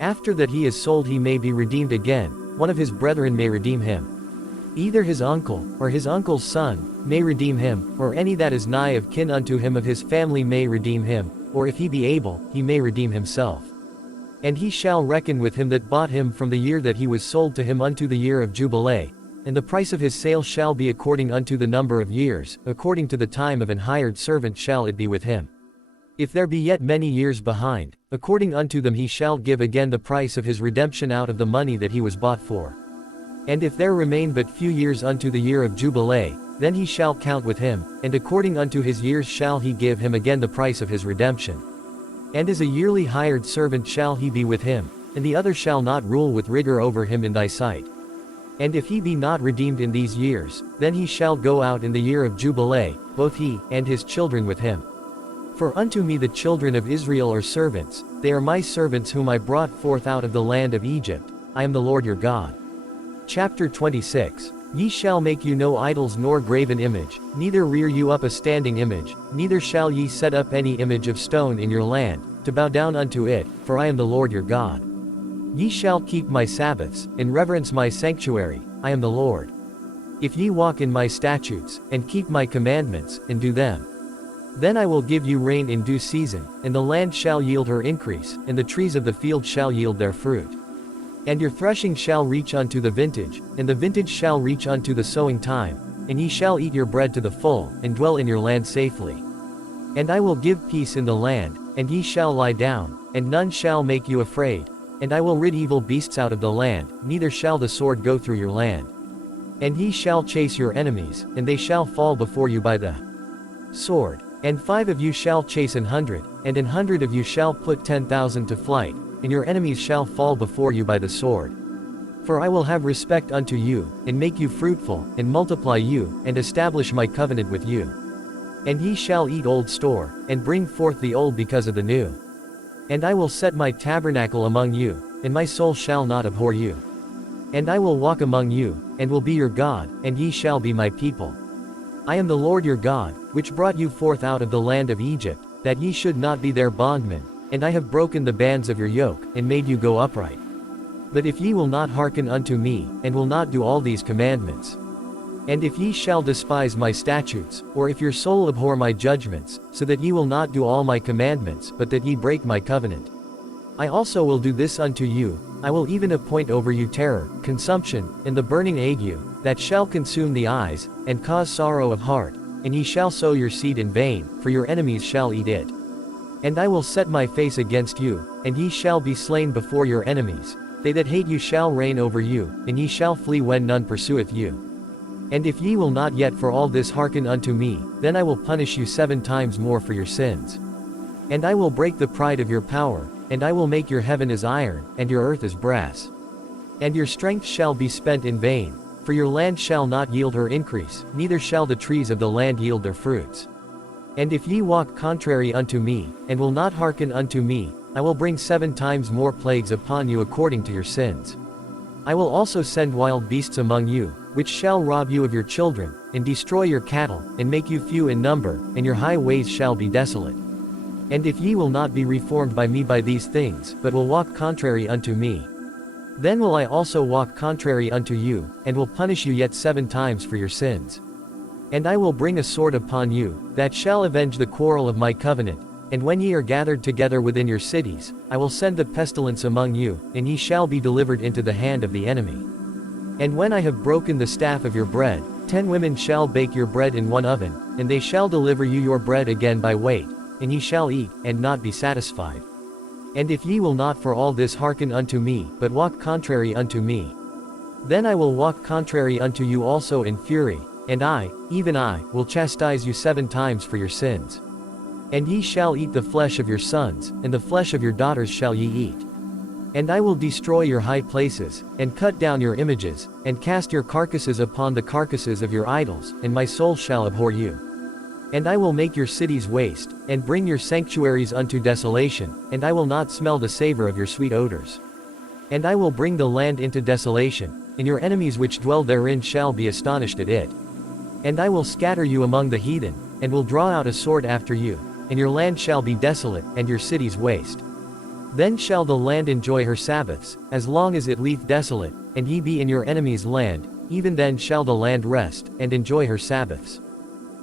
after that he is sold he may be redeemed again, one of his brethren may redeem him. Either his uncle, or his uncle's son, may redeem him, or any that is nigh of kin unto him of his family may redeem him, or if he be able, he may redeem himself. And he shall reckon with him that bought him from the year that he was sold to him unto the year of jubilee, and the price of his sale shall be according unto the number of years, according to the time of an hired servant shall it be with him. If there be yet many years behind, according unto them he shall give again the price of his redemption out of the money that he was bought for. And if there remain but few years unto the year of jubilee, then he shall count with him, and according unto his years shall he give him again the price of his redemption. And as a yearly hired servant shall he be with him, and the other shall not rule with rigor over him in thy sight. And if he be not redeemed in these years, then he shall go out in the year of jubilee, both he, and his children with him. For unto me the children of Israel are servants, they are my servants whom I brought forth out of the land of Egypt, I am the Lord your God. Chapter 26. Ye shall make you no idols nor graven image, neither rear you up a standing image, neither shall ye set up any image of stone in your land, to bow down unto it, for I am the Lord your God. Ye shall keep my Sabbaths, and reverence my sanctuary, I am the Lord. If ye walk in my statutes, and keep my commandments, and do them, then I will give you rain in due season, and the land shall yield her increase, and the trees of the field shall yield their fruit. And your threshing shall reach unto the vintage, and the vintage shall reach unto the sowing time, and ye shall eat your bread to the full, and dwell in your land safely. And I will give peace in the land, and ye shall lie down, and none shall make you afraid. And I will rid evil beasts out of the land, neither shall the sword go through your land. And ye shall chase your enemies, and they shall fall before you by the sword. And 5 of you shall chase 100, and 100 of you shall put 10,000 to flight, and your enemies shall fall before you by the sword. For I will have respect unto you, and make you fruitful, and multiply you, and establish my covenant with you. And ye shall eat old store, and bring forth the old because of the new. And I will set my tabernacle among you, and my soul shall not abhor you. And I will walk among you, and will be your God, and ye shall be my people. I am the Lord your God, which brought you forth out of the land of Egypt, that ye should not be their bondmen, and I have broken the bands of your yoke, and made you go upright. But if ye will not hearken unto me, and will not do all these commandments, and if ye shall despise my statutes, or if your soul abhor my judgments, so that ye will not do all my commandments, but that ye break my covenant, I also will do this unto you, I will even appoint over you terror, consumption, and the burning ague, that shall consume the eyes, and cause sorrow of heart, and ye shall sow your seed in vain, for your enemies shall eat it. And I will set my face against you, and ye shall be slain before your enemies, they that hate you shall reign over you, and ye shall flee when none pursueth you. And if ye will not yet for all this hearken unto me, then I will punish you 7 times more for your sins. And I will break the pride of your power, and I will make your heaven as iron, and your earth as brass. And your strength shall be spent in vain, for your land shall not yield her increase, neither shall the trees of the land yield their fruits. And if ye walk contrary unto me, and will not hearken unto me, I will bring 7 times more plagues upon you according to your sins. I will also send wild beasts among you, which shall rob you of your children, and destroy your cattle, and make you few in number, and your highways shall be desolate. And if ye will not be reformed by me by these things, but will walk contrary unto me, then will I also walk contrary unto you, and will punish you yet 7 times for your sins. And I will bring a sword upon you, that shall avenge the quarrel of my covenant, and when ye are gathered together within your cities, I will send the pestilence among you, and ye shall be delivered into the hand of the enemy. And when I have broken the staff of your bread, 10 women shall bake your bread in one oven, and they shall deliver you your bread again by weight, and ye shall eat, and not be satisfied. And if ye will not for all this hearken unto me, but walk contrary unto me, then I will walk contrary unto you also in fury, and I, even I, will chastise you 7 times for your sins. And ye shall eat the flesh of your sons, and the flesh of your daughters shall ye eat. And I will destroy your high places, and cut down your images, and cast your carcasses upon the carcasses of your idols, and my soul shall abhor you. And I will make your cities waste, and bring your sanctuaries unto desolation, and I will not smell the savor of your sweet odors. And I will bring the land into desolation, and your enemies which dwell therein shall be astonished at it. And I will scatter you among the heathen, and will draw out a sword after you, and your land shall be desolate, and your cities waste. Then shall the land enjoy her Sabbaths, as long as it lieth desolate, and ye be in your enemy's land, even then shall the land rest, and enjoy her Sabbaths.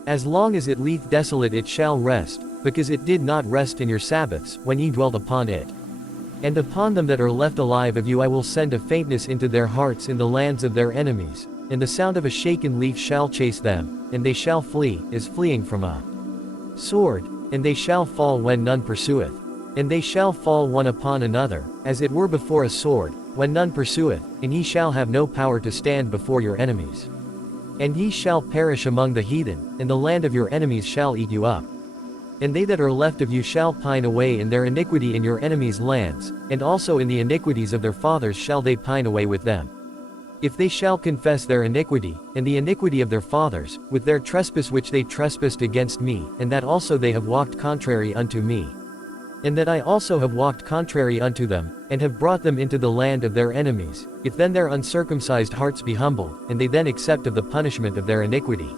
As long as it lieth desolate it shall rest, because it did not rest in your Sabbaths, when ye dwelt upon it. And upon them that are left alive of you I will send a faintness into their hearts in the lands of their enemies, and the sound of a shaken leaf shall chase them, and they shall flee, as fleeing from a sword, and they shall fall when none pursueth. And they shall fall one upon another, as it were before a sword, when none pursueth, and ye shall have no power to stand before your enemies. And ye shall perish among the heathen, and the land of your enemies shall eat you up. And they that are left of you shall pine away in their iniquity in your enemies' lands, and also in the iniquities of their fathers shall they pine away with them. If they shall confess their iniquity, and the iniquity of their fathers, with their trespass which they trespassed against me, and that also they have walked contrary unto me, and that I also have walked contrary unto them, and have brought them into the land of their enemies, if then their uncircumcised hearts be humbled, and they then accept of the punishment of their iniquity,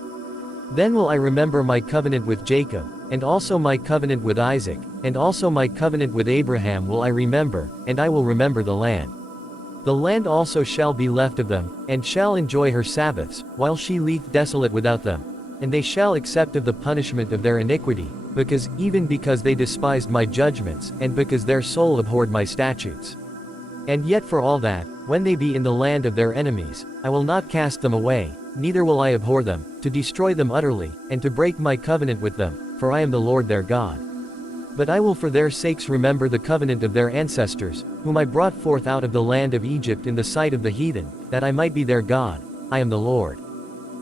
then will I remember my covenant with Jacob, and also my covenant with Isaac, and also my covenant with Abraham will I remember, and I will remember the land. The land also shall be left of them, and shall enjoy her Sabbaths, while she lieth desolate without them. And they shall accept of the punishment of their iniquity, because they despised my judgments, and because their soul abhorred my statutes. And yet for all that, when they be in the land of their enemies, I will not cast them away, neither will I abhor them, to destroy them utterly, and to break my covenant with them, for I am the Lord their God. But I will for their sakes remember the covenant of their ancestors, whom I brought forth out of the land of Egypt in the sight of the heathen, that I might be their God. I am the Lord.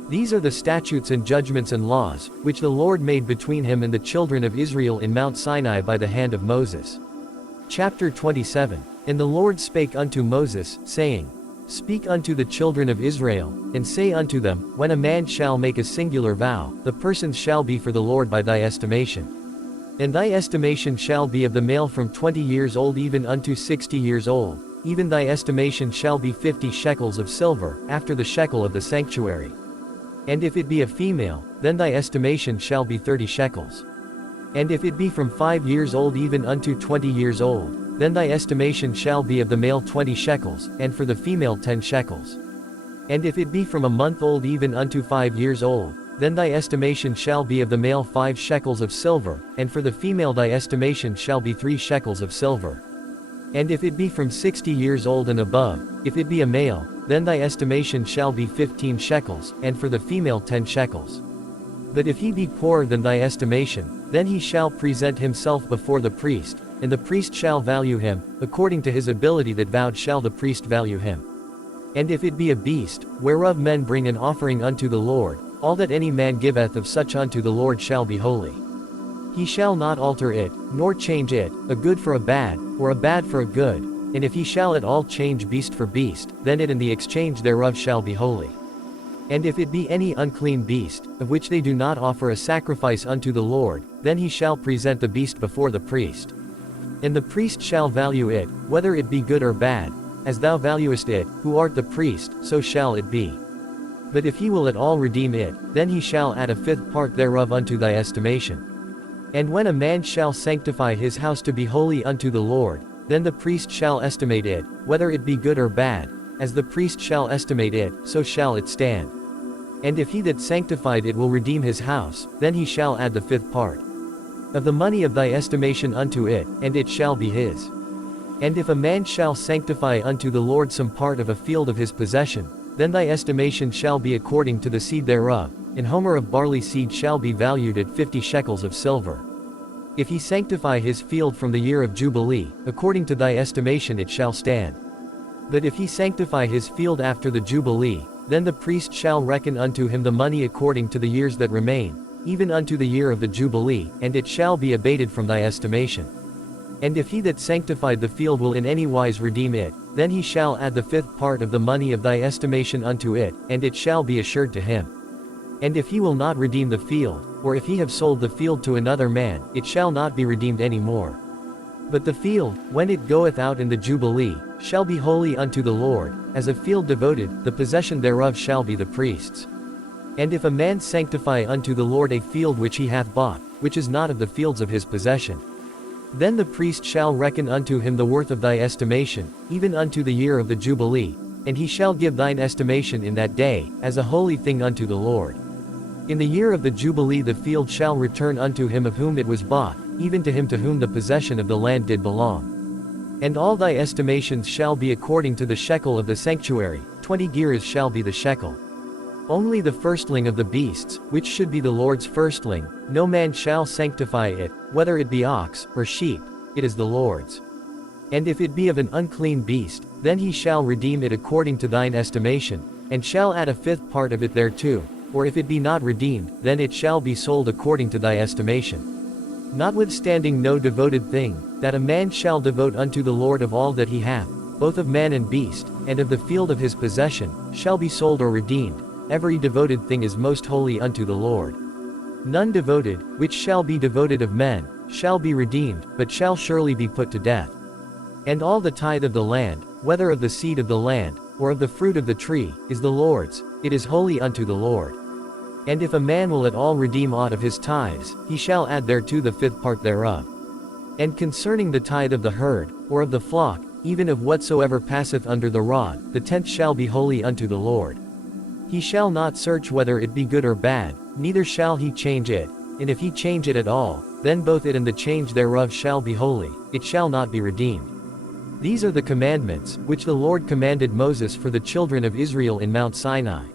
These are the statutes and judgments and laws, which the Lord made between him and the children of Israel in Mount Sinai by the hand of Moses. Chapter 27. And the Lord spake unto Moses, saying, Speak unto the children of Israel, and say unto them, When a man shall make a singular vow, the persons shall be for the Lord by thy estimation. And thy estimation shall be of the male from 20 years old even unto 60 years old, even thy estimation shall be 50 shekels of silver, after the shekel of the sanctuary. And if it be a female, then thy estimation shall be 30 shekels. And if it be from 5 years old even unto 20 years old, then thy estimation shall be of the male 20 shekels, and for the female 10 shekels. And if it be from a month old even unto 5 years old, then thy estimation shall be of the male 5 shekels of silver, and for the female thy estimation shall be 3 shekels of silver. And if it be from 60 years old and above, if it be a male, then thy estimation shall be 15 shekels, and for the female 10 shekels. But if he be poorer than thy estimation, then he shall present himself before the priest, and the priest shall value him, according to his ability that vowed shall the priest value him. And if it be a beast, whereof men bring an offering unto the Lord, all that any man giveth of such unto the Lord shall be holy. He shall not alter it, nor change it, a good for a bad, or a bad for a good, and if he shall at all change beast for beast, then it and the exchange thereof shall be holy. And if it be any unclean beast, of which they do not offer a sacrifice unto the Lord, then he shall present the beast before the priest. And the priest shall value it, whether it be good or bad, as thou valuest it, who art the priest, so shall it be. But if he will at all redeem it, then he shall add a 5th part thereof unto thy estimation. And when a man shall sanctify his house to be holy unto the Lord, then the priest shall estimate it, whether it be good or bad, as the priest shall estimate it, so shall it stand. And if he that sanctified it will redeem his house, then he shall add the 5th part of the money of thy estimation unto it, and it shall be his. And if a man shall sanctify unto the Lord some part of a field of his possession, then thy estimation shall be according to the seed thereof, an homer of barley seed shall be valued at 50 shekels of silver. If he sanctify his field from the year of Jubilee, according to thy estimation it shall stand. But if he sanctify his field after the Jubilee, then the priest shall reckon unto him the money according to the years that remain, even unto the year of the Jubilee, and it shall be abated from thy estimation. And if he that sanctified the field will in any wise redeem it, then he shall add the 5th part of the money of thy estimation unto it, and it shall be assured to him. And if he will not redeem the field, or if he have sold the field to another man, it shall not be redeemed any more. But the field, when it goeth out in the Jubilee, shall be holy unto the Lord, as a field devoted, the possession thereof shall be the priest's. And if a man sanctify unto the Lord a field which he hath bought, which is not of the fields of his possession, then the priest shall reckon unto him the worth of thy estimation, even unto the year of the Jubilee, and he shall give thine estimation in that day, as a holy thing unto the Lord. In the year of the Jubilee the field shall return unto him of whom it was bought, even to him to whom the possession of the land did belong. And all thy estimations shall be according to the shekel of the sanctuary, 20 gerahs shall be the shekel. Only the firstling of the beasts, which should be the Lord's firstling, no man shall sanctify it, whether it be ox, or sheep, it is the Lord's. And if it be of an unclean beast, then he shall redeem it according to thine estimation, and shall add a 5th part of it thereto, or if it be not redeemed, then it shall be sold according to thy estimation. Notwithstanding no devoted thing, that a man shall devote unto the Lord of all that he hath, both of man and beast, and of the field of his possession, shall be sold or redeemed. Every devoted thing is most holy unto the Lord. None devoted, which shall be devoted of men, shall be redeemed, but shall surely be put to death. And all the tithe of the land, whether of the seed of the land, or of the fruit of the tree, is the Lord's, it is holy unto the Lord. And if a man will at all redeem aught of his tithes, he shall add thereto the 5th part thereof. And concerning the tithe of the herd, or of the flock, even of whatsoever passeth under the rod, the 10th shall be holy unto the Lord. He shall not search whether it be good or bad, neither shall he change it, and if he change it at all, then both it and the change thereof shall be holy, it shall not be redeemed. These are the commandments, which the Lord commanded Moses for the children of Israel in Mount Sinai.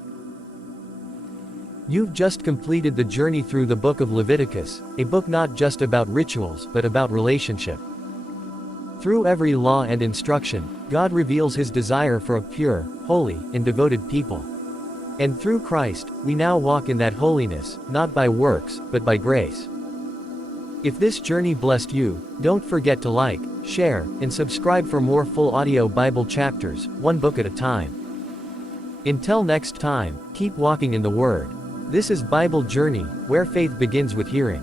You've just completed the journey through the Book of Leviticus, a book not just about rituals but about relationship. Through every law and instruction, God reveals his desire for a pure, holy, and devoted people. And through Christ, we now walk in that holiness, not by works, but by grace. If this journey blessed you, don't forget to like, share, and subscribe for more full audio Bible chapters, one book at a time. Until next time, keep walking in the Word. This is Bible Journey, where faith begins with hearing.